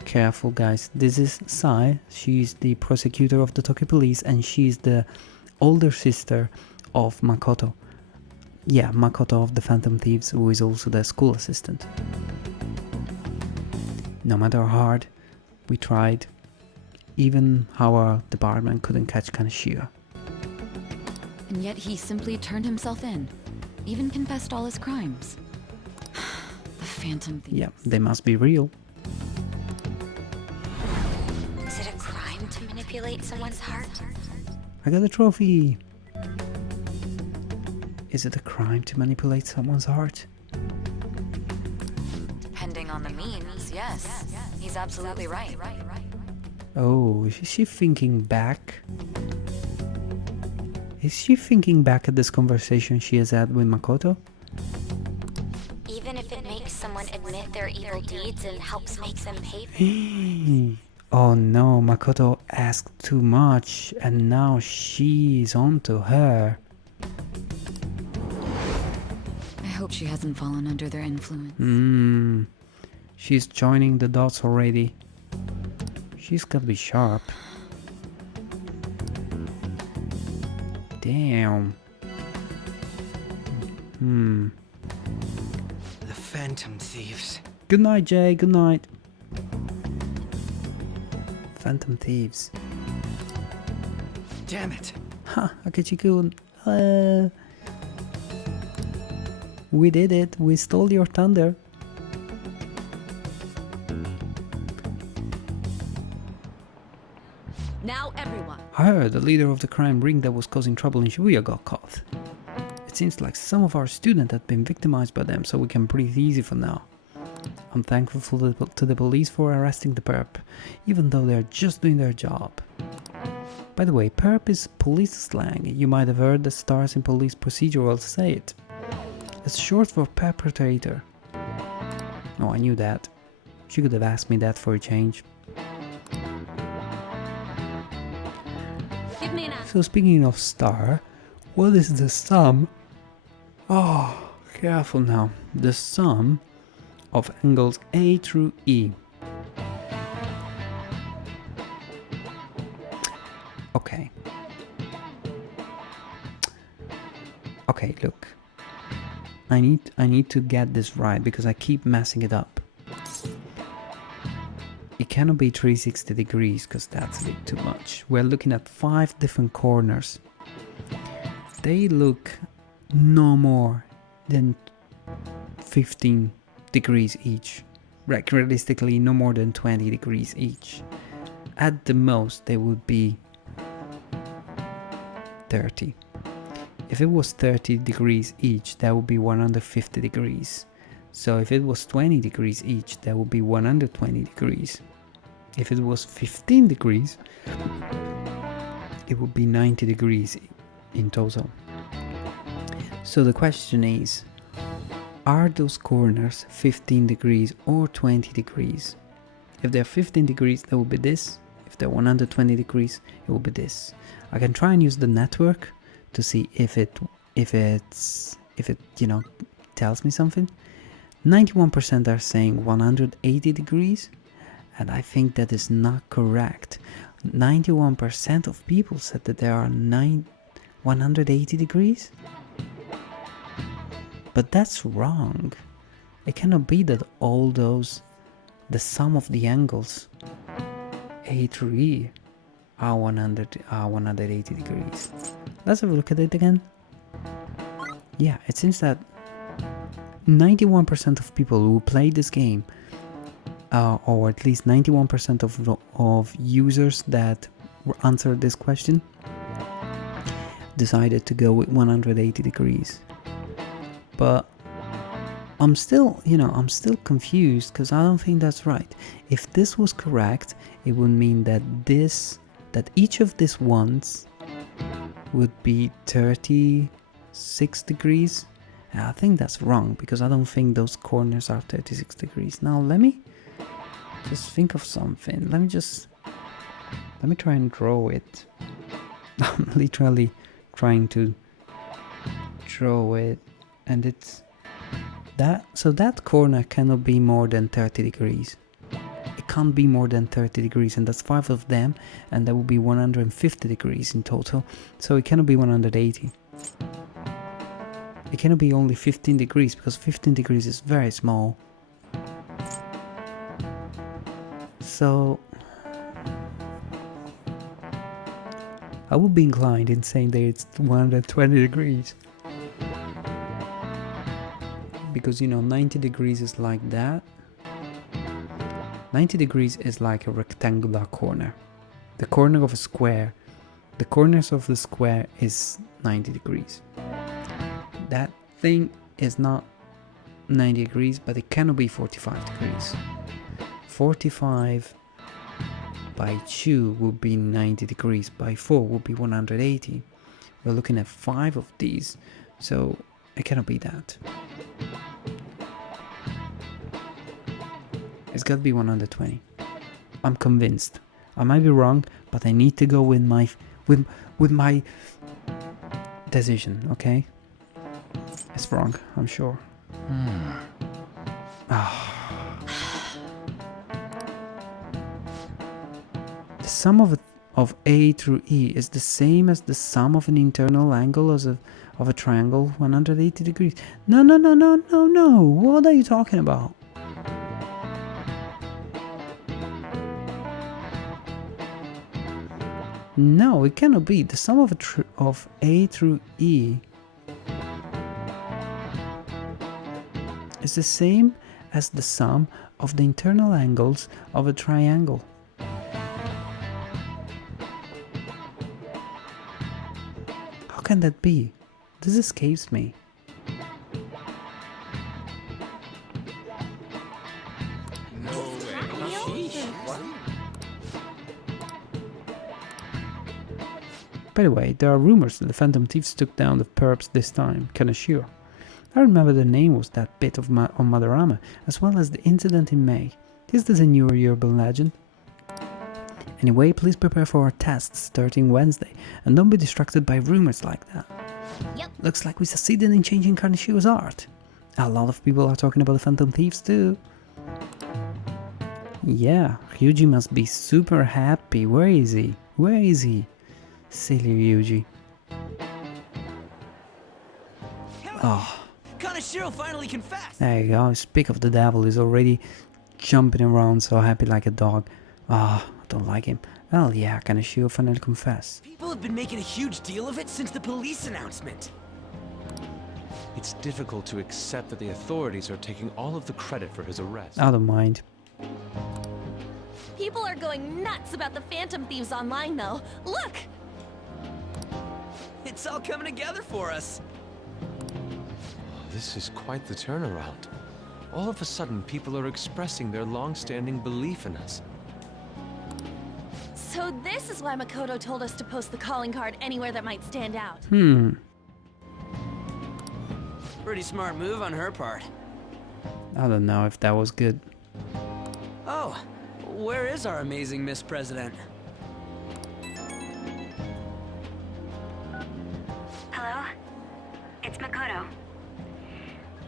Careful guys. This is Sai. She's the prosecutor of the Tokyo police, and she's the older sister of Makoto. Yeah, Makoto of the Phantom Thieves, who is also the school assistant. No matter how hard we tried, even our department couldn't catch Kaneshiro. And yet he simply turned himself in, even confessed all his crimes. The Phantom Thieves. Yeah, they must be real. Is it a crime to manipulate someone's heart? I got a trophy! Is it a crime to manipulate someone's heart? Depending on the means, yes. He's absolutely right. Oh, is she thinking back? Is she thinking back at this conversation she has had with Makoto? Even if it makes someone admit their evil deeds and helps make them pay for it. Oh no, Makoto asked too much and now she's onto her. I hope she hasn't fallen under their influence. She's joining the dots already. She's gotta be sharp. Damn. The Phantom Thieves. Good night, Jay. Good night. Phantom Thieves. Damn it. Ha, Akechi-kun. We did it. We stole your thunder. Now everyone. Her, the leader of the crime ring that was causing trouble in Shibuya, got caught. It seems like some of our students had been victimized by them, so we can breathe easy for now. I'm thankful to the police for arresting the perp, even though they're just doing their job. By the way, perp is police slang. You might have heard the stars in police procedurals say it. It's short for perpetrator. Oh, I knew that. She could have asked me that for a change. Give me an answer. So speaking of star, what is the sum? Oh, careful now. The sum of angles A through E. Okay. Okay, look. I need to get this right because I keep messing it up. It cannot be 360 degrees because that's a bit too much. We're looking at 5 different corners. They look no more than 15 degrees each. Realistically, no more than 20 degrees each. At the most, they would be 30. If it was 30 degrees each, that would be 150 degrees. So if it was 20 degrees each, that would be 120 degrees. If it was 15 degrees, it would be 90 degrees in total. So the question is, are those corners 15 degrees or 20 degrees? If they're 15 degrees, that would be this. If they're 120 degrees, it will be this. I can try and use the network to see if it tells me something. 91% are saying 180 degrees, and I think that is not correct. 91% of people said that there are 180 degrees. But that's wrong. It cannot be that all those, the sum of the angles A through E are 180 degrees. Let's have a look at it again. Yeah, it seems that 91% of people who play this game, or at least 91% of users that answered this question, decided to go with 180 degrees. But I'm still confused because I don't think that's right. If this was correct, it would mean that each of these ones would be 36 degrees. And I think that's wrong because I don't think those corners are 36 degrees. Now let me just think of something. Let me try and draw it. I'm literally trying to draw it, and it's that. So that corner cannot be more than 30 degrees. It can't be more than 30 degrees, and that's 5 of them, and that would be 150 degrees in total. So it cannot be 180. It cannot be only 15 degrees because 15 degrees is very small. So I would be inclined in saying that it's 120 degrees. Because 90 degrees is like that. 90 degrees is like a rectangular corner. The corner of a square. The corners of the square is 90 degrees. That thing is not 90 degrees, but it cannot be 45 degrees. 45 by 2 would be 90 degrees, by 4 would be 180. We're looking at 5 of these, so it cannot be that. It's got to be 120. I'm convinced. I might be wrong, but I need to go with my decision, okay? It's wrong, I'm sure. The sum of A through E is the same as the sum of an internal angle of a triangle 180 degrees. No. What are you talking about? No, it cannot be. The sum of A through E is the same as the sum of the internal angles of a triangle. How can that be? This escapes me. By the way, there are rumors that the Phantom Thieves took down the perps this time, Kaneshiro. I remember the name was that bit on Madarama, as well as the incident in May. Is this a newer urban legend? Anyway, please prepare for our tests starting Wednesday, and don't be distracted by rumors like that. Yep. Looks like we succeeded in changing Kaneshiro's art. A lot of people are talking about the Phantom Thieves too. Yeah, Ryuji must be super happy. Where is he? Where is he? Silly Ryuji. Oh. Kaneshiro finally confessed! There you go. Speak of the devil is already jumping around so happy like a dog. Ah, I don't like him. Well, yeah, Kaneshiro finally confessed. People have been making a huge deal of it since the police announcement. It's difficult to accept that the authorities are taking all of the credit for his arrest. I don't mind. People are going nuts about the Phantom Thieves online, though. Look! It's all coming together for us. This is quite the turnaround. All of a sudden, people are expressing their long-standing belief in us. So this is why Makoto told us to post the calling card anywhere that might stand out. Pretty smart move on her part. I don't know if that was good. Oh, where is our amazing Miss President? Hello? It's Makoto.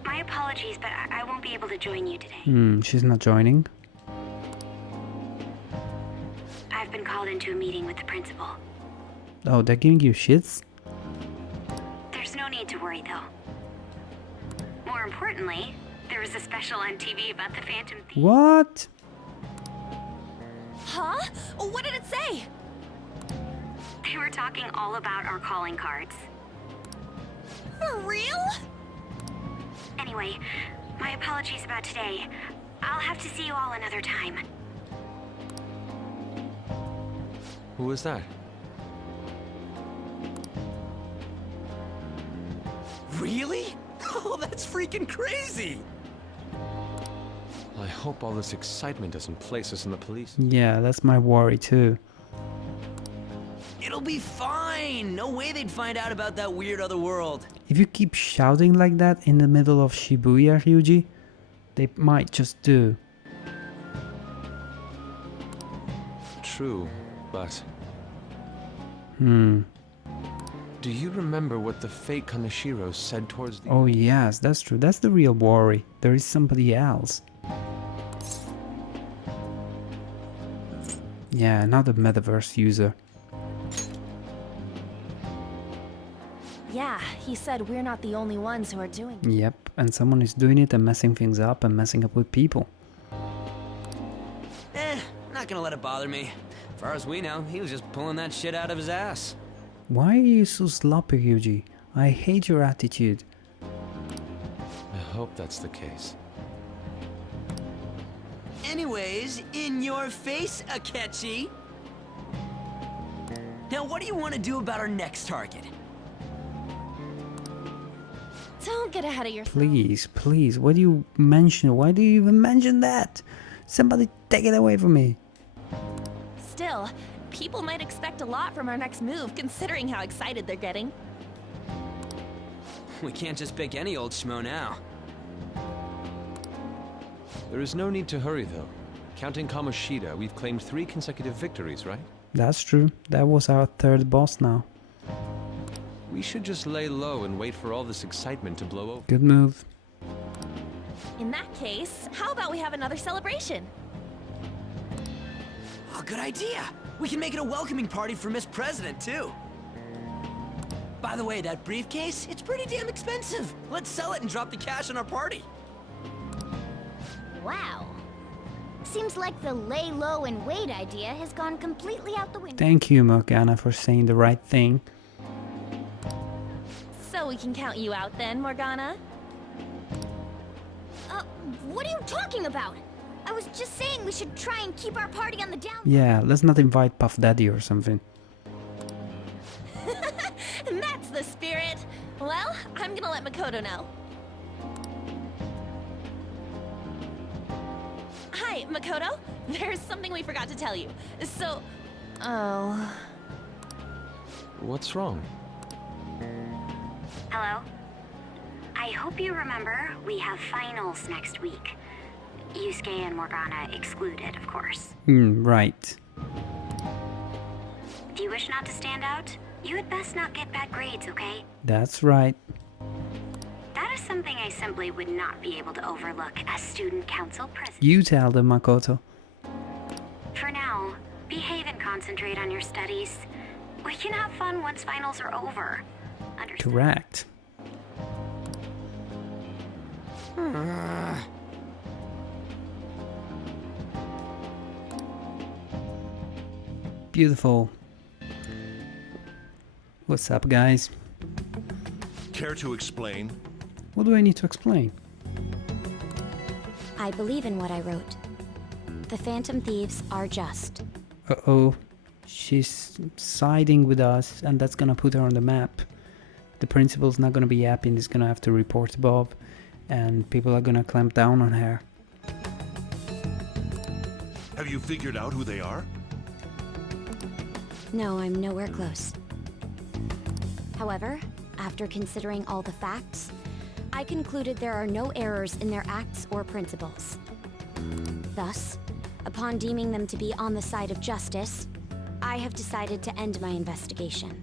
My apologies, but I won't be able to join you today. She's not joining. I've been called into a meeting with the principal. Oh, they're giving you shits? There's no need to worry, though. More importantly, there was a special on TV about the Phantom Thief. What? Huh? What did it say? They were talking all about our calling cards. For real? Anyway, my apologies about today. I'll have to see you all another time. Who was that? Really? Oh, that's freaking crazy! I hope all this excitement doesn't place us in the police. Yeah, that's my worry too. It'll be fine! No way they'd find out about that weird other world. If you keep shouting like that in the middle of Shibuya, Ryuji, they might just do. True, but... Do you remember what the fake Kaneshiro said towards the... Oh yes, that's true. That's the real worry. There is somebody else. Yeah, another metaverse user. Yeah, he said we're not the only ones who are doing it. Yep, and someone is doing it and messing things up and messing up with people. Not gonna let it bother me. As far as we know, he was just pulling that shit out of his ass. Why are you so sloppy, Ryuji? I hate your attitude. I hope that's the case. Anyways, in your face, Akechi! Now what do you want to do about our next target? Don't get ahead of yourself. Please, why do you mention it? Why do you even mention that? Somebody take it away from me. Still, people might expect a lot from our next move, considering how excited they're getting. We can't just pick any old schmo now. There is no need to hurry, though. Counting Kamoshida, we've claimed 3 consecutive victories, right? That's true. That was our third boss now. We should just lay low and wait for all this excitement to blow over. Good move. In that case, how about we have another celebration? Oh, good idea. We can make it a welcoming party for Miss President, too. By the way, that briefcase, it's pretty damn expensive. Let's sell it and drop the cash on our party. Wow. Seems like the lay low and wait idea has gone completely out the window. Thank you, Morgana, for saying the right thing. So we can count you out then, Morgana? What are you talking about? I was just saying we should try and keep our party on the down. Yeah, let's not invite Puff Daddy or something. That's the spirit. Well, I'm gonna let Makoto know. Hi, Makoto. There's something we forgot to tell you. So... Oh... What's wrong? Hello? I hope you remember we have finals next week. Yusuke and Morgana excluded, of course. Right. Do you wish not to stand out? You had best not get bad grades, okay? That's right. That is something I simply would not be able to overlook as student council president. You tell them, Makoto. For now, behave and concentrate on your studies. We can have fun once finals are over. Understood? Correct. Beautiful. What's up, guys? Care to explain? What do I need to explain? I believe in what I wrote. The Phantom Thieves are just. Uh-oh. She's siding with us, and that's gonna put her on the map. The principal's not gonna be happy and is gonna have to report Bob, and people are gonna clamp down on her. Have you figured out who they are? No, I'm nowhere close. However, after considering all the facts, I concluded there are no errors in their acts or principles. Thus, upon deeming them to be on the side of justice, I have decided to end my investigation.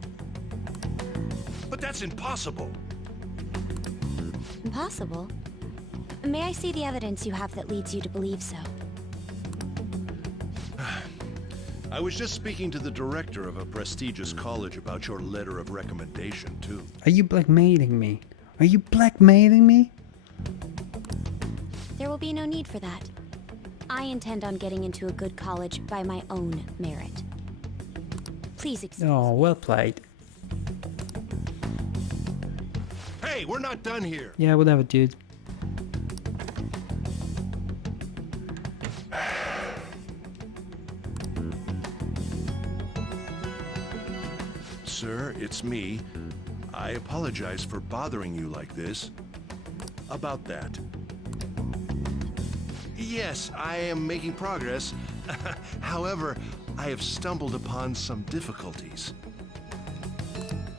But that's impossible. Impossible? May I see the evidence you have that leads you to believe so? I was just speaking to the director of a prestigious college about your letter of recommendation, too. Are you blackmailing me? Are you blackmailing me? There will be no need for that. I intend on getting into a good college by my own merit. Please excuse Oh, me. well played. Hey, we're not done here. Yeah, whatever, dude. Sir, it's me. I apologize for bothering you like this. About that. Yes, I am making progress. However, I have stumbled upon some difficulties.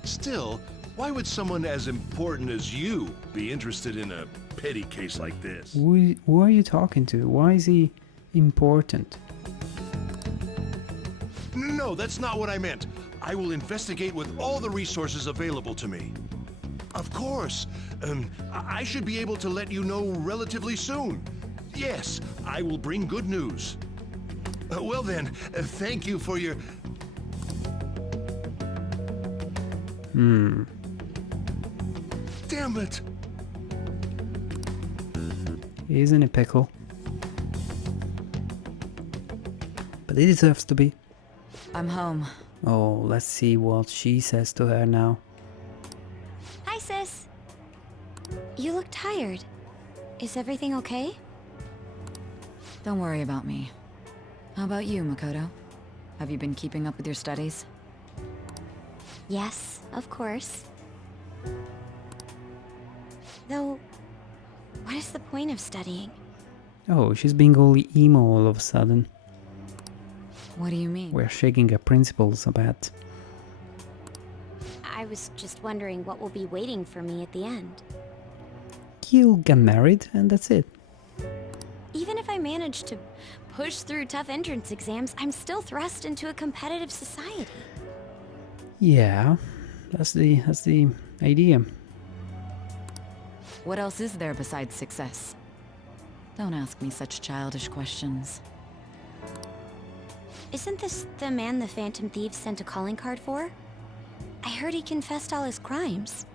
Still, why would someone as important as you be interested in a petty case like this? Who are you talking to? Why is he important? No, that's not what I meant. I will investigate with all the resources available to me. Of course. I should be able to let you know relatively soon. Yes, I will bring good news. Well then, thank you for your... Damn it! He's in a pickle. But he deserves to be. I'm home. Oh, let's see what she says to her now. Hi, sis. You look tired. Is everything okay? Don't worry about me. How about you, Makoto? Have you been keeping up with your studies? Yes, of course. Though, what is the point of studying? Oh, she's being all emo all of a sudden. What do you mean? We're shaking our principles a bit. I was just wondering what will be waiting for me at the end. You'll get married, and that's it. Even if I manage to push through tough entrance exams, I'm still thrust into a competitive society. Yeah, that's the idea. What else is there besides success? Don't ask me such childish questions. Isn't this the man the Phantom Thieves sent a calling card for? I heard he confessed all his crimes.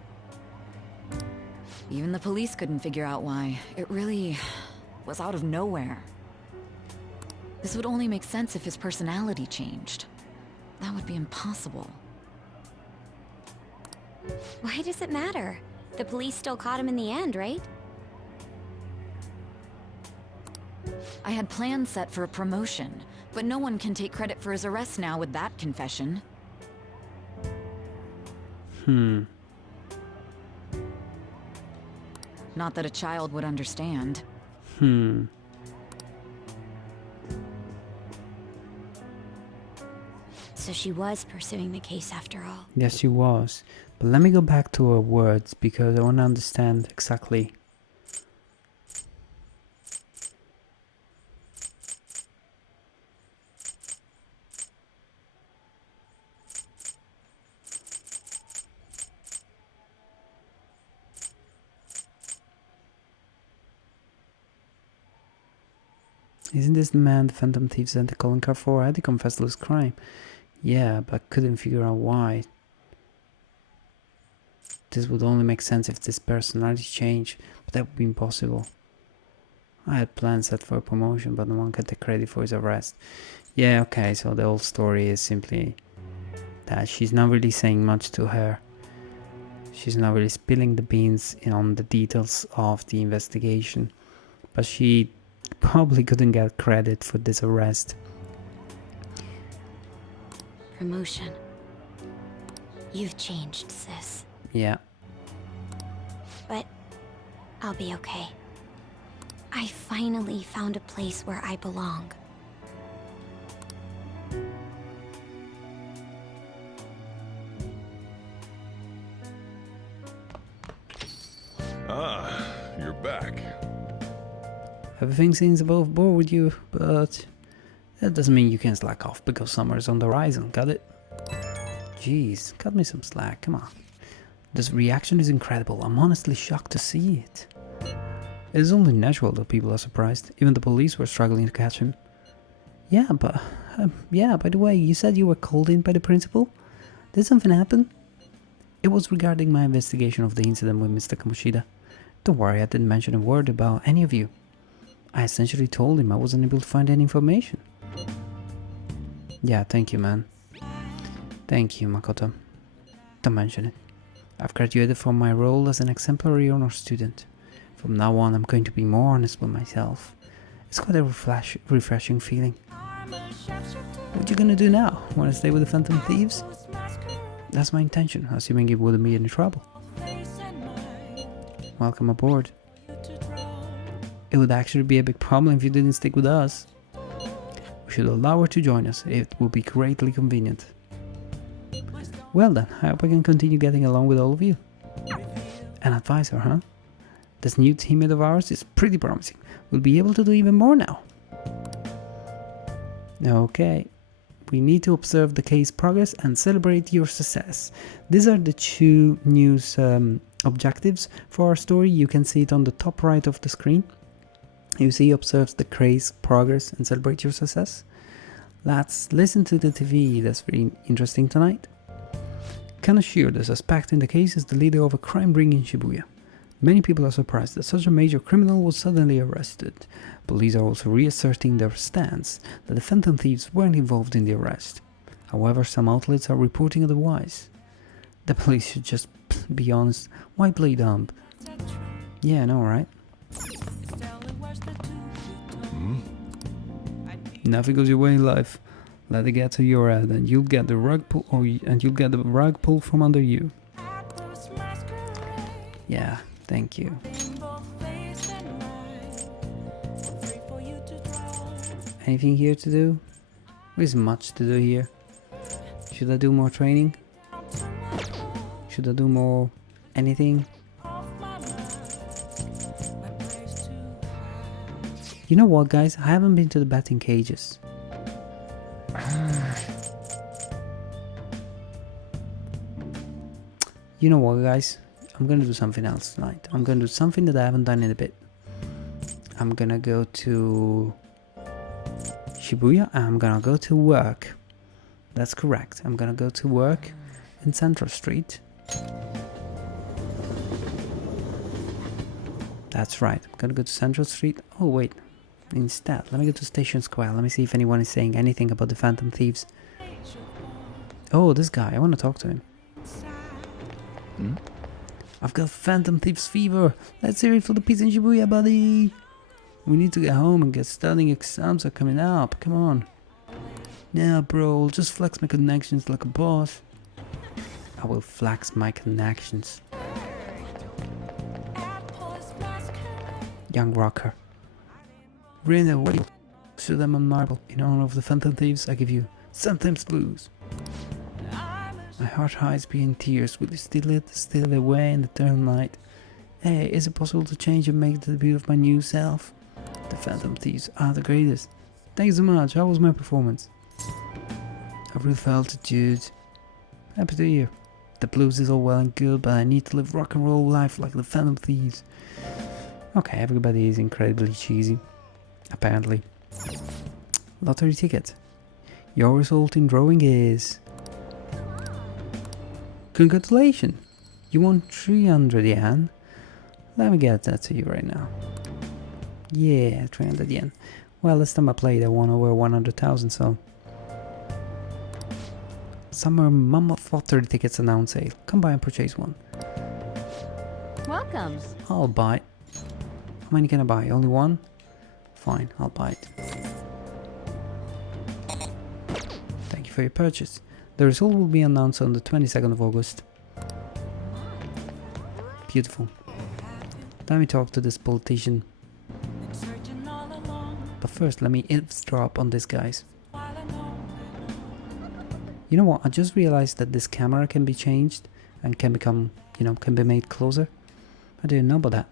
Even the police couldn't figure out why. It really was out of nowhere. This would only make sense if his personality changed. That would be impossible. Why does it matter? The police still caught him in the end, right? I had plans set for a promotion, but no one can take credit for his arrest now with that confession. Not that a child would understand. So she was pursuing the case after all. Yes, she was. But let me go back to her words because I want to understand exactly. Isn't this the man the Phantom Thieves sent the calling card for? I had to confess to his crime. Yeah, but I couldn't figure out why. This would only make sense if this personality changed, but that would be impossible. I had plans set for a promotion, but no one could take credit for his arrest. Yeah, okay, so the whole story is simply that she's not really saying much to her. She's not really spilling the beans on the details of the investigation, but she probably couldn't get credit for this arrest. Promotion. You've changed, sis. Yeah. But I'll be okay. I finally found a place where I belong. Ah, you're back. Everything seems above board with you, but that doesn't mean you can slack off because summer's on the horizon, got it? Jeez, cut me some slack, come on. This reaction is incredible, I'm honestly shocked to see it. It is only natural that people are surprised, even the police were struggling to catch him. Yeah, but, by the way, you said you were called in by the principal? Did something happen? It was regarding my investigation of the incident with Mr. Kamoshida. Don't worry, I didn't mention a word about any of you. I essentially told him I wasn't able to find any information. Yeah, thank you, man. Thank you, Makoto. Don't mention it. I've graduated from my role as an exemplary honor student. From now on, I'm going to be more honest with myself. It's quite a refreshing feeling. What you gonna do now? Wanna stay with the Phantom Thieves? That's my intention, assuming you wouldn't be in trouble. Welcome aboard. It would actually be a big problem if you didn't stick with us. We should allow her to join us. It will be greatly convenient. Well then, I hope I can continue getting along with all of you. An advisor, huh? This new teammate of ours is pretty promising. We'll be able to do even more now. Okay. We need to observe the case progress and celebrate your success. These are the two news objectives for our story. You can see it on the top right of the screen. You see observe the case progress and celebrate your success. Let's listen to the TV. That's very interesting tonight. Kaneshiro, the suspect in the case, is the leader of a crime ring in Shibuya. Many people are surprised that such a major criminal was suddenly arrested. Police are also reasserting their stance that the Phantom Thieves weren't involved in the arrest. However, some outlets are reporting otherwise. The police should just be honest. Why play dumb? Yeah, I know, right? Nothing goes your way in life. Let it get to your head, and you'll get the rug pull, and you'll get the rug pulled from under you. Yeah, thank you. Anything here to do? There isn't much to do here. Should I do more training? Should I do more anything? You know what, guys? I haven't been to the batting cages. You know what, guys? I'm gonna do something else tonight. I'm gonna do something that I haven't done in a bit. I'm gonna go to Shibuya and I'm gonna go to work. That's correct. I'm gonna go to work in Central Street. That's right. I'm gonna go to Central Street. Oh, wait. Instead, let me go to Station Square. Let me see if anyone is saying anything about the Phantom Thieves. Oh, this guy. I want to talk to him. I've got Phantom Thieves fever. Let's hear it for the peace in Shibuya, buddy. We need to get home and get studying. Exams are coming up. Come on. Nah, bro. I'll just flex my connections like a boss. I will flex my connections. Young rocker. Rena, what do you show them on marble? In honor of the Phantom Thieves, I give you sometimes blues. My heart hides being tears. Will you steal it? Steal away in the eternal night. Hey, is it possible to change and make the debut of my new self? The Phantom Thieves are the greatest. Thanks so much. How was my performance? I really felt it, dude. Happy to hear. The blues is all well and good, but I need to live rock and roll life like the Phantom Thieves. Okay, everybody is incredibly cheesy. Apparently. Lottery ticket. Your result in drawing is... Congratulations! You won 300 yen. Let me get that to you right now. Yeah, 300 yen. Well, last time I played I won over 100,000, so... Summer Mammoth Lottery tickets are now on sale. Come by and purchase one. Welcome. I'll buy. How many can I buy? Only one? Fine, I'll buy it. Thank you for your purchase. The result will be announced on the 22nd of August. Beautiful. Let me talk to this politician. But first, let me eavesdrop on these guys. You know what? I just realized that this camera can be changed and can become, can be made closer. I didn't know about that.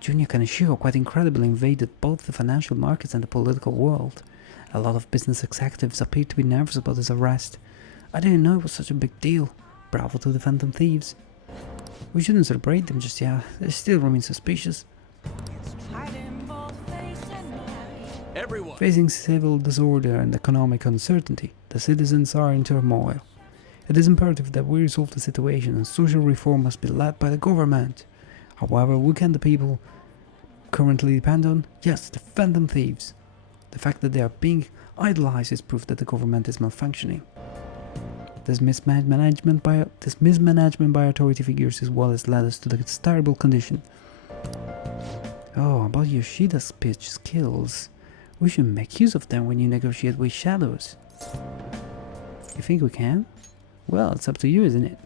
Junior Kaneshiro quite incredibly invaded both the financial markets and the political world. A lot of business executives appear to be nervous about his arrest. I didn't know it was such a big deal. Bravo to the Phantom Thieves. We shouldn't celebrate them just yet. They still remain suspicious. Everyone. Facing civil disorder and economic uncertainty, the citizens are in turmoil. It is imperative that we resolve the situation and social reform must be led by the government. However, who can the people currently depend on? Yes, the Phantom Thieves. The fact that they are being idolized is proof that the government is malfunctioning. This mismanagement by authority figures is what has led us to this terrible condition. Oh, about Yoshida's pitch skills. We should make use of them when you negotiate with shadows. You think we can? Well, it's up to you, isn't it?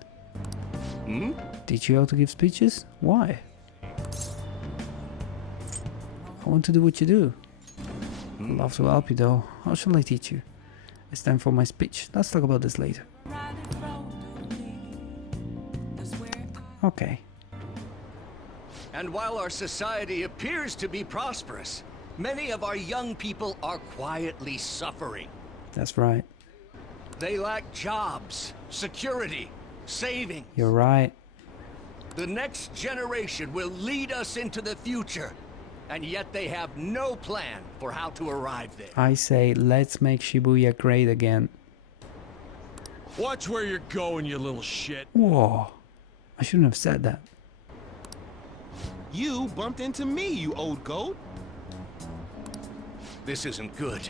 Teach you how to give speeches? Why? I want to do what you do. I'd love to help you though. How shall I teach you? It's time for my speech. Let's talk about this later. Okay. And while our society appears to be prosperous, many of our young people are quietly suffering. That's right. They lack jobs, security, savings. You're right. The next generation will lead us into the future, and yet they have no plan for how to arrive there. I say, let's make Shibuya great again. Watch where you're going, you little shit. Whoa. I shouldn't have said that. You bumped into me, you old goat. This isn't good.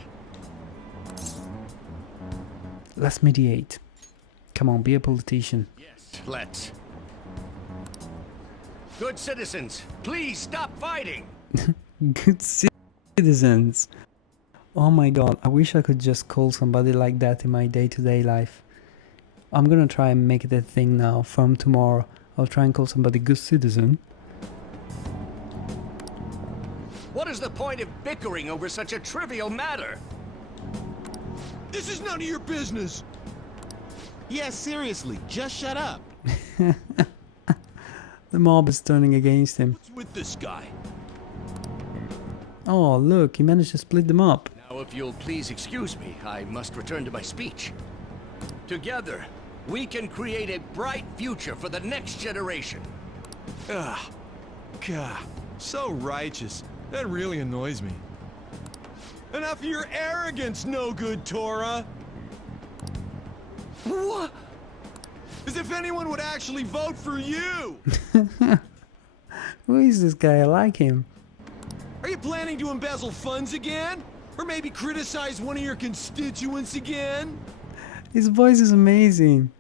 Let's mediate. Come on, be a politician. Yes, let's. Good citizens, please stop fighting. Good citizens. Oh my god, I wish I could just call somebody like that in my day-to-day life. I'm gonna try and make it a thing now. From tomorrow, I'll try and call somebody good citizen. What is the point of bickering over such a trivial matter? This is none of your business. Yeah, seriously, just shut up. The mob is turning against him. What's with this guy? Oh, look, he managed to split them up. Now, if you'll please excuse me, I must return to my speech. Together, we can create a bright future for the next generation. Ah, God, so righteous. That really annoys me. Enough of your arrogance, no good Tora. What? As if anyone would actually vote for you! Who is this guy? I like him. Are you planning to embezzle funds again? Or maybe criticize one of your constituents again? His voice is amazing.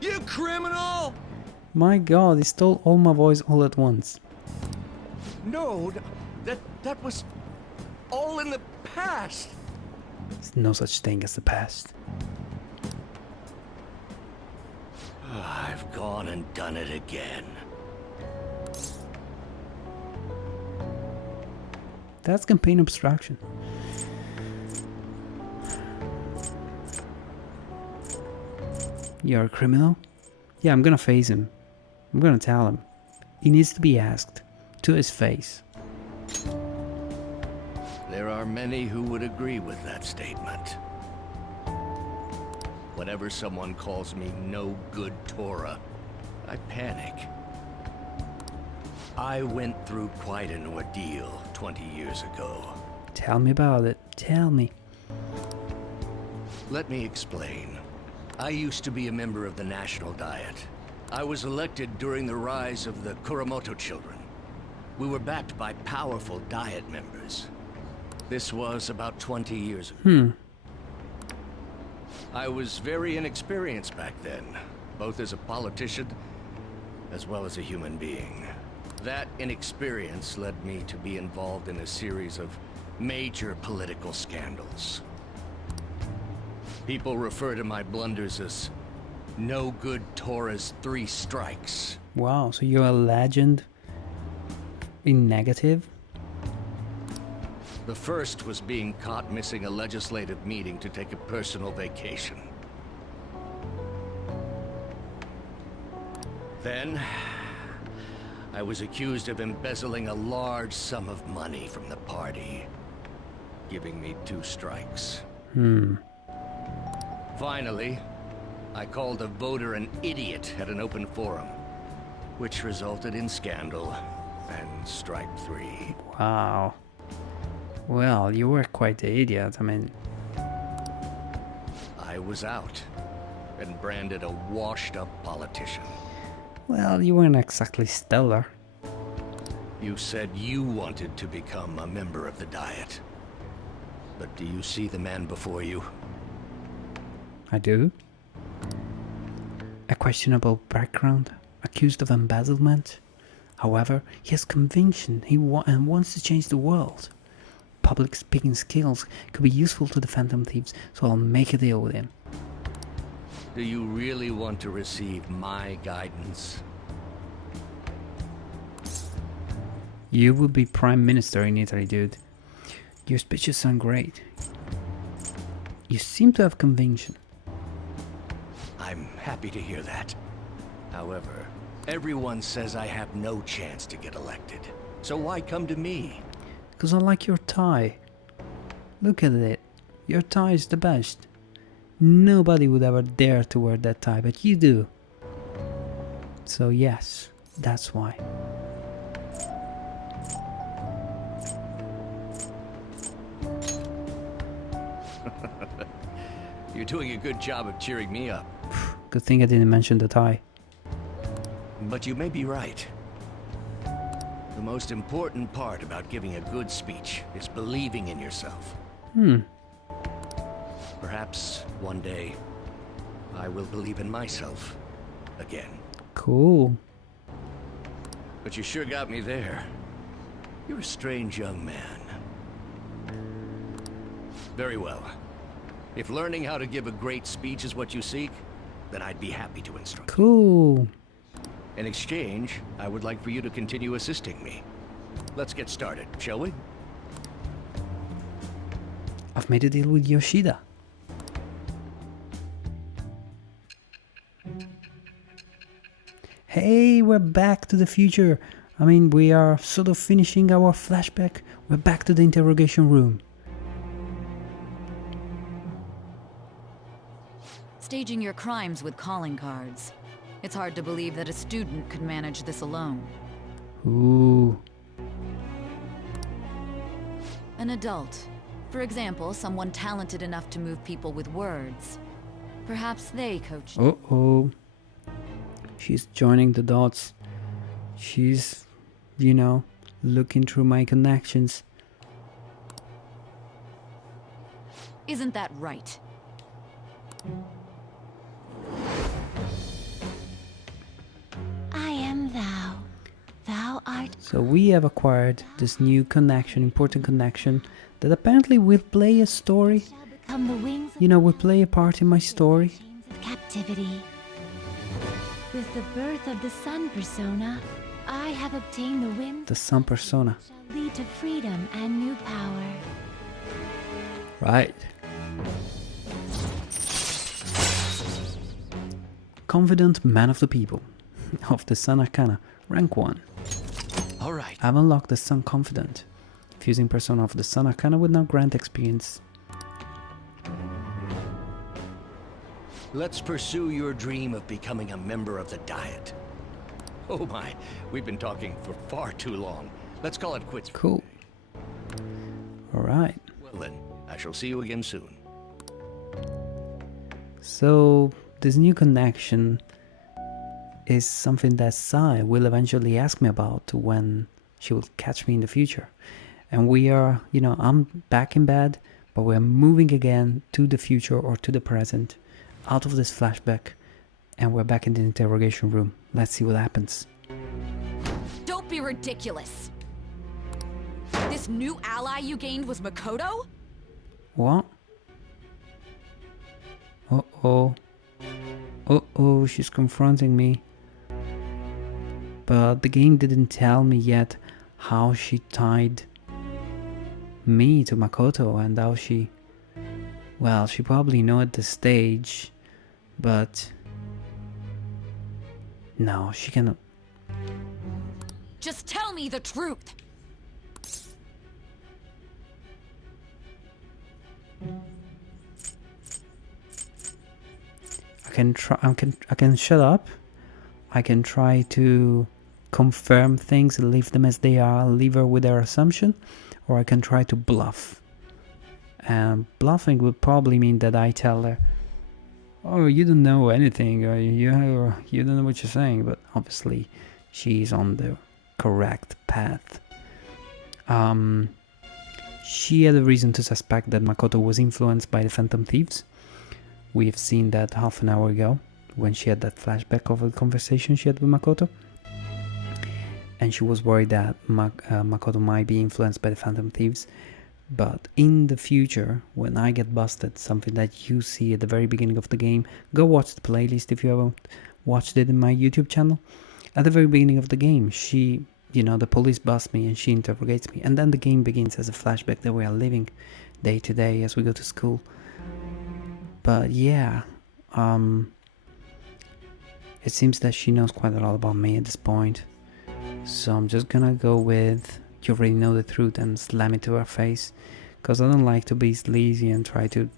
You criminal! My god, he stole all my voice all at once. No, that was all in the past. There's no such thing as the past. I've gone and done it again. That's campaign obstruction. You're a criminal? Yeah, I'm gonna face him. I'm gonna tell him. He needs to be asked. To his face. There are many who would agree with that statement. Whenever someone calls me no good Tora, I panic. I went through quite an ordeal 20 years ago. Tell me about it. Tell me. Let me explain. I used to be a member of the National Diet. I was elected during the rise of the Kuramoto children. We were backed by powerful Diet members. This was about 20 years ago. I was very inexperienced back then, both as a politician as well as a human being. That inexperience led me to be involved in a series of major political scandals. People refer to my blunders as no good Tora's 3 strikes. Wow, so you're a legend in negative? The first was being caught missing a legislative meeting to take a personal vacation. Then, I was accused of embezzling a large sum of money from the party, giving me 2 strikes. Finally, I called a voter an idiot at an open forum, which resulted in scandal and strike 3. Wow. Well, you were quite the idiot. I mean... I was out and branded a washed-up politician. Well, you weren't exactly stellar. You said you wanted to become a member of the Diet. But do you see the man before you? I do. A questionable background, accused of embezzlement. However, he has conviction and wants to change the world. Public speaking skills could be useful to the Phantom Thieves, so I'll make a deal with him. Do you really want to receive my guidance? You would be Prime Minister in Italy, dude. Your speeches sound great. You seem to have conviction. I'm happy to hear that. However, everyone says I have no chance to get elected. So why come to me? Because I like your tie. Look at it. Your tie is the best. Nobody would ever dare to wear that tie, but you do. So yes, that's why. You're doing a good job of cheering me up. Good thing I didn't mention the tie. But you may be right. The most important part about giving a good speech is believing in yourself. Perhaps one day, I will believe in myself again. Cool. But you sure got me there. You're a strange young man. Very well. If learning how to give a great speech is what you seek, then I'd be happy to instruct. Cool. In exchange, I would like for you to continue assisting me. Let's get started, shall we? I've made a deal with Yoshida. Hey, we're back to the future. I mean, we are sort of finishing our flashback. We're back to the interrogation room. Staging your crimes with calling cards. It's hard to believe that a student could manage this alone. Ooh. An adult. For example, someone talented enough to move people with words. Perhaps they coached. Uh-oh. She's joining the dots. She's, you know, looking through my connections. Isn't that right? I am thou. Thou art. So we have acquired this new connection, important connection, that apparently will play a story. Shall become the wings You know, will play a part in my story. of captivity. With the birth of the sun persona, I have obtained the winds The sun persona. shall lead to freedom and new power. Right. Confident man of the people. Of the Sun Arcana. Rank 1. Alright. I've unlocked the Sun Confident. Fusing persona of the Sun Arcana will now grant experience. Let's pursue your dream of becoming a member of the Diet. Oh my, we've been talking for far too long. Let's call it quits. Cool. Alright. Well then, I shall see you again soon. So, this new connection is something that Sai will eventually ask me about when she will catch me in the future. And we are, you know, I'm back in bed, but we're moving again to the future or to the present, out of this flashback, and we're back in the interrogation room. Let's see what happens. Don't be ridiculous. This new ally you gained was Makoto? What? Uh-oh. Uh-oh, she's confronting me. But the game didn't tell me yet how she tied me to Makoto and how she... Well, she probably know at the stage, but... No, she cannot... Just tell me the truth. I can shut up. I can try to confirm things, leave them as they are, leave her with their assumption, or I can try to bluff. And bluffing would probably mean that I tell her, "Oh, you don't know anything, or you don't know what you're saying." But obviously, she's on the correct path. She had a reason to suspect that Makoto was influenced by the Phantom Thieves. We've seen that half an hour ago when she had that flashback of a conversation she had with Makoto. And she was worried that Makoto might be influenced by the Phantom Thieves. But in the future, when I get busted, something that you see at the very beginning of the game, go watch the playlist if you haven't watched it in my YouTube channel. At the very beginning of the game, she, the police bust me and she interrogates me. And then the game begins as a flashback that we are living day to day as we go to school. But yeah, it seems that she knows quite a lot about me at this point. So I'm just gonna go with, you already know the truth, and slam it to her face. Because I don't like to be sleazy and try to...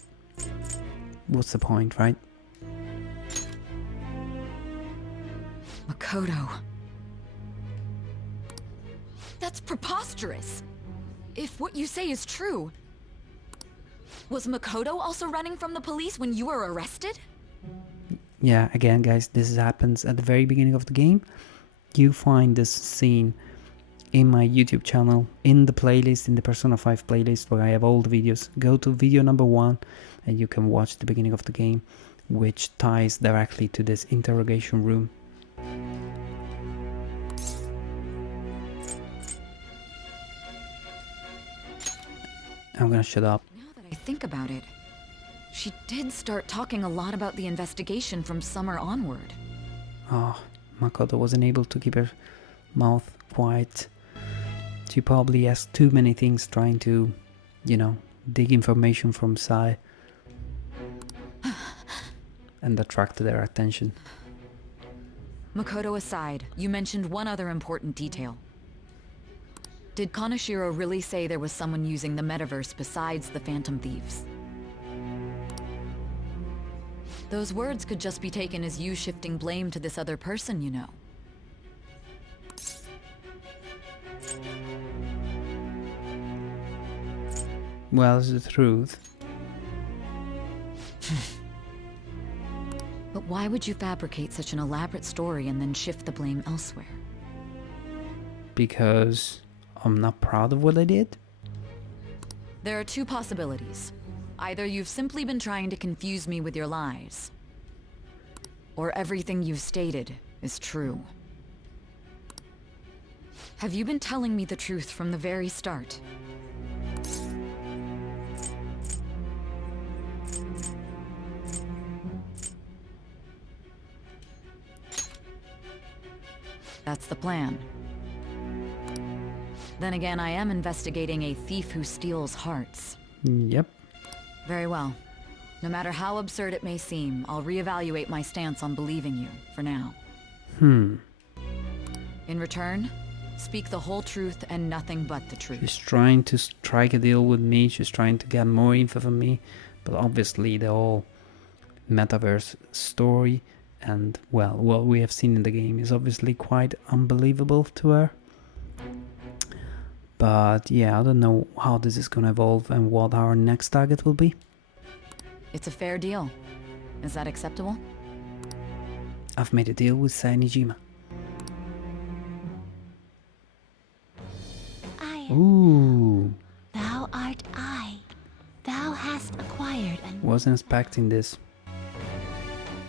What's the point, right? Makoto. That's preposterous. If what you say is true... Was Makoto also running from the police when you were arrested? Yeah, again guys, this happens at the very beginning of the game. You find this scene in my YouTube channel, in the playlist, in the Persona 5 playlist where I have all the videos. Go to video number 1 and you can watch the beginning of the game, which ties directly to this interrogation room. I'm gonna shut up. Now that I think about it, she did start talking a lot about the investigation from summer onward. Oh, Makoto wasn't able to keep her mouth quiet. She probably asked too many things trying to, dig information from Sai and attract their attention. Makoto aside, you mentioned one other important detail. Did Kaneshiro really say there was someone using the metaverse besides the Phantom Thieves? Those words could just be taken as you shifting blame to this other person, you know. Well, it's the truth. But why would you fabricate such an elaborate story and then shift the blame elsewhere? Because I'm not proud of what I did? There are two possibilities. Either you've simply been trying to confuse me with your lies, or everything you've stated is true. Have you been telling me the truth from the very start? That's the plan. Then again, I am investigating a thief who steals hearts. Yep. Very well. No matter how absurd it may seem, I'll reevaluate my stance on believing you, for now. In return, speak the whole truth and nothing but the truth. She's trying to strike a deal with me, she's trying to get more info from me, but obviously the whole metaverse story and, well, what we have seen in the game is obviously quite unbelievable to her. But yeah, I don't know how this is gonna evolve and what our next target will be. It's a fair deal. Is that acceptable? I've made a deal with Sainijima. I. Ooh, Thou art I. Thou hast acquired and wasn't expecting this.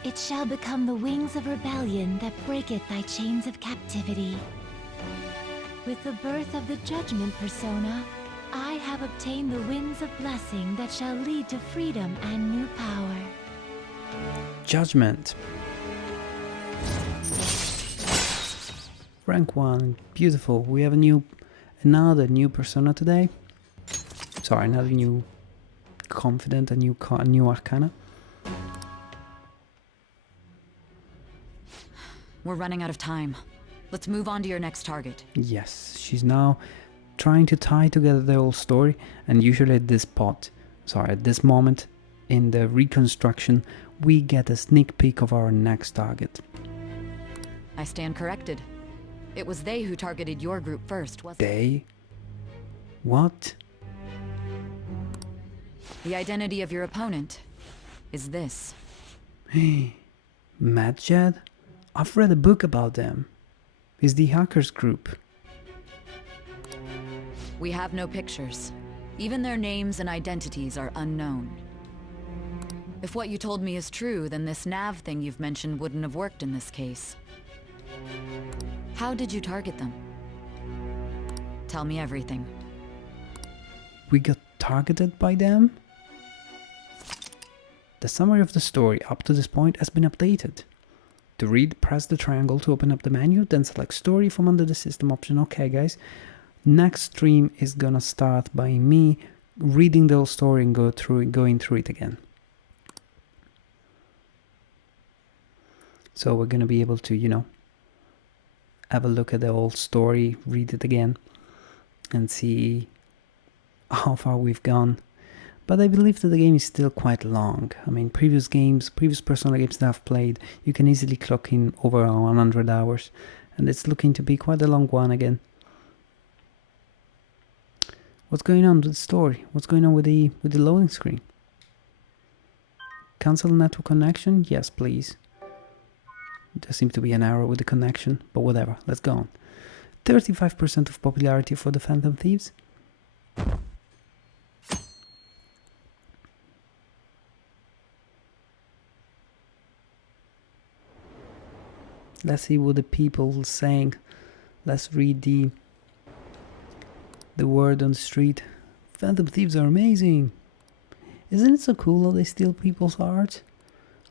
it shall become the wings of rebellion that breaketh thy chains of captivity. With the birth of the judgment persona, I have obtained the winds of blessing that shall lead to freedom and new power. Judgment. Rank 1, beautiful. We have another new persona today. Sorry, another new confidant, a new arcana. We're running out of time. Let's move on to your next target. Yes, she's now trying to tie together the whole story, and usually at this moment in the reconstruction, we get a sneak peek of our next target. I stand corrected. It was they who targeted your group first, wasn't it? They? What? The identity of your opponent is this. Mad Jed? I've read a book about them. It's the hackers group. We have no pictures. Even their names and identities are unknown. If what you told me is true, then this nav thing you've mentioned wouldn't have worked in this case. How did you target them? Tell me everything. We got targeted by them? The summary of the story up to this point has been updated. To read, press the triangle to open up the menu, then select story from under the system option. Okay guys, next stream is gonna start by me reading the whole story and going through it again. So we're gonna be able to, you know, have a look at the whole story, read it again, and see how far we've gone. But I believe that the game is still quite long. I mean, previous Persona games that I've played, you can easily clock in over 100 hours. And it's looking to be quite a long one again. What's going on with the story? What's going on with the loading screen? Cancel network connection? Yes, please. There seems to be an error with the connection, but whatever, let's go on. 35% of popularity for the Phantom Thieves. Let's see what the people saying. Let's read the word on the street. Phantom Thieves are amazing. Isn't it so cool how they steal people's hearts?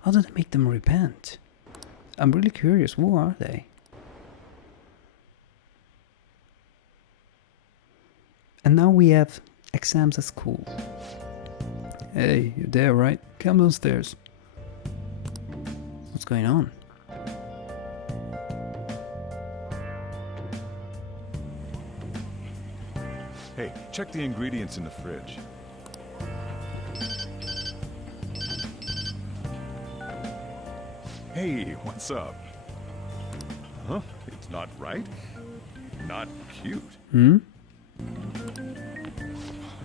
How do they make them repent? I'm really curious, who are they? And now we have exams at school. Hey, you're there, right? Come downstairs. What's going on? Hey, check the ingredients in the fridge. Hey, what's up? Huh? It's not right? Not cute. Hmm?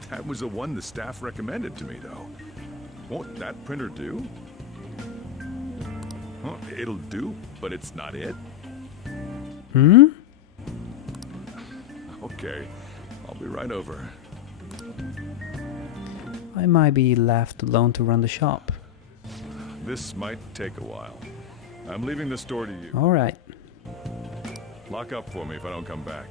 That was the one the staff recommended to me, though. Won't that printer do? Huh, it'll do, but it's not it. Hmm? Okay, I'll be right over. I might be left alone to run the shop. This might take a while. I'm leaving the store to you. Alright. Lock up for me if I don't come back.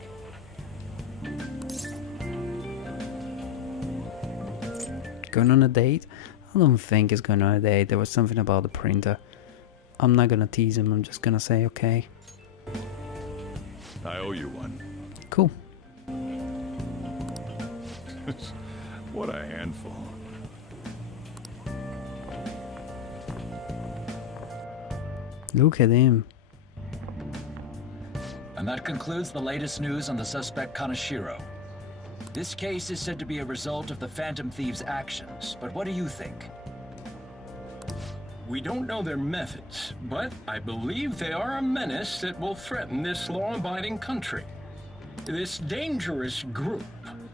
Going on a date? I don't think it's going on a date. There was something about the printer. I'm not gonna tease him, I'm just gonna say okay. I owe you one. Cool. What a handful. Look at him. And that concludes the latest news on the suspect Kaneshiro. This case is said to be a result of the Phantom Thieves' actions, but what do you think? We don't know their methods, but I believe they are a menace that will threaten this law-abiding country. This dangerous group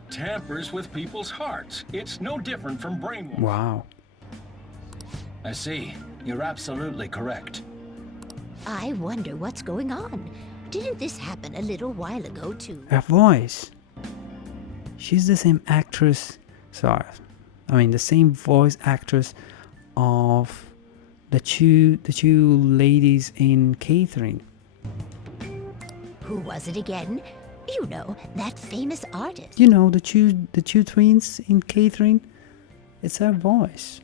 tampers with people's hearts. It's no different from brainwashing. Wow. I see. You're absolutely correct. I wonder what's going on. Didn't this happen a little while ago, too? Her voice. She's the same actress. Sorry. I mean, the same voice actress of the two ladies in Catherine. Who was it again? You know, that famous artist. You know, the two twins in Catherine. It's her voice.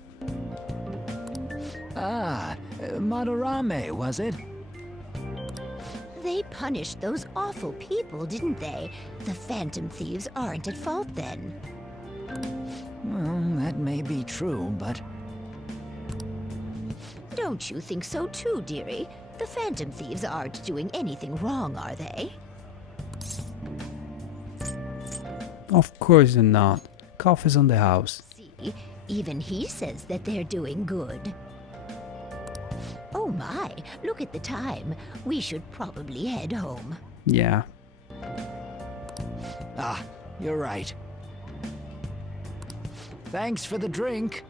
Ah, Madarame, was it? They punished those awful people, didn't they? The Phantom Thieves aren't at fault then. Well, that may be true, but... Don't you think so too, dearie? The Phantom Thieves aren't doing anything wrong, are they? Of course they're not. Coffee's on the house. See, even he says that they're doing good. Oh my, look at the time. We should probably head home. Yeah. Ah, you're right. Thanks for the drink.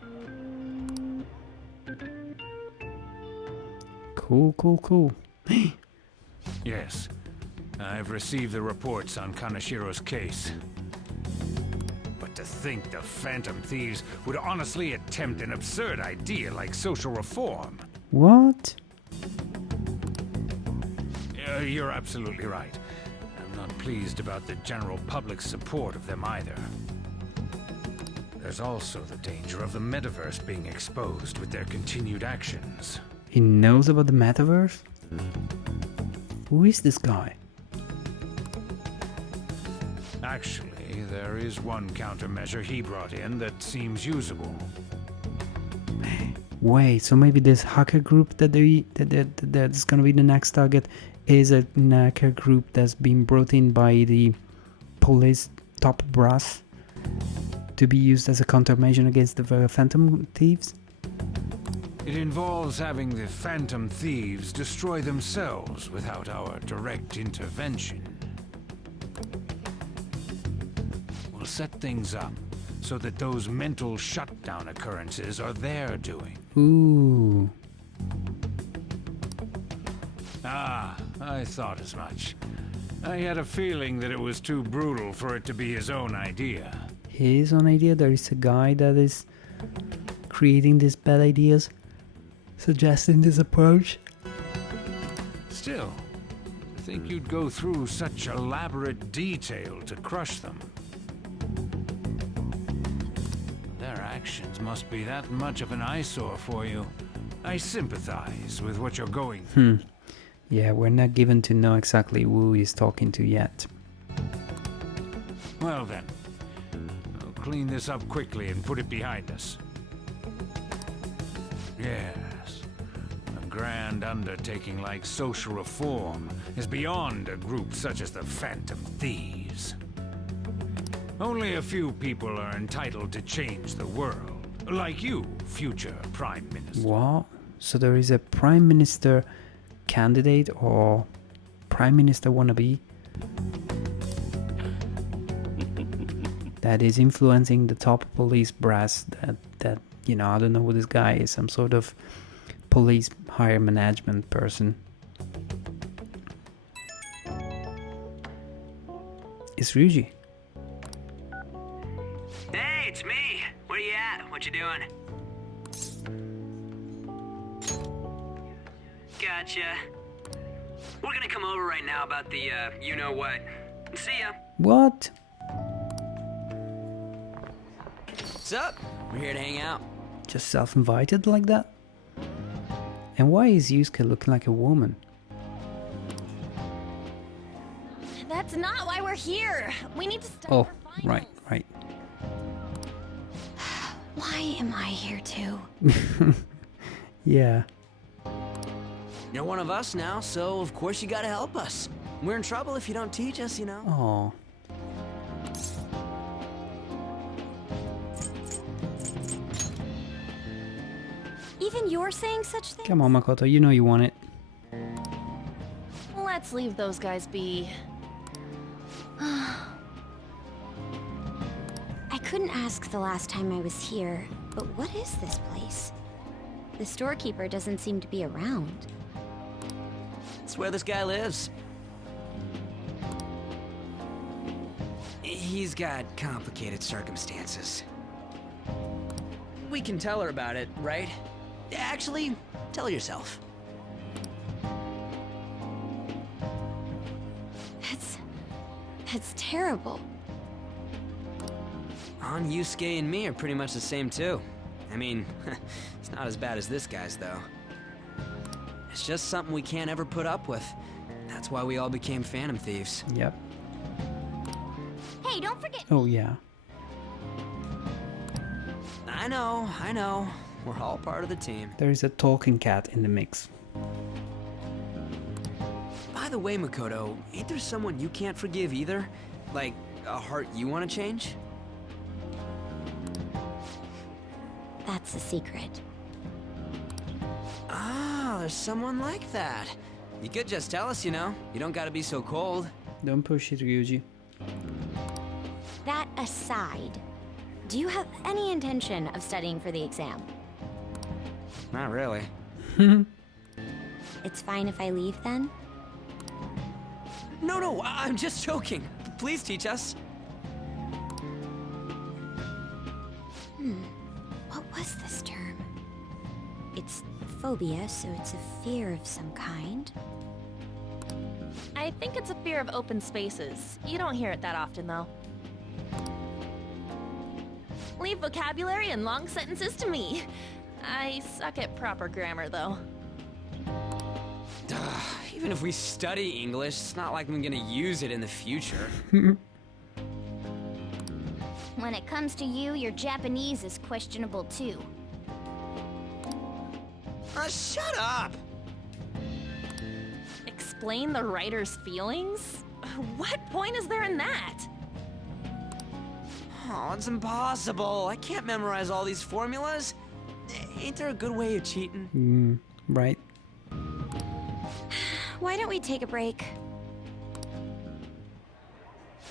Cool. Yes, I've received the reports on Kaneshiro's case. But to think the Phantom Thieves would honestly attempt an absurd idea like social reform. What? You're absolutely right. I'm not pleased about the general public's support of them either. There's also the danger of the metaverse being exposed with their continued actions. He knows about the metaverse? Who is this guy? Actually, there is one countermeasure he brought in that seems usable. Wait, so maybe this hacker group that's gonna be the next target is a hacker group that's been brought in by the police top brass to be used as a countermeasure against the Phantom Thieves? It involves having the Phantom Thieves destroy themselves without our direct intervention. We'll set things up so that those mental shutdown occurrences are their doing. Ooh. Ah, I thought as much. I had a feeling that it was too brutal for it to be his own idea. His own idea? There is a guy that is creating these bad ideas, suggesting this approach. Still, to think you'd go through such elaborate detail to crush them. Their actions must be that much of an eyesore for you. I sympathize with what you're going through. Yeah, we're not given to know exactly who he's talking to yet. Well then, I'll clean this up quickly and put it behind us. Yes. A grand undertaking like social reform is beyond a group such as the Phantom Thieves. Only a few people are entitled to change the world. Like you, future Prime Minister. What? So there is a Prime Minister candidate or Prime Minister wannabe that is influencing the top police brass that you know, I don't know who this guy is, some sort of police higher management person. It's Ryuji. Hey, it's me. Where you at? What you doing? Gotcha. We're gonna come over right now about the, you-know-what. See ya. What? What's up? We're here to hang out. Just self-invited like that? And why is Yusuke looking like a woman? That's not why we're here. We need to study Oh, for finals. right. Why am I here too? Yeah. You're one of us now, so of course you gotta help us. We're in trouble if you don't teach us, you know. Oh. Even you're saying such things? Come on, Makoto, you know you want it. Let's leave those guys be. I couldn't ask the last time I was here, but what is this place? The storekeeper doesn't seem to be around. It's where this guy lives. He's got complicated circumstances. We can tell her about it, right? Actually, tell yourself. That's terrible. Yusuke and me are pretty much the same too. I mean, it's not as bad as this guy's though. It's just something we can't ever put up with. That's why we all became Phantom Thieves. Yep. Hey, don't forget. Oh, yeah. I know. We're all part of the team. There is a talking cat in the mix. By the way, Makoto, ain't there someone you can't forgive either? Like, a heart you want to change? That's a secret. Ah, there's someone like that. You could just tell us, you know. You don't gotta be so cold. Don't push it, Ryuji. That aside, do you have any intention of studying for the exam? Not really. It's fine if I leave then? No, I'm just joking. Please teach us. What was this term? It's phobia, so it's a fear of some kind. I think it's a fear of open spaces. You don't hear it that often, though. Leave vocabulary and long sentences to me. I suck at proper grammar, though. Even if we study English, it's not like I'm gonna use it in the future. When it comes to you, your Japanese is questionable too. Shut up! Explain the writer's feelings? What point is there in that? Oh, it's impossible. I can't memorize all these formulas. Ain't there a good way of cheating? Right. Why don't we take a break?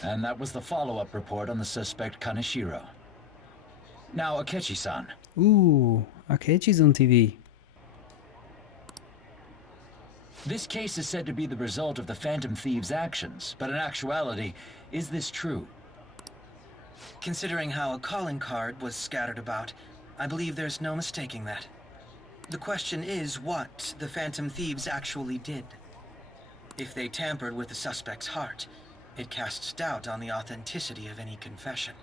And that was the follow-up report on the suspect Kaneshiro. Now, Akechi-san. Ooh, Akechi's on TV. This case is said to be the result of the Phantom Thieves' actions, but in actuality, is this true? Considering how a calling card was scattered about, I believe there's no mistaking that. The question is what the Phantom Thieves actually did. If they tampered with the suspect's heart, it casts doubt on the authenticity of any confession.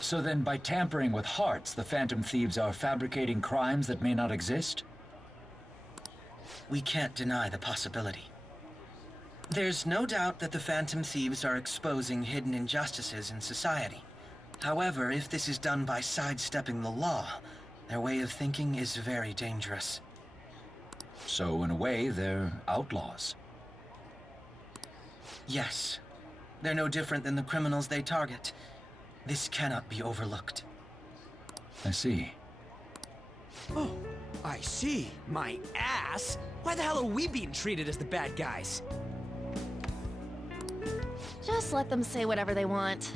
So then, by tampering with hearts, the Phantom Thieves are fabricating crimes that may not exist? We can't deny the possibility. There's no doubt that the Phantom Thieves are exposing hidden injustices in society. However, if this is done by sidestepping the law, Their way of thinking is very dangerous. So, in a way, they're outlaws. Yes. They're no different than the criminals they target. This cannot be overlooked. I see. Oh, I see. My ass? Why the hell are we being treated as the bad guys? Just let them say whatever they want.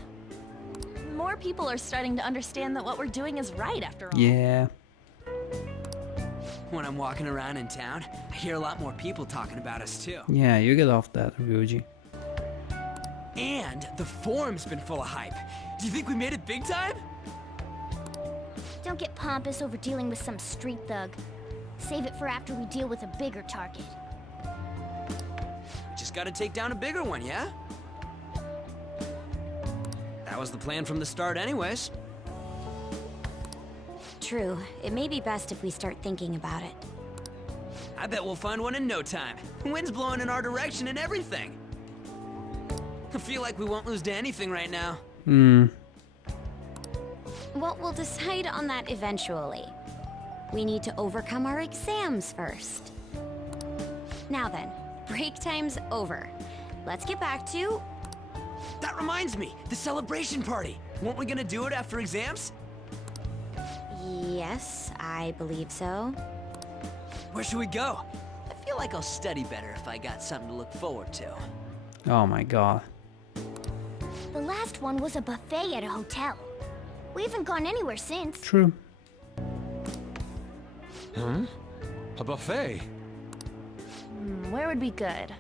More people are starting to understand that what we're doing is right after all. Yeah. When I'm walking around in town, I hear a lot more people talking about us too. Yeah, you get off that, Ryuji. And the forum's been full of hype. Do you think we made it big time? Don't get pompous over dealing with some street thug. Save it for after we deal with a bigger target. Just gotta take down a bigger one, yeah? That was the plan from the start anyways. True. It may be best if we start thinking about it. I bet we'll find one in no time. Wind's blowing in our direction and everything. I feel like we won't lose to anything right now. Well, we'll decide on that eventually. We need to overcome our exams first. Now then, break time's over. Let's get back to... That reminds me, the celebration party. Weren't we gonna do it after exams? Yes, I believe so. Where should we go? I feel like I'll study better if I got something to look forward to. Oh my god. The last one was a buffet at a hotel. We haven't gone anywhere since. True. Huh? A buffet? Where would be good?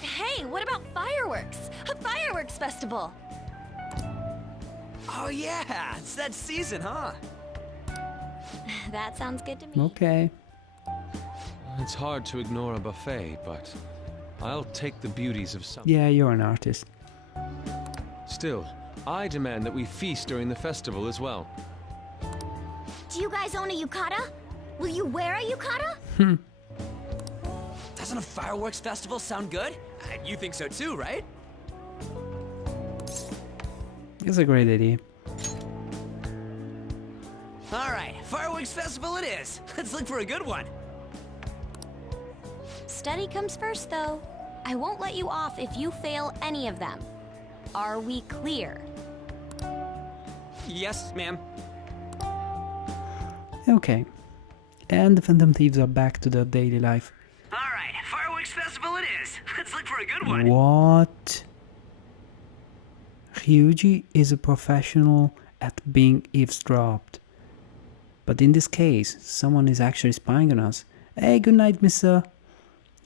Hey, what about fireworks? A fireworks festival! Oh yeah, it's that season, huh? That sounds good to me. Okay. It's hard to ignore a buffet, but I'll take the beauties of some. Yeah, you're an artist. Still, I demand that we feast during the festival as well. Do you guys own a yukata? Will you wear a yukata? Doesn't a fireworks festival sound good? You think so too, right? It's a great idea. Alright, fireworks festival it is. Let's look for a good one. Study comes first, though. I won't let you off if you fail any of them. Are we clear? Yes, ma'am. Okay. And the Phantom Thieves are back to their daily life. Alright, fireworks festival it is. Let's look for a good one. What? Ryuji is a professional at being eavesdropped. But in this case, someone is actually spying on us. Hey, good night, mister.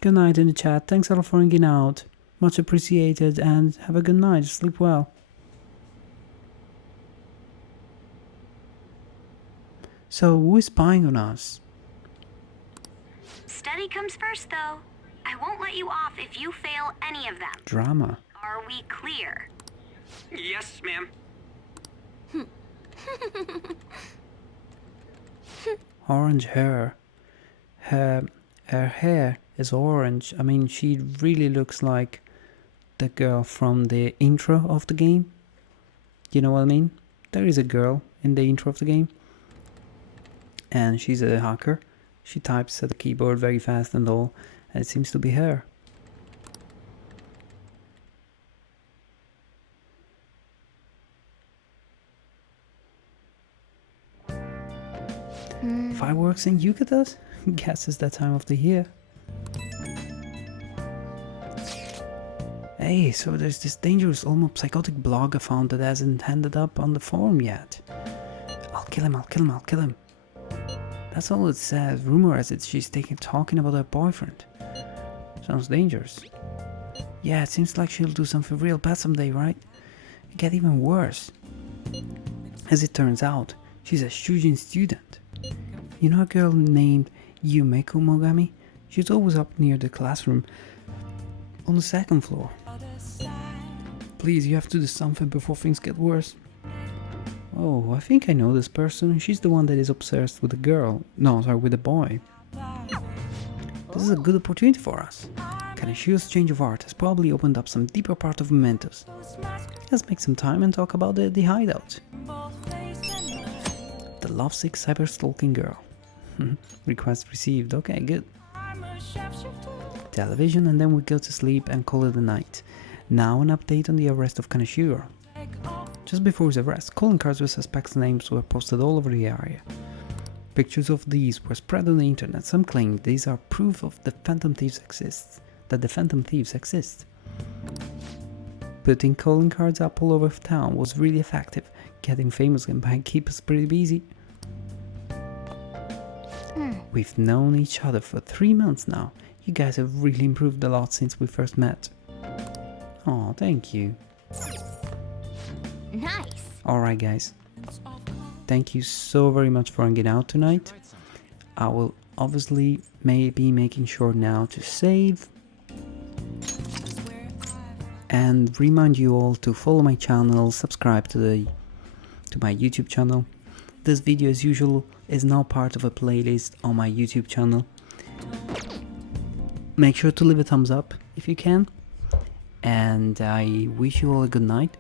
Good night in the chat. Thanks a lot for hanging out. Much appreciated, and have a good night. Sleep well. So, who is spying on us? Study comes first, though. I won't let you off if you fail any of them. Drama. Are we clear? Yes, ma'am. Orange hair. Her hair is orange. I mean, she really looks like the girl from the intro of the game. You know what I mean? There is a girl in the intro of the game. And she's a hacker. She types at the keyboard very fast and all. And it seems to be her. Fireworks and yukatas? Guess it's that time of the year. Hey, so there's this dangerous, almost psychotic blog I found that hasn't ended up on the forum yet. I'll kill him, I'll kill him, I'll kill him. That's all it says. Rumor has it she's talking about her boyfriend. Sounds dangerous. Yeah, it seems like she'll do something real bad someday, right? It get even worse. As it turns out, she's a Shujin student. You know a girl named Yumeko Mogami? She's always up near the classroom on the second floor. Please, you have to do something before things get worse. Oh, I think I know this person. She's the one that is obsessed with a girl. No, sorry, with a boy. This is a good opportunity for us. Kaneshiro's change of art has probably opened up some deeper part of Mementos. Let's make some time and talk about the hideout. the lovesick cyber-stalking girl. Request received, okay, good. Television, and then we go to sleep and call it a night. Now an update on the arrest of Kaneshiro. Just before his arrest, calling cards with suspects' names were posted all over the area. Pictures of these were spread on the internet. Some claim these are proof of the Phantom Thieves exist. Putting calling cards up all over town was really effective. Getting famous can keep us pretty busy. We've known each other for 3 months now. You guys have really improved a lot since we first met. Oh, thank you. Nice. Alright guys. Thank you so very much for hanging out tonight. I will obviously be making sure now to save. And remind you all to follow my channel, subscribe to my YouTube channel. This video, as usual, is now part of a playlist on my YouTube channel. Make sure to leave a thumbs up if you can. And I wish you all a good night.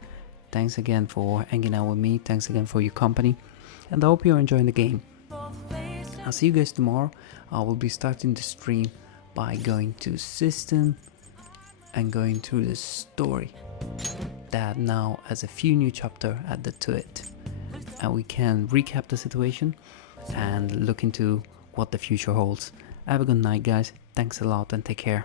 Thanks again for hanging out with me. Thanks again for your company. And I hope you're enjoying the game. I'll see you guys tomorrow. I will be starting the stream by going to system and going through the story that now has a few new chapters added to it, and we can recap the situation and look into what the future holds. Have a good night guys, thanks a lot and take care.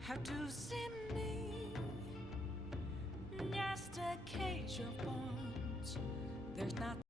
How to see me? Just a cage of bones. There's not